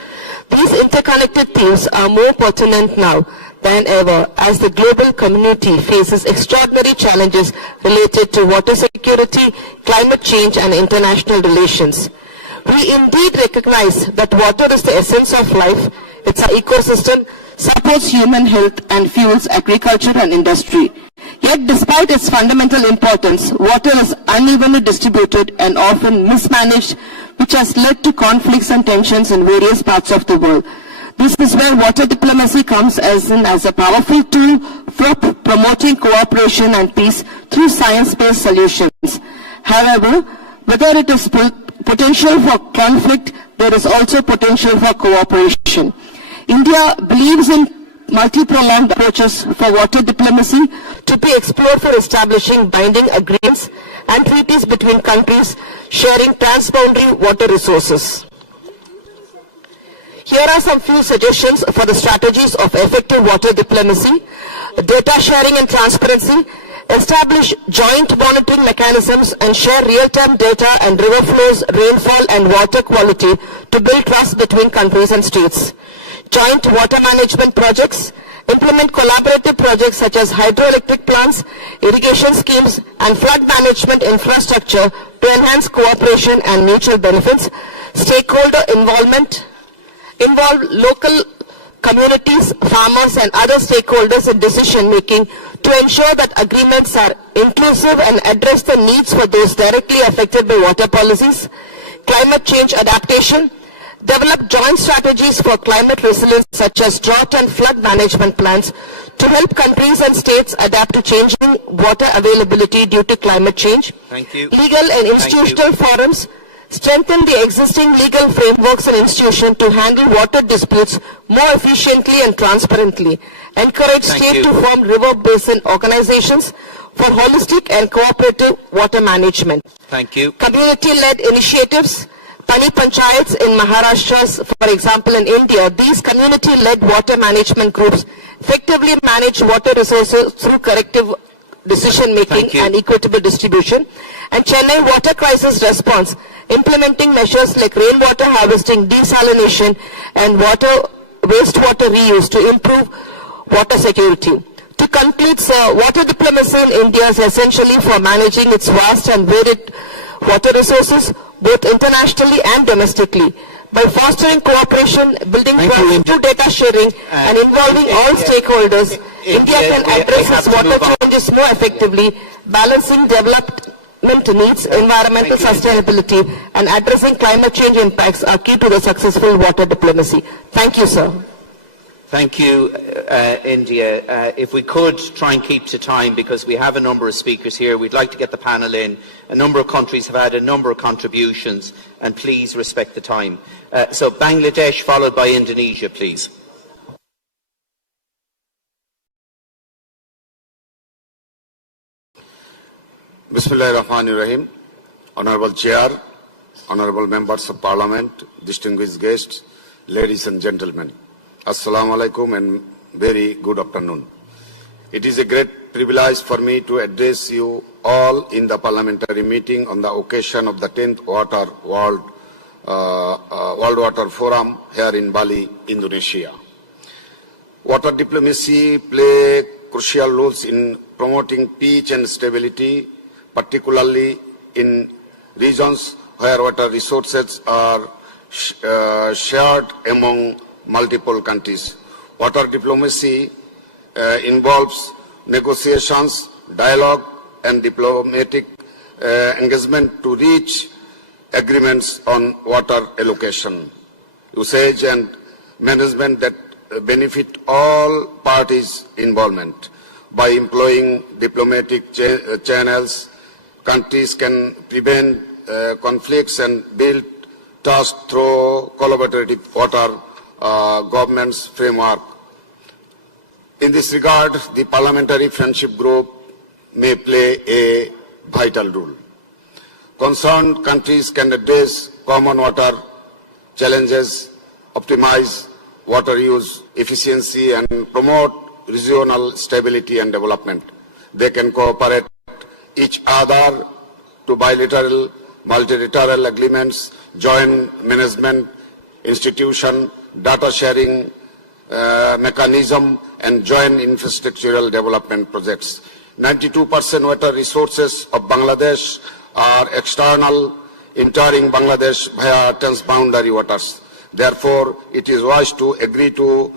These interconnected themes are more pertinent now than ever as the global community faces extraordinary challenges related to water security, climate change, and international relations. We indeed recognize that water is the essence of life. It's an ecosystem, supports human health, and fuels agriculture and industry. Yet, despite its fundamental importance, water is unevenly distributed and often mismanaged, which has led to conflicts and tensions in various parts of the world. This is where water diplomacy comes as a powerful tool for promoting cooperation and peace through science-based solutions. However, whether it is potential for conflict, there is also potential for cooperation. India believes in multi-pronged approaches for water diplomacy to be explored for establishing binding agreements and treaties between countries sharing transboundary water resources. Here are some few suggestions for the strategies of effective water diplomacy: data sharing and transparency, establish joint monitoring mechanisms and share real-time data and river flows, rainfall and water quality to build trust between countries and states. Joint water management projects, implement collaborative projects such as hydroelectric plants, irrigation schemes, and flood management infrastructure to enhance cooperation and mutual benefits. Stakeholder involvement, involve local communities, farmers, and other stakeholders in decision making to ensure that agreements are inclusive and address the needs for those directly affected by water policies. Climate change adaptation, develop joint strategies for climate resilience such as drought and flood management plans to help countries and states adapt to changing water availability due to climate change. Thank you. Legal and institutional forums, strengthen the existing legal frameworks and institutions to handle water disputes more efficiently and transparently. Encourage states to form river basin organizations for holistic and cooperative water management. Thank you. Community-led initiatives, Pani Panchayats in Maharashtra, for example, in India, these community-led water management groups effectively manage water resources through corrective decision-making and equitable distribution. And Chennai water crisis response, implementing measures like rainwater harvesting, desalination, and wastewater reuse to improve water security. To conclude, sir, water diplomacy in India is essentially for managing its vast and varied water resources, both internationally and domestically. By fostering cooperation, building trust through data sharing, and involving all stakeholders, India can address its water challenges more effectively, balancing development needs, environmental sustainability, and addressing climate change impacts are key to the successful water diplomacy. Thank you, sir. Thank you, India. If we could try and keep to time, because we have a number of speakers here, we'd like to get the panel in. A number of countries have had a number of contributions, and please respect the time. So Bangladesh, followed by Indonesia, please. Bismillahirrahmanirrahim. Honorable Chair, Honorable Members of Parliament, distinguished guests, ladies and gentlemen. Assalamu alaikum and very good afternoon. It is a great privilege for me to address you all in the parliamentary meeting on the occasion of the 10th World Water Forum here in Bali, Indonesia. Water diplomacy plays crucial roles in promoting peace and stability, particularly in regions where water resources are shared among multiple countries. Water diplomacy involves negotiations, dialogue, and diplomatic engagement to reach agreements on water allocation, usage, and management that benefit all parties' involvement. By employing diplomatic channels, countries can prevent conflicts and build trust through collaborative water governance framework. In this regard, the Parliamentary Friendship Group may play a vital role. Concerned countries can address common water challenges, optimize water use efficiency, and promote regional stability and development. They can cooperate each other to bilateral, multilateral agreements, joint management institution, data sharing mechanism, and joint infrastructural development projects. 92% water resources of Bangladesh are external, entering Bangladesh via transboundary waters. Therefore, it is wise to agree to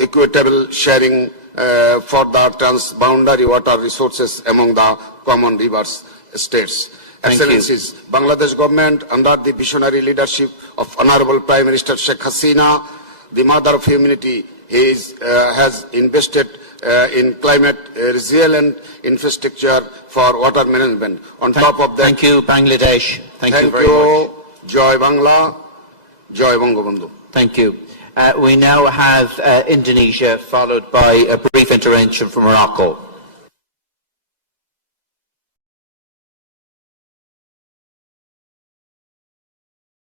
equitable sharing for the transboundary water resources among the common rivers states. Excellencies, Bangladesh government, under the visionary leadership of Honorable Prime Minister Sheikh Hasina, the mother of humanity, has invested in climate resilient infrastructure for water management. On top of that, thank you, Bangladesh. Thank you very much. much. Joy Bangla, Joy Bangabandhu. Thank you. We now have Indonesia, followed by a brief intervention from Morocco.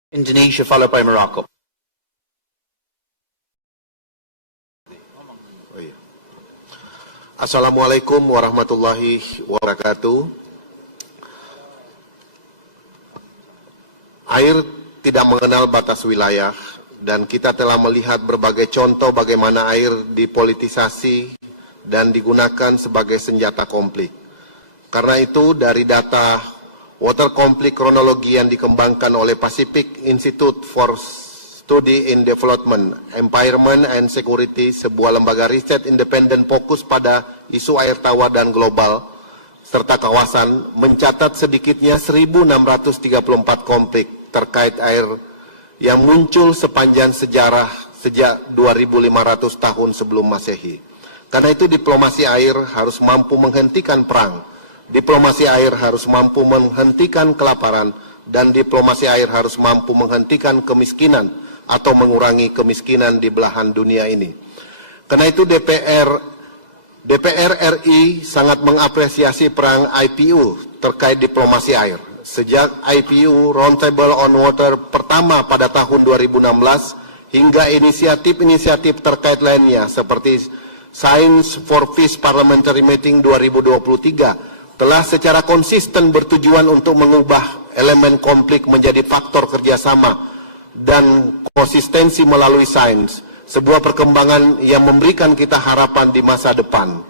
Indonesia, followed by Morocco. Assalamualaikum warahmatullahi wabarakatuh. Air tidak mengenal batas wilayah, dan kita telah melihat berbagai contoh bagaimana air dipolitisasi dan digunakan sebagai senjata konflik. Karena itu, dari data Water Conflict Kronologi yang dikembangkan oleh Pacific Institute for Study in Development, Environment and Security, sebuah lembaga riset independen fokus pada isu air tawar dan global, serta kawasan, mencatat sedikitnya 1.634 konflik terkait air yang muncul sepanjang sejarah sejak 2.500 tahun sebelum Masehi. Karena itu diplomasi air harus mampu menghentikan perang, diplomasi air harus mampu menghentikan kelaparan, dan diplomasi air harus mampu menghentikan kemiskinan atau mengurangi kemiskinan di belahan dunia ini. Karena itu DPR RI sangat mengapresiasi perang IPU terkait diplomasi air. Sejak IPU Roundtable on Water pertama pada tahun 2016 hingga inisiatif-inisiatif terkait lainnya seperti Science for Peace Parliamentary Meeting 2023 telah secara konsisten bertujuan untuk mengubah elemen konflik menjadi faktor kerjasama dan konsistensi melalui sains, sebuah perkembangan yang memberikan kita harapan di masa depan.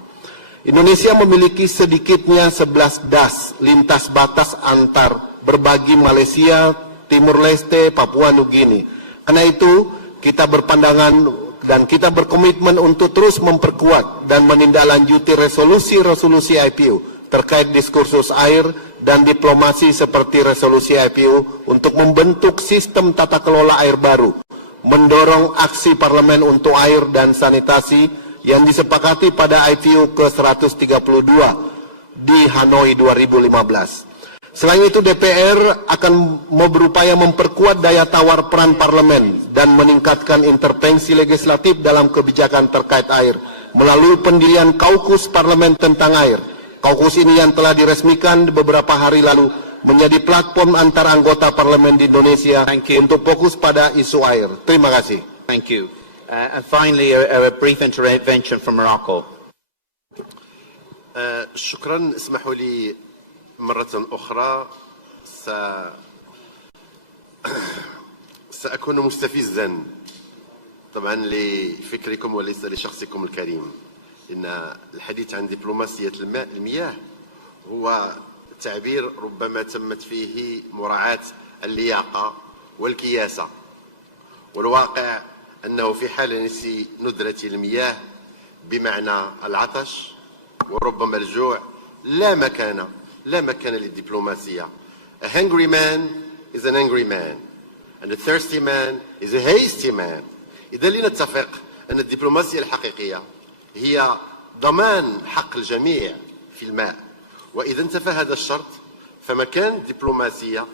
Indonesia memiliki sedikitnya 11 das lintas batas antar berbagi Malaysia, Timur Leste, Papua Nugini. Karena itu, kita berpandangan dan kita berkomitmen untuk terus memperkuat dan menindaklanjuti resolusi-resolusi IPU terkait diskursus air dan diplomasi seperti resolusi IPU untuk membentuk sistem tata kelola air baru, mendorong aksi parlemen untuk air dan sanitasi yang disepakati pada IPU ke-132 di Hanoi 2015. Selain itu, DPR akan berupaya memperkuat daya tawar peran parlemen dan meningkatkan intervensi legislatif dalam kebijakan terkait air melalui pendirian kaukus parlemen tentang air. Kaukus ini yang telah diresmikan beberapa hari lalu menjadi platform antar anggota parlemen di Indonesia untuk fokus pada isu air. Terima kasih. Thank you. And finally, a brief intervention from Morocco. شكرا. اسمحوا لي مرة أخرى سأكون مستفزا طبعا لفكركم وليس لشخصكم الكريم. إن الحديث عن دبلوماسية المياه هو تعبير ربما تمت فيه مراعاة اللياقة والكياسة. والواقع أنه في حال نسي ندرة المياه بمعنى العطش وربما الجوع لا مكان للدبلوماسية. A hungry man is an angry man and a thirsty man is a hasty man. إذا لنتفق أن الدبلوماسية الحقيقية هي ضمان حق الجميع في الماء، وإذا انتفى هذا الشرط فمكان الدبلوماسية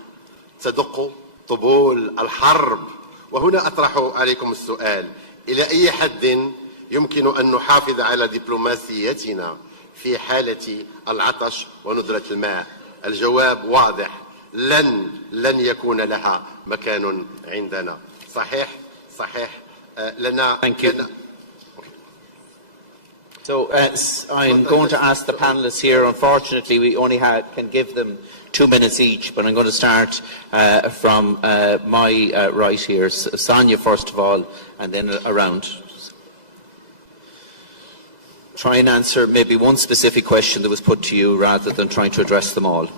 تدق طبول الحرب. وهنا أطرح عليكم السؤال: إلى أي حد يمكن أن نحافظ على دبلوماسيتنا في حالة العطش وندرة الماء؟ الجواب واضح: لن يكون لها مكان عندنا. صحيح لنا. Thank you. So I'm going to ask the panelists here. Unfortunately, we only can give them 2 minutes each, but I'm going to start from my right here. Sonia, first of all, and then around. Try and answer maybe one specific question that was put to you rather than trying to address them all.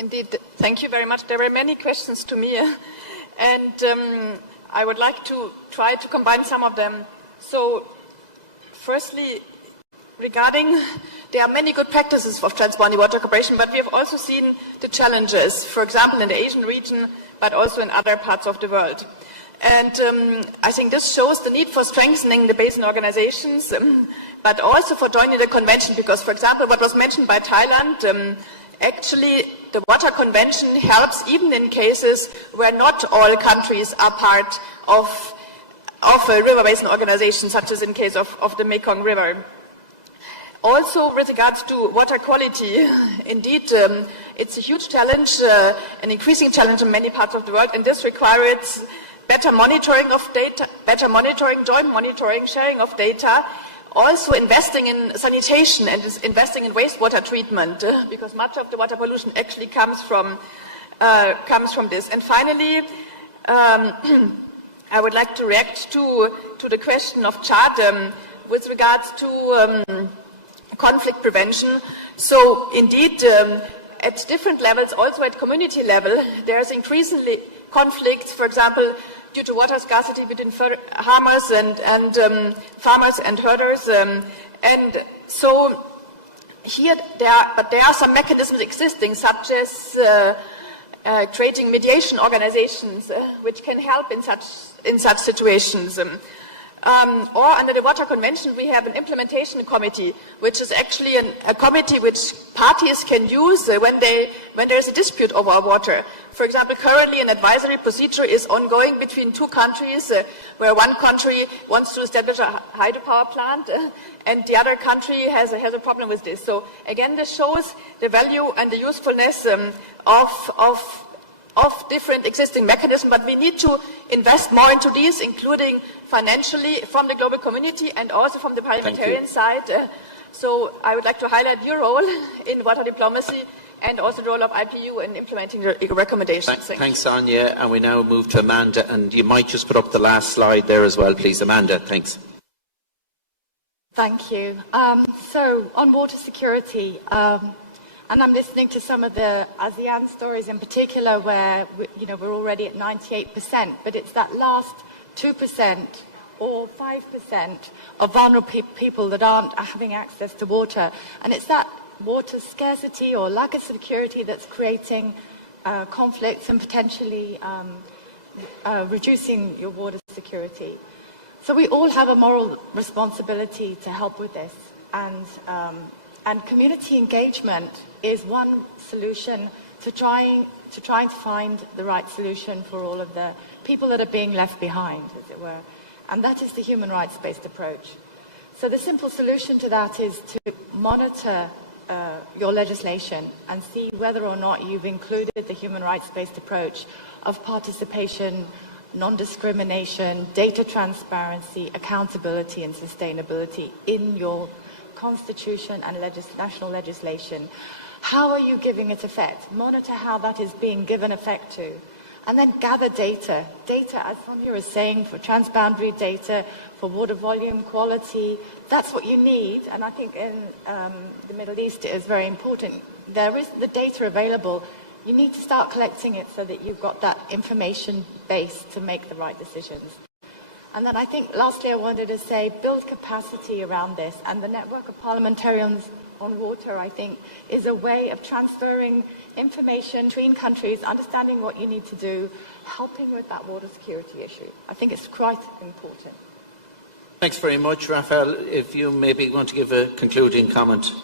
Indeed, thank you very much. There were many questions to me, and I would like to try to combine some of them. So, firstly, there are many good practices of transboundary water cooperation, but we have also seen the challenges, for example, in the Asian region, but also in other parts of the world. And I think this shows the need for strengthening the basin organizations, but also for joining the convention, because, for example, what was mentioned by Thailand, actually the Water Convention helps even in cases where not all countries are part of a river basin organization, such as in case of the Mekong River. Also, with regards to water quality, indeed, it's a huge challenge, an increasing challenge in many parts of the world, and this requires better monitoring of data, better monitoring, joint monitoring, sharing of data, also investing in sanitation and investing in wastewater treatment, because much of the water pollution actually comes from this. And finally, I would like to react to the question of Chad with regards to conflict prevention. So indeed, at different levels, also at community level, there's increasingly conflicts, for example, due to water scarcity between farmers and herders. And so here there are some mechanisms existing, such as creating mediation organizations which can help in such situations. Or under the Water Convention, we have an implementation committee, which is actually a committee which parties can use when there is a dispute over water. For example, currently an advisory procedure is ongoing between two countries, where one country wants to establish a hydropower plant, and the other country has a problem with this. So again, this shows the value and the usefulness of different existing mechanisms, but we need to invest more into these, including financially from the global community and also from the parliamentarian side. So I would like to highlight your role in water diplomacy and also the role of IPU in implementing the recommendations. Thanks, Sonia. And we now move to Amanda, and you might just put up the last slide there as well, please. Amanda, thanks. Thank you. So on water security, and I'm listening to some of the ASEAN stories in particular where we're already at 98%, but it's that last 2% or 5% of vulnerable people that aren't having access to water. And it's that water scarcity or lack of security that's creating conflicts and potentially reducing your water security. So we all have a moral responsibility to help with this. And community engagement is one solution to trying to find the right solution for all of the people that are being left behind, as it were. And that is the human rights-based approach. So the simple solution to that is to monitor your legislation and see whether or not you've included the human rights-based approach of participation, non-discrimination, data transparency, accountability and sustainability in your constitution and national legislation. How are you giving it effect? Monitor how that is being given effect to. And then gather data. Data, as Sonia is saying, for transboundary data, for water volume, quality. That's what you need. And I think in the Middle East it is very important. There is the data available. you need to start collecting it so that you've got that information base to make the right decisions. And then I think lastly I wanted to say build capacity around this, and the network of parliamentarians on water, I think, is a way of transferring information between countries, understanding what you need to do, helping with that water security issue. I think it's quite important. Thanks very much, Raphael. If you maybe want to give a concluding comment.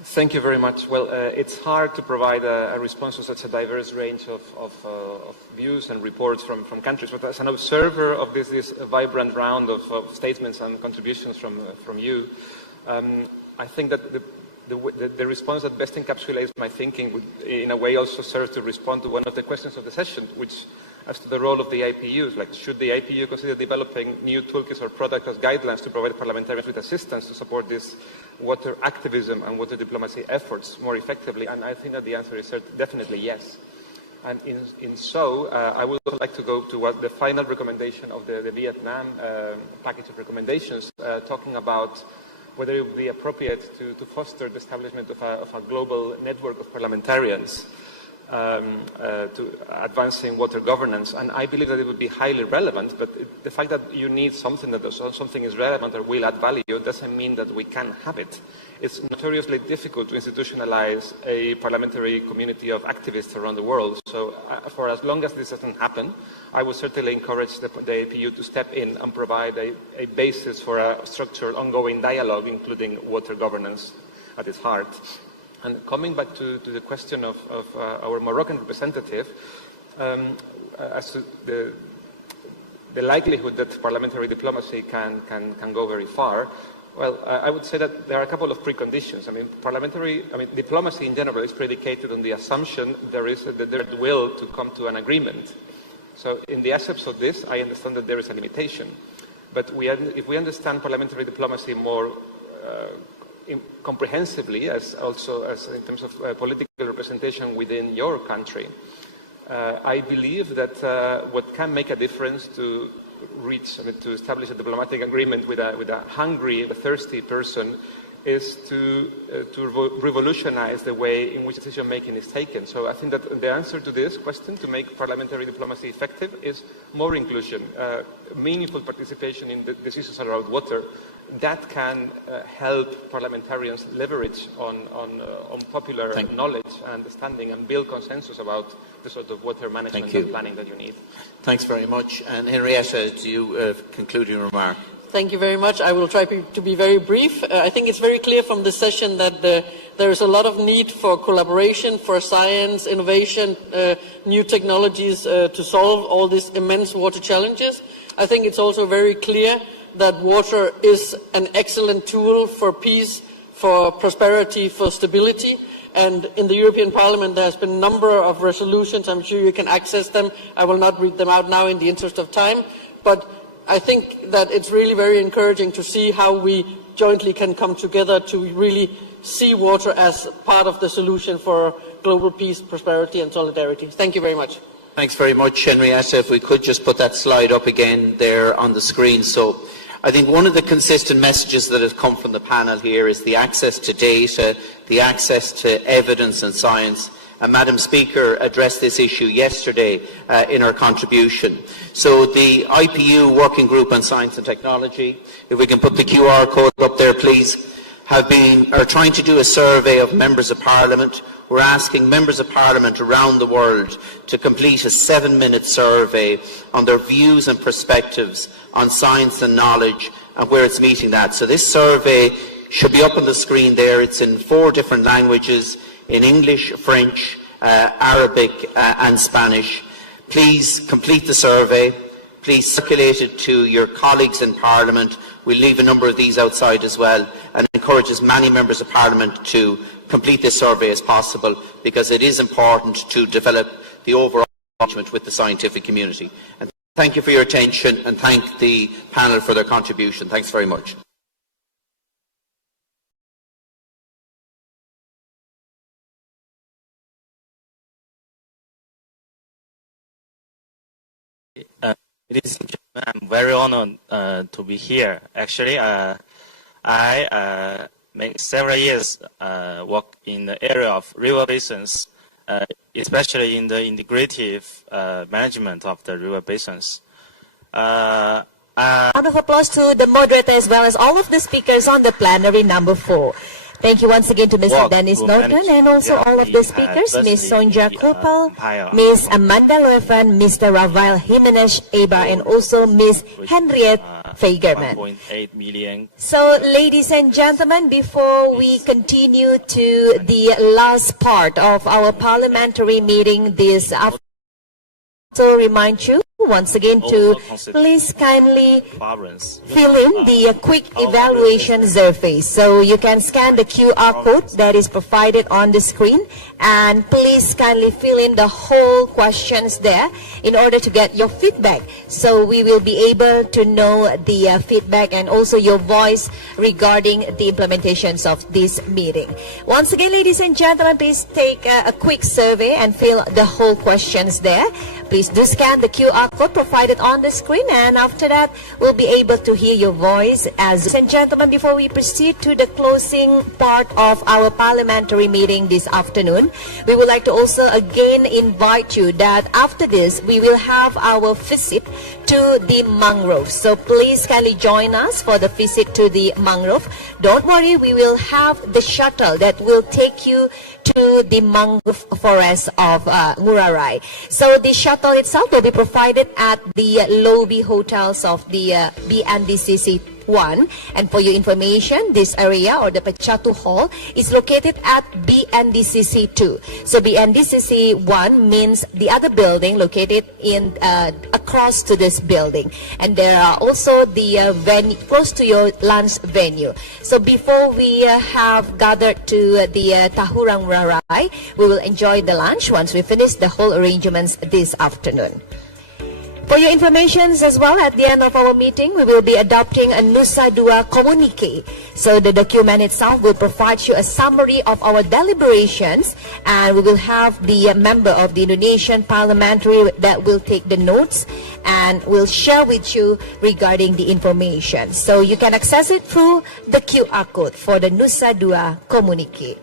Thank you very much. Well, it's hard to provide a response to such a diverse range of views and reports from countries, but as an observer of this vibrant round of statements and contributions from you, I think that the response that best encapsulates my thinking would, in a way, also serve to respond to one of the questions of the session, which as to the role of the IPUs, like should the IPU consider developing new toolkits or products as guidelines to provide parliamentarians with assistance to support this water activism and water diplomacy efforts more effectively? And I think that the answer is definitely yes. And I would like to go to what the final recommendation of the Vietnam package of recommendations, talking about whether it would be appropriate to foster the establishment of a global network of parliamentarians to advancing water governance. And I believe that it would be highly relevant, but the fact that you need something, that something is relevant or will add value, doesn't mean that we can have it. It's notoriously difficult to institutionalize a parliamentary community of activists around the world. So for as long as this doesn't happen, I would certainly encourage the APU to step in and provide a basis for a structured ongoing dialogue, including water governance at its heart. And coming back to the question of our Moroccan representative, as to the likelihood that parliamentary diplomacy can go very far, well, I would say that there are a couple of preconditions. Diplomacy in general is predicated on the assumption there is the will to come to an agreement. So in the absence of this, I understand that there is a limitation. But if we understand parliamentary diplomacy more comprehensively, as in terms of political representation within your country, I believe that what can make a difference to establish a diplomatic agreement with a hungry, a thirsty person is to revolutionize the way in which decision-making is taken. So I think that the answer to this question, to make parliamentary diplomacy effective, is more inclusion, meaningful participation in the decisions around water. That can help parliamentarians leverage on popular knowledge and understanding and build consensus about the sort of water management and planning that you need. Thanks very much. And Henrietta, do you have a concluding remark? Thank you very much. I will try to be very brief. I think it's very clear from this session that there is a lot of need for collaboration, for science, innovation, new technologies to solve all these immense water challenges. I think it's also very clear that water is an excellent tool for peace, for prosperity, for stability. And in the European Parliament there has been a number of resolutions. I'm sure you can access them. I will not read them out now in the interest of time. But I think that it's really very encouraging to see how we jointly can come together to really see water as part of the solution for global peace, prosperity and solidarity. Thank you very much. Thanks very much, Henrietta. If we could just put that slide up again there on the screen. So I think one of the consistent messages that has come from the panel here is the access to data, the access to evidence and science. And Madam Speaker addressed this issue yesterday in her contribution. So the IPU Working Group on Science and Technology, if we can put the QR code up there please, are trying to do a survey of members of Parliament. We're asking members of Parliament around the world to complete a 7-minute survey on their views and perspectives on science and knowledge and where it's meeting that. So this survey should be up on the screen there. It's in 4 different languages, in English, French, Arabic and Spanish. Please complete the survey. Please circulate it to your colleagues in Parliament. We'll leave a number of these outside as well and encourage as many members of Parliament to complete this survey as possible, because it is important to develop the overall engagement with the scientific community. And thank you for your attention and thank the panel for their contribution. Thanks very much. Ladies and gentlemen, I'm very honored to be here. Actually, I several years work in the area of river basins, especially in the integrative management of the river basins. Round of applause to the moderator as well as all of the speakers on the plenary number 4. Thank you once again to Mr. Dennis Norton and also all of the speakers, Ms. Sonja Kopal, Ms. Amanda Loefen, Mr. Rafael Jimenez Eibar, and also Ms. Henriette Fagerman. 1.8 million. So, ladies and gentlemen, before we continue to the last part of our parliamentary meeting this afternoon, so remind you once again to please kindly fill in the quick evaluation survey. So you can scan the QR code that is provided on the screen and please kindly fill in the whole questions there in order to get your feedback. So we will be able to know the feedback and also your voice regarding the implementations of this meeting. Once again, ladies and gentlemen, please take a quick survey and fill the whole questions there. Please do scan the QR code provided on the screen, and after that, we'll be able to hear your voice. Ladies and gentlemen, before we proceed to the closing part of our parliamentary meeting this afternoon, we would like to also again invite you that after this, we will have our visit to the mangrove. So please kindly join us for the visit to the mangrove. Don't worry, we will have the shuttle that will take you to the mangrove forest of Ngurah Rai. So the shuttle itself will be provided at the lobby hotels of the BNDCC 1. And for your information, this area or the Pechatu Hall is located at BNDCC 2. So BNDCC 1 means the other building located in across to this building. And there are also the venue close to your lunch venue. So before we have gathered to the Tahurang Rarai, we will enjoy the lunch once we finish the whole arrangements this afternoon. For your information as well, at the end of our meeting, we will be adopting a Nusa Dua communique. So the document itself will provide you a summary of our deliberations, and we will have the member of the Indonesian Parliamentary that will take the notes and will share with you regarding the information. So you can access it through the QR code for the Nusa Dua communique.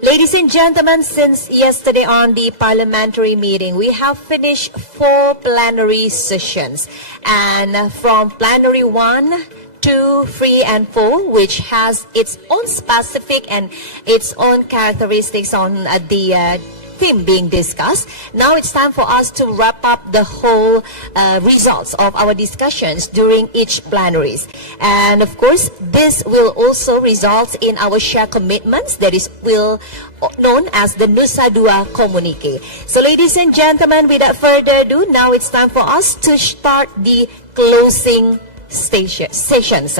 Ladies and gentlemen, since yesterday on the parliamentary meeting, we have finished 4 plenary sessions. And from plenary 1, 2, 3, and 4, which has its own specific and its own characteristics on the theme being discussed. Now it's time for us to wrap up the whole results of our discussions during each plenaries. And of course, this will also result in our shared commitments that is known as the Nusa Dua communique. So ladies and gentlemen, without further ado, now it's time for us to start the closing sessions.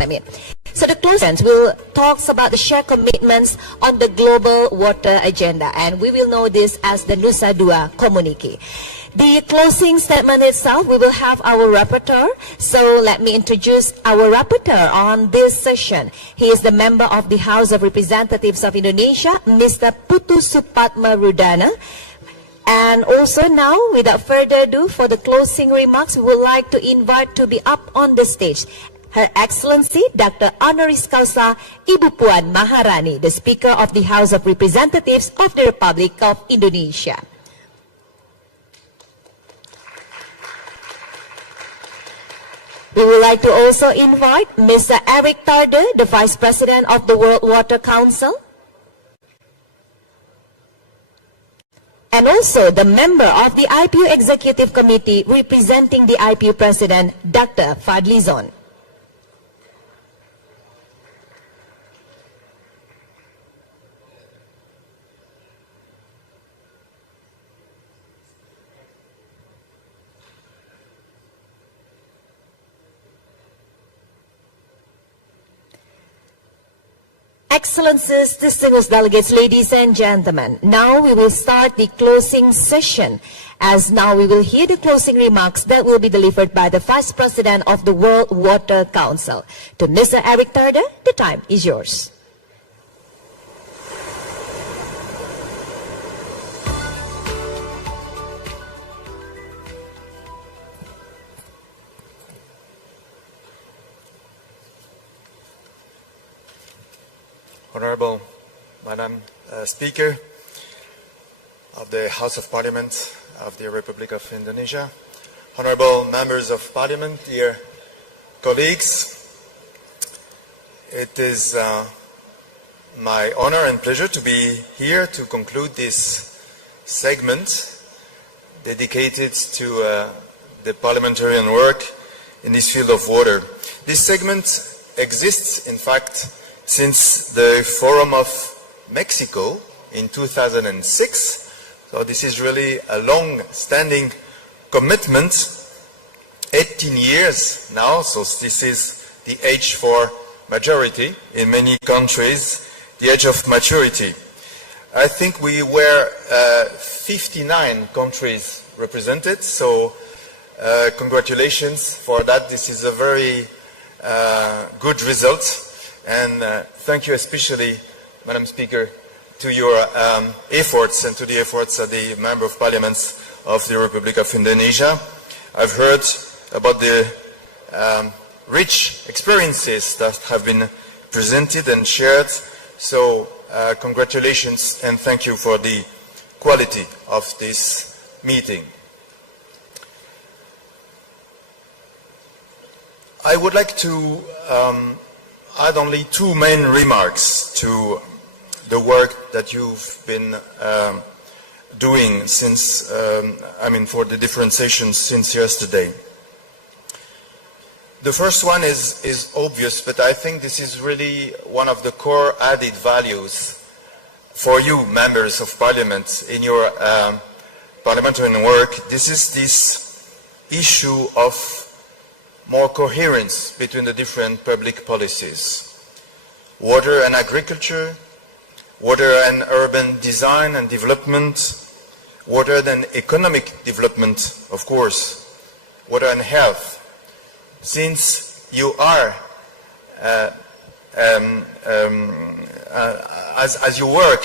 So the closings will talk about the shared commitments on the global water agenda, and we will know this as the Nusa Dua communique. The closing statement itself, we will have our rapporteur. So let me introduce our rapporteur on this session. He is the member of the House of Representatives of Indonesia, Mr. Putu Supatma Rudana. And also now, without further ado, for the closing remarks, we would like to invite to be up on the stage Her Excellency Dr. Honoris Causa Ibu Puan Maharani, the Speaker of the House of Representatives of the Republic of Indonesia. We would like to also invite Mr. Eric Tarder, the Vice President of the World Water Council, and also the member of the IPU Executive Committee representing the IPU President, Dr. Fadli Zon. Excellencies, distinguished delegates, ladies and gentlemen, now we will start the closing session, as now we will hear the closing remarks that will be delivered by the Vice President of the World Water Council. To Mr. Eric Tarder, the time is yours. Honorable Madam Speaker of the House of Parliament of the Republic of Indonesia, Honorable Members of Parliament, dear colleagues, it is my honor and pleasure to be here to conclude this segment dedicated to the parliamentarian work in this field of water. This segment exists, in fact, since the Forum of Mexico in 2006. So this is really a long-standing commitment, 18 years now, so this is the age for majority in many countries, the age of maturity. I think we were 59 countries represented, so congratulations for that. This is a very good result, and thank you especially, Madam Speaker, to your efforts and to the efforts of the Member of Parliaments of the Republic of Indonesia. I've heard about the rich experiences that have been presented and shared, so congratulations and thank you for the quality of this meeting. I would like to add only two main remarks to the work that you've been doing since, for the different sessions since yesterday. The first one is obvious, but I think this is really one of the core added values for you, members of parliament, in your parliamentarian work. This is this issue of more coherence between the different public policies. Water and agriculture, water and urban design and development, water and economic development, of course, water and health. Since you are, as you work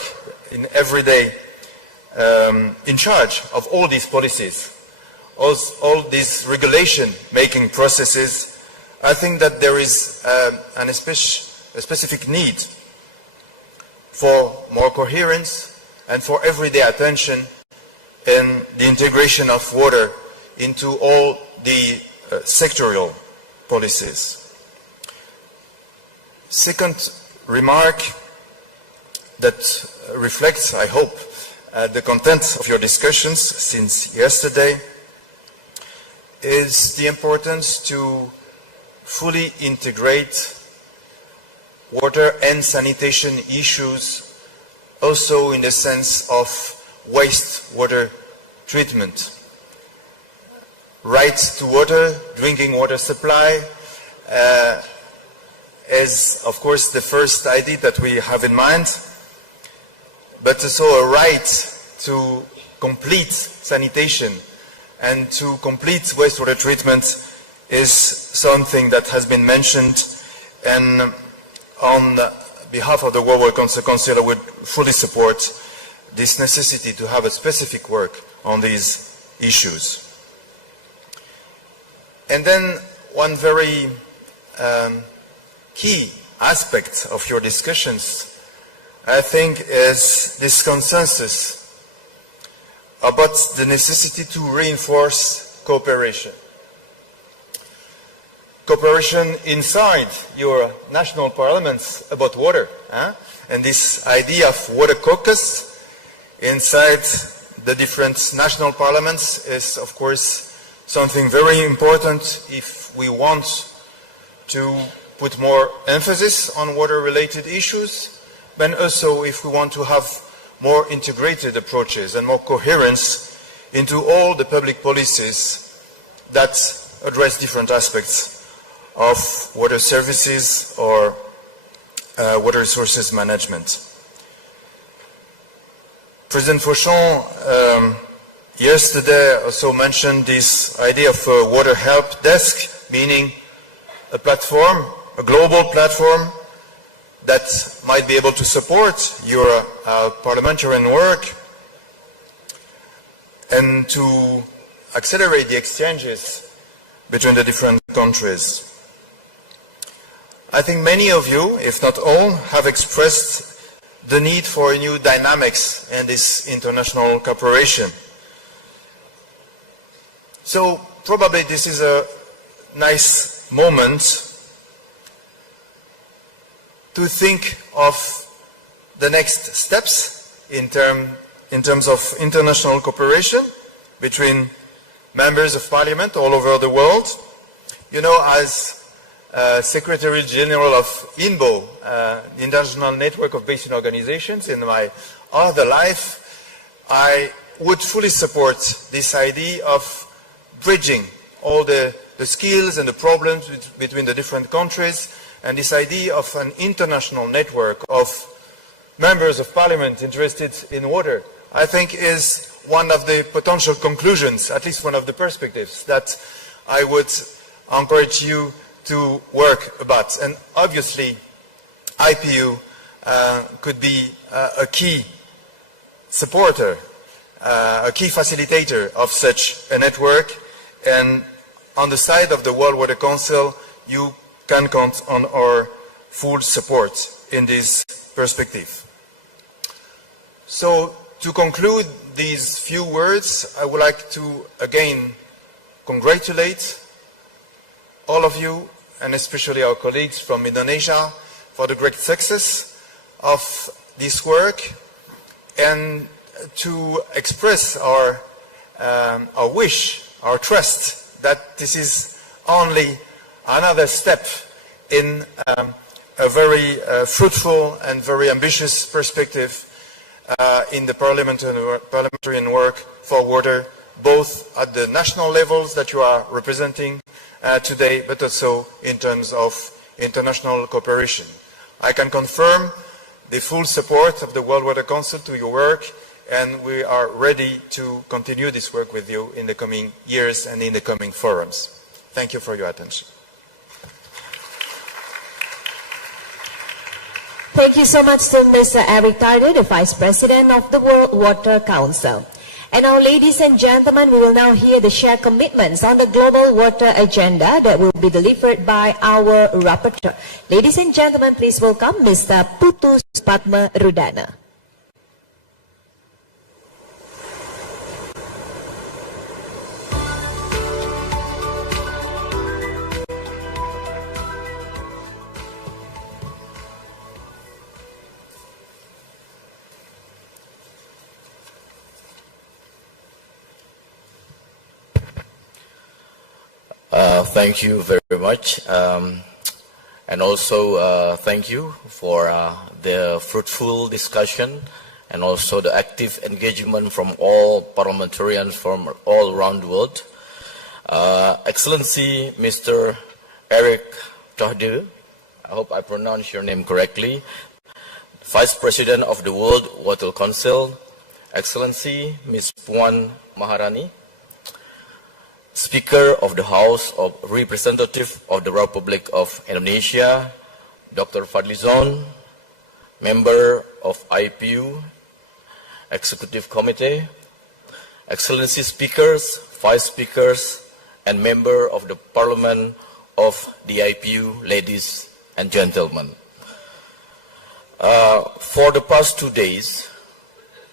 in every day, in charge of all these policies, all these regulation-making processes, I think that there is a specific need for more coherence and for everyday attention in the integration of water into all the sectorial policies. Second remark that reflects, I hope, the content of your discussions since yesterday is the importance to fully integrate water and sanitation issues also in the sense of wastewater treatment. Right to water, drinking water supply is of course the first idea that we have in mind, but also a right to complete sanitation and to complete wastewater treatment is something that has been mentioned, and on behalf of the World Water Council, I would fully support this necessity to have a specific work on these issues. And then one very key aspect of your discussions, I think, is this consensus about the necessity to reinforce cooperation. Cooperation inside your national parliaments about water. And this idea of water caucus inside the different national parliaments is, of course, something very important if we want to put more emphasis on water-related issues, but also if we want to have more integrated approaches and more coherence into all the public policies that address different aspects of water services or water resources management. President Fauchon yesterday also mentioned this idea of a water help desk, meaning a platform, a global platform that might be able to support your parliamentarian work and to accelerate the exchanges between the different countries. I think many of you, if not all, have expressed the need for new dynamics in this international cooperation. So probably this is a nice moment to think of the next steps in terms of international cooperation between members of parliament all over the world. You know, as Secretary General of INBO, the International Network of Basin Organizations, in my other life, I would fully support this idea of bridging all the skills and the problems between the different countries, and this idea of an international network of members of parliament interested in water, I think is one of the potential conclusions, at least one of the perspectives that I would encourage you to work about. And obviously, IPU could be a key supporter, a key facilitator of such a network. And on the side of the World Water Council, you can count on our full support in this perspective. So, to conclude these few words, I would like to again congratulate all of you, and especially our colleagues from Indonesia, for the great success of this work, and to express our wish, our trust that this is only another step in a very fruitful and very ambitious perspective in the parliamentarian work for water, both at the national levels that you are representing today, but also in terms of international cooperation. I can confirm the full support of the World Water Council to your work, and we are ready to continue this work with you in the coming years and in the coming forums. Thank you for your attention. Thank you so much to Mr. Eric Tardy, the Vice President of the World Water Council. And now, ladies and gentlemen, we will now hear the shared commitments on the global water agenda that will be delivered by our rapporteur. Ladies and gentlemen, please welcome Mr. Putus Padma Rudana. Thank you very much, and also thank you for the fruitful discussion and also the active engagement from all parliamentarians from all around the world. Excellency Mr. Eric Tardy, I hope I pronounced your name correctly, Vice President of the World Water Council, Excellency Ms. Puan Maharani, Speaker of the House of Representatives of the Republic of Indonesia, Dr. Fadlizon, Member of IPU, Executive Committee, Excellency Speakers, Vice Speakers, and Member of the Parliament of the IPU, ladies and gentlemen. For the past 2 days,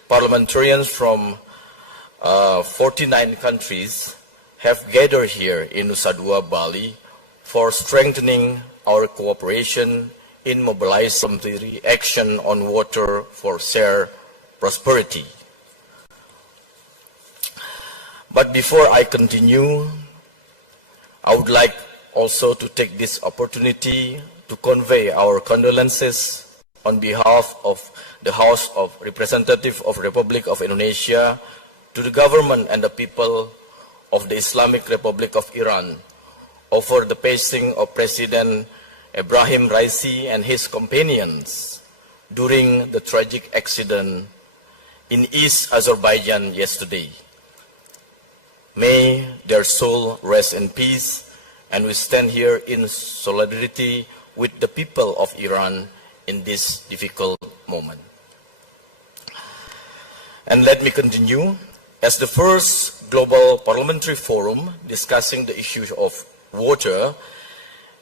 parliamentarians from 49 countries have gathered here in Nusa Dua, Bali, for strengthening our cooperation in mobilizing action on water for shared prosperity. But before I continue, I would like also to take this opportunity to convey our condolences on behalf of the House of Representatives of the Republic of Indonesia to the government and the people of the Islamic Republic of Iran over the passing of President Ebrahim Raisi and his companions during the tragic accident in East Azerbaijan yesterday. May their soul rest in peace, and we stand here in solidarity with the people of Iran in this difficult moment. And let me continue. As the first global parliamentary forum discussing the issue of water,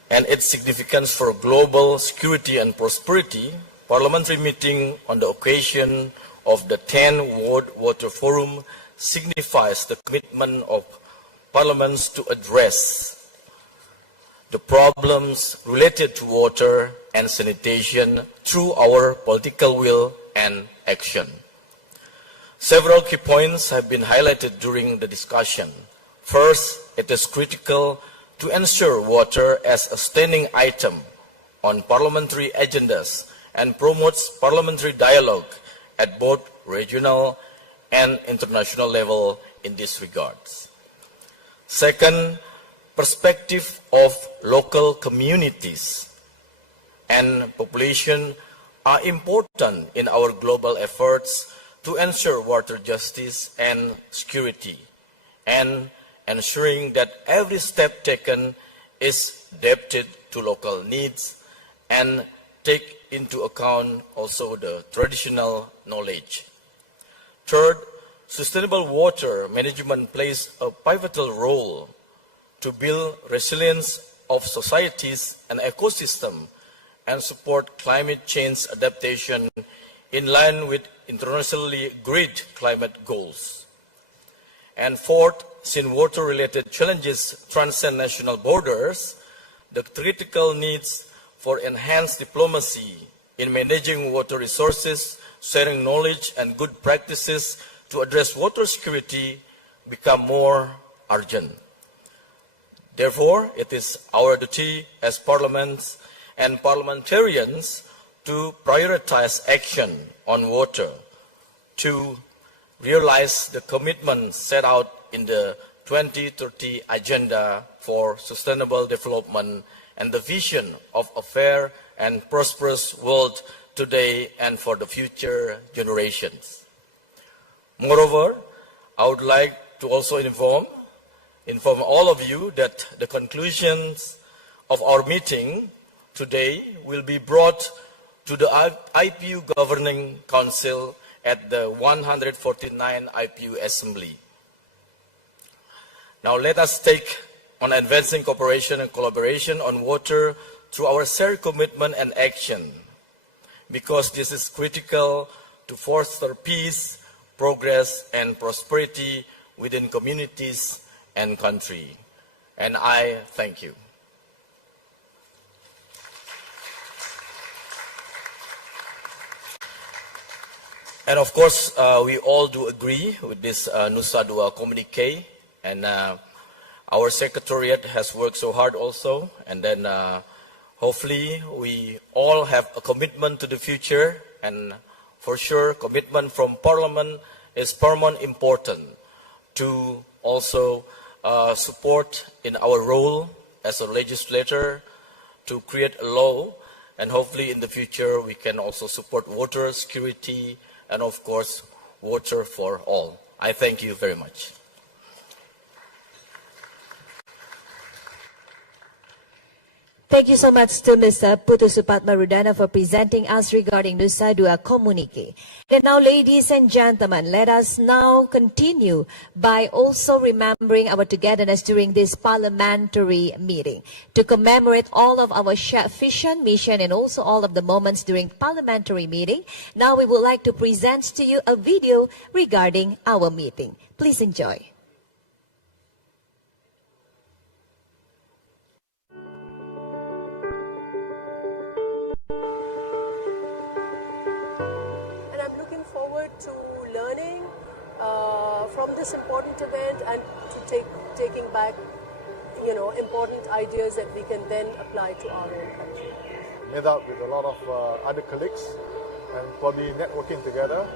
and its significance for global security and prosperity, Parliamentary meeting on the occasion of the 10th World Water Forum signifies the commitment of parliaments to address the problems related to water and sanitation through our political will and action. Several key points have been highlighted during the discussion. First, it is critical to ensure water as a standing item on parliamentary agendas and promotes parliamentary dialogue at both regional and international level in these regards. Second, perspective of local communities and population are important in our global efforts to ensure water justice and security, and ensuring that every step taken is adapted to local needs and take into account also the traditional knowledge. Third, sustainable water management plays a pivotal role to build resilience of societies and ecosystem and support climate change adaptation in line with internationally agreed climate goals. And fourth, since water-related challenges transcend national borders, the critical needs for enhanced diplomacy in managing water resources, sharing knowledge and good practices to address water security become more urgent. Therefore, it is our duty as parliaments and parliamentarians to prioritize action on water, to realize the commitment set out in the 2030 Agenda for Sustainable Development and the vision of a fair and prosperous world today and for the future generations. Moreover, I would like to also inform all of you that the conclusions of our meeting today will be brought to the IPU Governing Council at the 149 IPU Assembly. Now let us take on advancing cooperation and collaboration on water through our shared commitment and action, because this is critical to foster peace, progress, and prosperity within communities and country. And I thank you. And of course, we all do agree with this Nusa Dua communique, and our secretariat has worked so hard also, and then hopefully we all have a commitment to the future, and for sure commitment from Parliament is paramount important to also support in our role as a legislator to create a law, and hopefully in the future we can also support water security and of course water for all. I thank you very much. Thank you so much to Mr. Putu Supatma Rudana for presenting us regarding Nusa Dua communique. And now, ladies and gentlemen, let us now continue by also remembering our togetherness during this parliamentary meeting. To commemorate all of our shared vision, mission, and also all of the moments during parliamentary meeting, now we would like to present to you a video regarding our meeting. Please enjoy. To learning from this important event and to taking back, important ideas that we can then apply to our own country. Met up with a lot of other colleagues and probably networking together.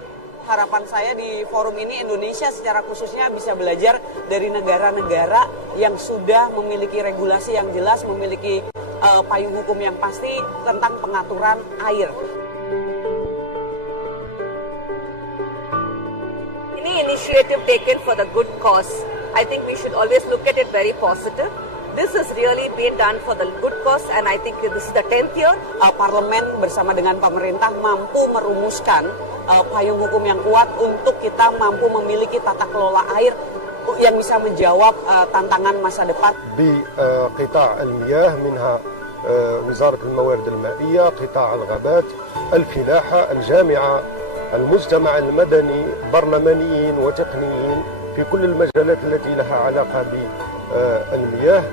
Harapan saya di forum ini Indonesia secara khususnya bisa belajar dari negara-negara yang sudah memiliki regulasi yang jelas, memiliki payung hukum yang pasti tentang pengaturan air. Any initiative taken for the good cause, I think we should always look at it very positive. This has really been done for the good cause, and I think this is the 10th year. Parlemen bersama dengan pemerintah mampu merumuskan payung hukum yang kuat untuk kita mampu memiliki tata kelola air yang bisa menjawab tantangan masa depan. بقطاع المياه منها وزارة الموارد المائية، قطاع الغابات، الفلاحة، الجامعة، المجتمع المدني، برلمانيين وتقنيين في كل المجالات التي لها علاقة بالمياه.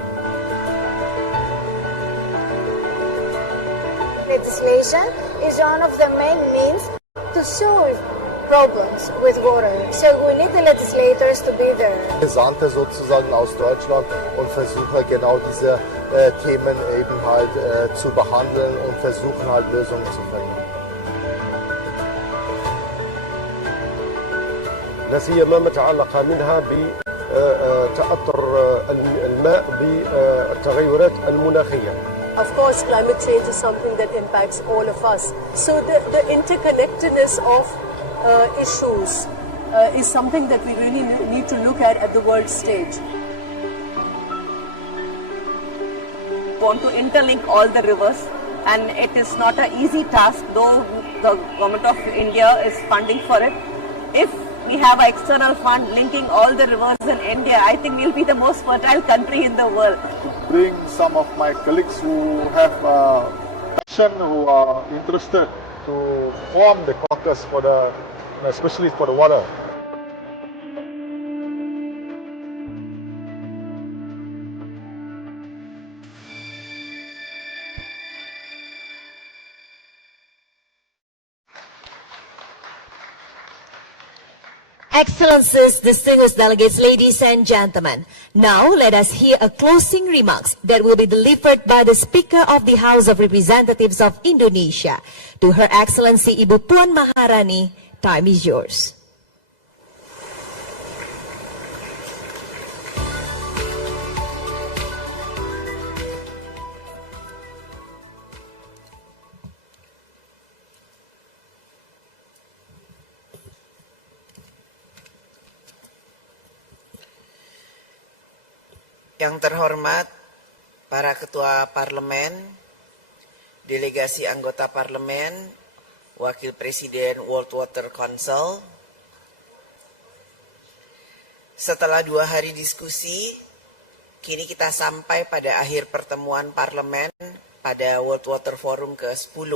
Legislation is one of the main means to solve problems with water. So we need the legislators to be there. Gesandte sozusagen aus Deutschland und versuche genau diese Themen eben halt zu behandeln und versuchen halt Lösungen zu finden. لا سيما ما تعلق منها بتأثر الماء بالتغيرات المناخية. Of course, climate change is something that impacts all of us. So the interconnectedness of issues is something that we really need to look at the world stage. We want to interlink all the rivers, and it is not an easy task, though the government of India is funding for it. If we have an external fund linking all the rivers in India, I think we'll be the most fertile country in the world. Bring some of my colleagues who have passion, who are interested to form the caucus for especially for the water. Excellencies, distinguished delegates, ladies and gentlemen. Now let us hear a closing remarks that will be delivered by the Speaker of the House of Representatives of Indonesia. To Her Excellency Ibu Puan Maharani, time is yours. Yang terhormat para ketua parlemen, delegasi anggota parlemen, wakil presiden World Water Council. Setelah 2 hari diskusi, kini kita sampai pada akhir pertemuan parlemen pada World Water Forum ke-10.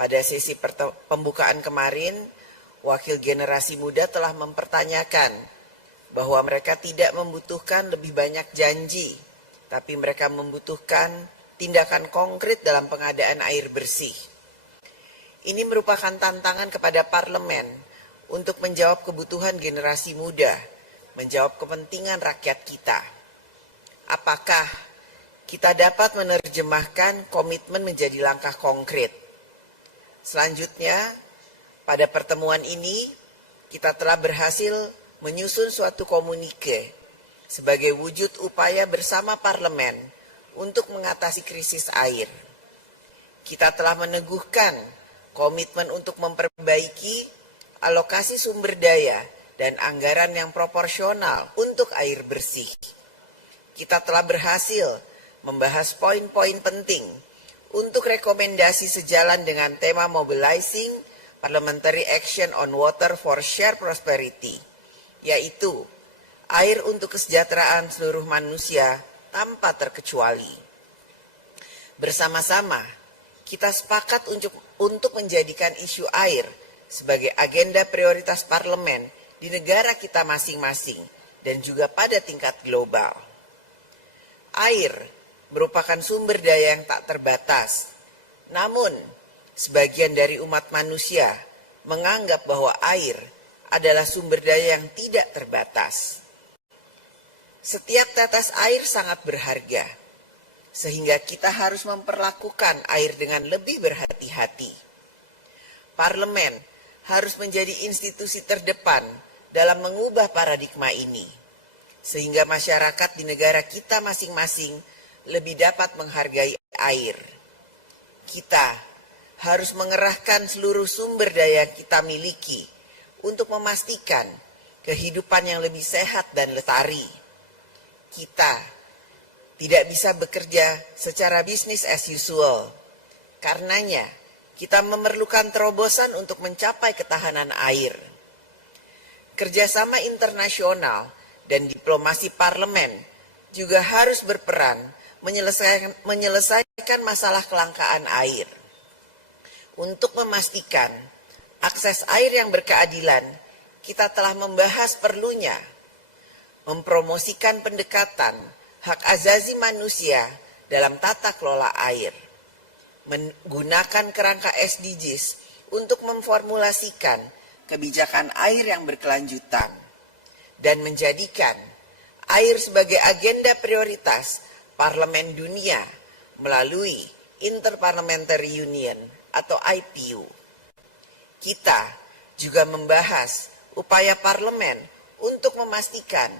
Pada sesi pembukaan kemarin, wakil generasi muda telah mempertanyakan bahwa mereka tidak membutuhkan lebih banyak janji, tapi mereka membutuhkan tindakan konkret dalam pengadaan air bersih. Ini merupakan tantangan kepada parlemen untuk menjawab kebutuhan generasi muda, menjawab kepentingan rakyat kita. Apakah kita dapat menerjemahkan komitmen menjadi langkah konkret? Selanjutnya, pada pertemuan ini, kita telah berhasil menyusun suatu communique sebagai wujud upaya bersama parlemen untuk mengatasi krisis air. Kita telah meneguhkan komitmen untuk memperbaiki alokasi sumber daya dan anggaran yang proporsional untuk air bersih. Kita telah berhasil membahas poin-poin penting untuk rekomendasi sejalan dengan tema Mobilizing Parliamentary Action on Water for Shared Prosperity, yaitu air untuk kesejahteraan seluruh manusia tanpa terkecuali. Bersama-sama, kita sepakat untuk menjadikan isu air sebagai agenda prioritas parlemen di negara kita masing-masing dan juga pada tingkat global. Air merupakan sumber daya yang tak terbatas, namun sebagian dari umat manusia menganggap bahwa air adalah sumber daya yang tidak terbatas. Setiap tetes air sangat berharga, sehingga kita harus memperlakukan air dengan lebih berhati-hati. Parlemen harus menjadi institusi terdepan dalam mengubah paradigma ini, sehingga masyarakat di negara kita masing-masing lebih dapat menghargai air. Kita harus mengerahkan seluruh sumber daya yang kita miliki untuk memastikan kehidupan yang lebih sehat dan lestari. Kita tidak bisa bekerja secara business as usual. Karenanya, kita memerlukan terobosan untuk mencapai ketahanan air. Kerjasama internasional dan diplomasi parlemen juga harus berperan menyelesaikan masalah kelangkaan air. Untuk memastikan akses air yang berkeadilan, kita telah membahas perlunya mempromosikan pendekatan hak asasi manusia dalam tata kelola air, menggunakan kerangka SDGs untuk memformulasikan kebijakan air yang berkelanjutan, dan menjadikan air sebagai agenda prioritas Parlemen Dunia melalui Interparliamentary Union atau AIPU. Kita juga membahas upaya parlemen untuk memastikan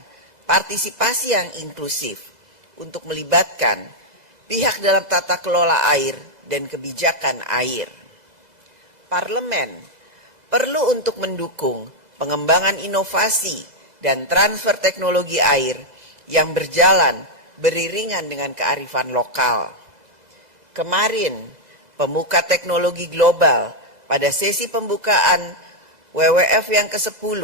partisipasi yang inklusif untuk melibatkan pihak dalam tata kelola air dan kebijakan air. Parlemen perlu untuk mendukung pengembangan inovasi dan transfer teknologi air yang berjalan beriringan dengan kearifan lokal. Kemarin, pemuka teknologi global pada sesi pembukaan WWF yang ke-10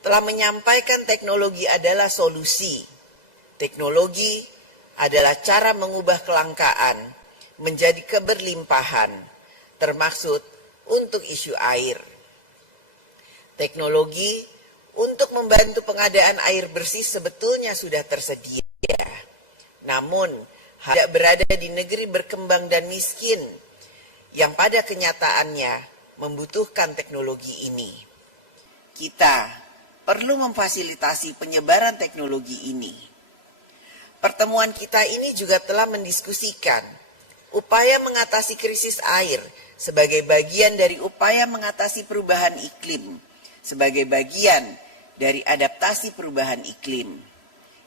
telah menyampaikan teknologi adalah solusi. Teknologi adalah cara mengubah kelangkaan menjadi keberlimpahan, termaksud untuk isu air. Teknologi untuk membantu pengadaan air bersih sebetulnya sudah tersedia. Namun, tidak berada di negeri berkembang dan miskin yang pada kenyataannya membutuhkan teknologi ini. Kita perlu memfasilitasi penyebaran teknologi ini. Pertemuan kita ini juga telah mendiskusikan upaya mengatasi krisis air sebagai bagian dari upaya mengatasi perubahan iklim, sebagai bagian dari adaptasi perubahan iklim.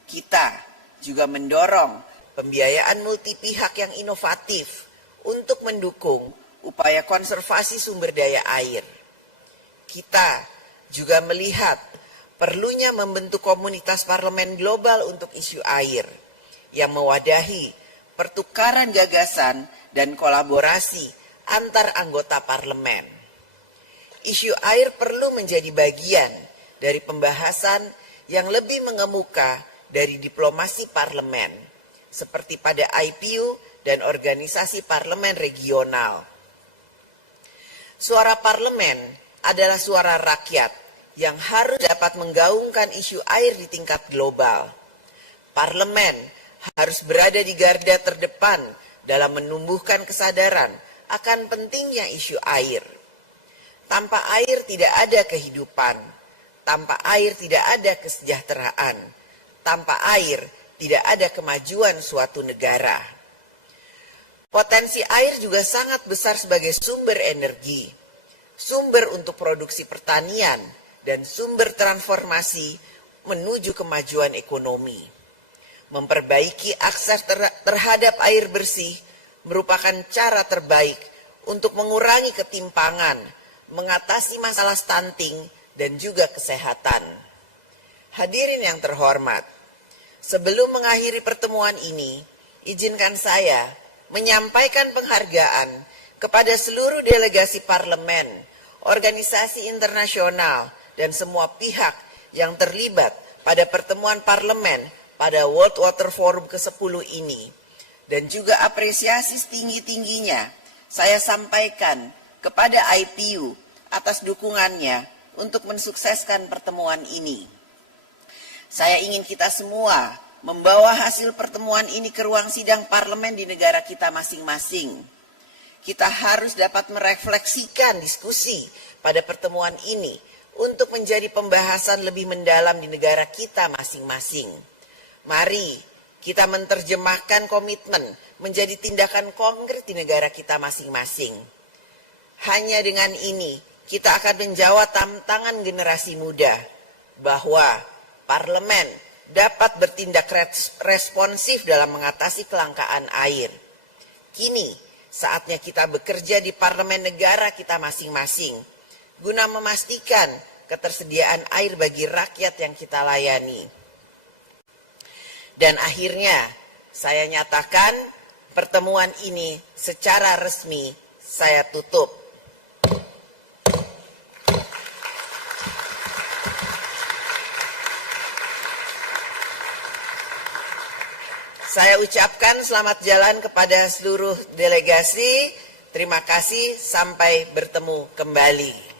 Kita juga mendorong pembiayaan multi pihak yang inovatif untuk mendukung upaya konservasi sumber daya air. Kita juga melihat perlunya membentuk komunitas parlemen global untuk isu air yang mewadahi pertukaran gagasan dan kolaborasi antar anggota parlemen. Isu air perlu menjadi bagian dari pembahasan yang lebih mengemuka dari diplomasi parlemen, seperti pada AIPU dan organisasi parlemen regional. Suara parlemen adalah suara rakyat yang harus dapat menggaungkan isu air di tingkat global. Parlemen harus berada di garda terdepan dalam menumbuhkan kesadaran akan pentingnya isu air. Tanpa air tidak ada kehidupan, tanpa air tidak ada kesejahteraan, tanpa air tidak ada kemajuan suatu negara. Potensi air juga sangat besar sebagai sumber energi, sumber untuk produksi pertanian, dan sumber transformasi menuju kemajuan ekonomi. Memperbaiki akses terhadap air bersih merupakan cara terbaik untuk mengurangi ketimpangan, mengatasi masalah stunting, dan juga kesehatan. Hadirin yang terhormat, sebelum mengakhiri pertemuan ini, izinkan saya menyampaikan penghargaan kepada seluruh delegasi parlemen, organisasi internasional, dan semua pihak yang terlibat pada pertemuan parlemen pada World Water Forum ke-10 ini. Dan juga apresiasi setinggi-tingginya saya sampaikan kepada AIPU atas dukungannya untuk mensukseskan pertemuan ini. Saya ingin kita semua membawa hasil pertemuan ini ke ruang sidang parlemen di negara kita masing-masing. Kita harus dapat merefleksikan diskusi pada pertemuan ini untuk menjadi pembahasan lebih mendalam di negara kita masing-masing. Mari kita menerjemahkan komitmen menjadi tindakan konkret di negara kita masing-masing. Hanya dengan ini kita akan menjawab tantangan generasi muda bahwa parlemen dapat bertindak responsif dalam mengatasi kelangkaan air. Kini saatnya kita bekerja di parlemen negara kita masing-masing guna memastikan ketersediaan air bagi rakyat yang kita layani. Dan akhirnya saya nyatakan pertemuan ini secara resmi saya tutup. Saya ucapkan selamat jalan kepada seluruh delegasi. Terima kasih, sampai bertemu kembali.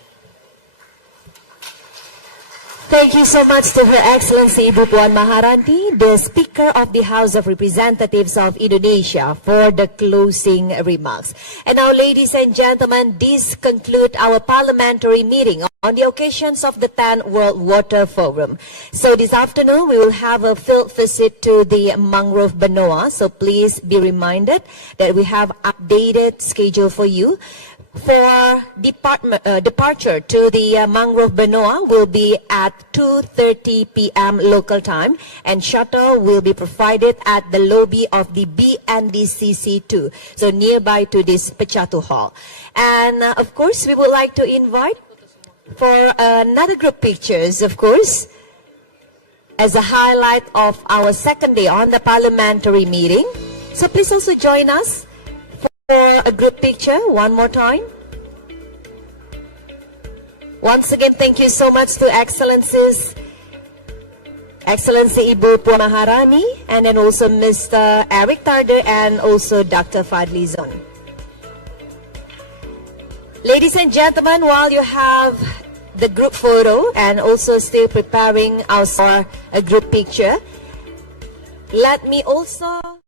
Thank you so much to Her Excellency Ibu Puan Maharani, the Speaker of the House of Representatives of Indonesia, for the closing remarks. And now, ladies and gentlemen, this concludes our parliamentary meeting on the occasions of the 10th World Water Forum. So this afternoon, we will have a field visit to the mangrove Benoa. So please be reminded that we have updated schedule for you. For departure to the mangrove Benoa will be at 2:30 p.m. local time, and shuttle will be provided at the lobby of the BNDCC2, so nearby to this Pecatu Hall. And of course, we would like to invite for another group pictures, of course, as a highlight of our second day on the parliamentary meeting. So please also join us for a group picture one more time. Once again, thank you so much to Excellency Ibu Puan Maharani, and then also Mr. Eric Tarder and also Dr. Fadli Zon. Ladies and gentlemen, while you have the group photo and also still preparing our for a group picture, let me also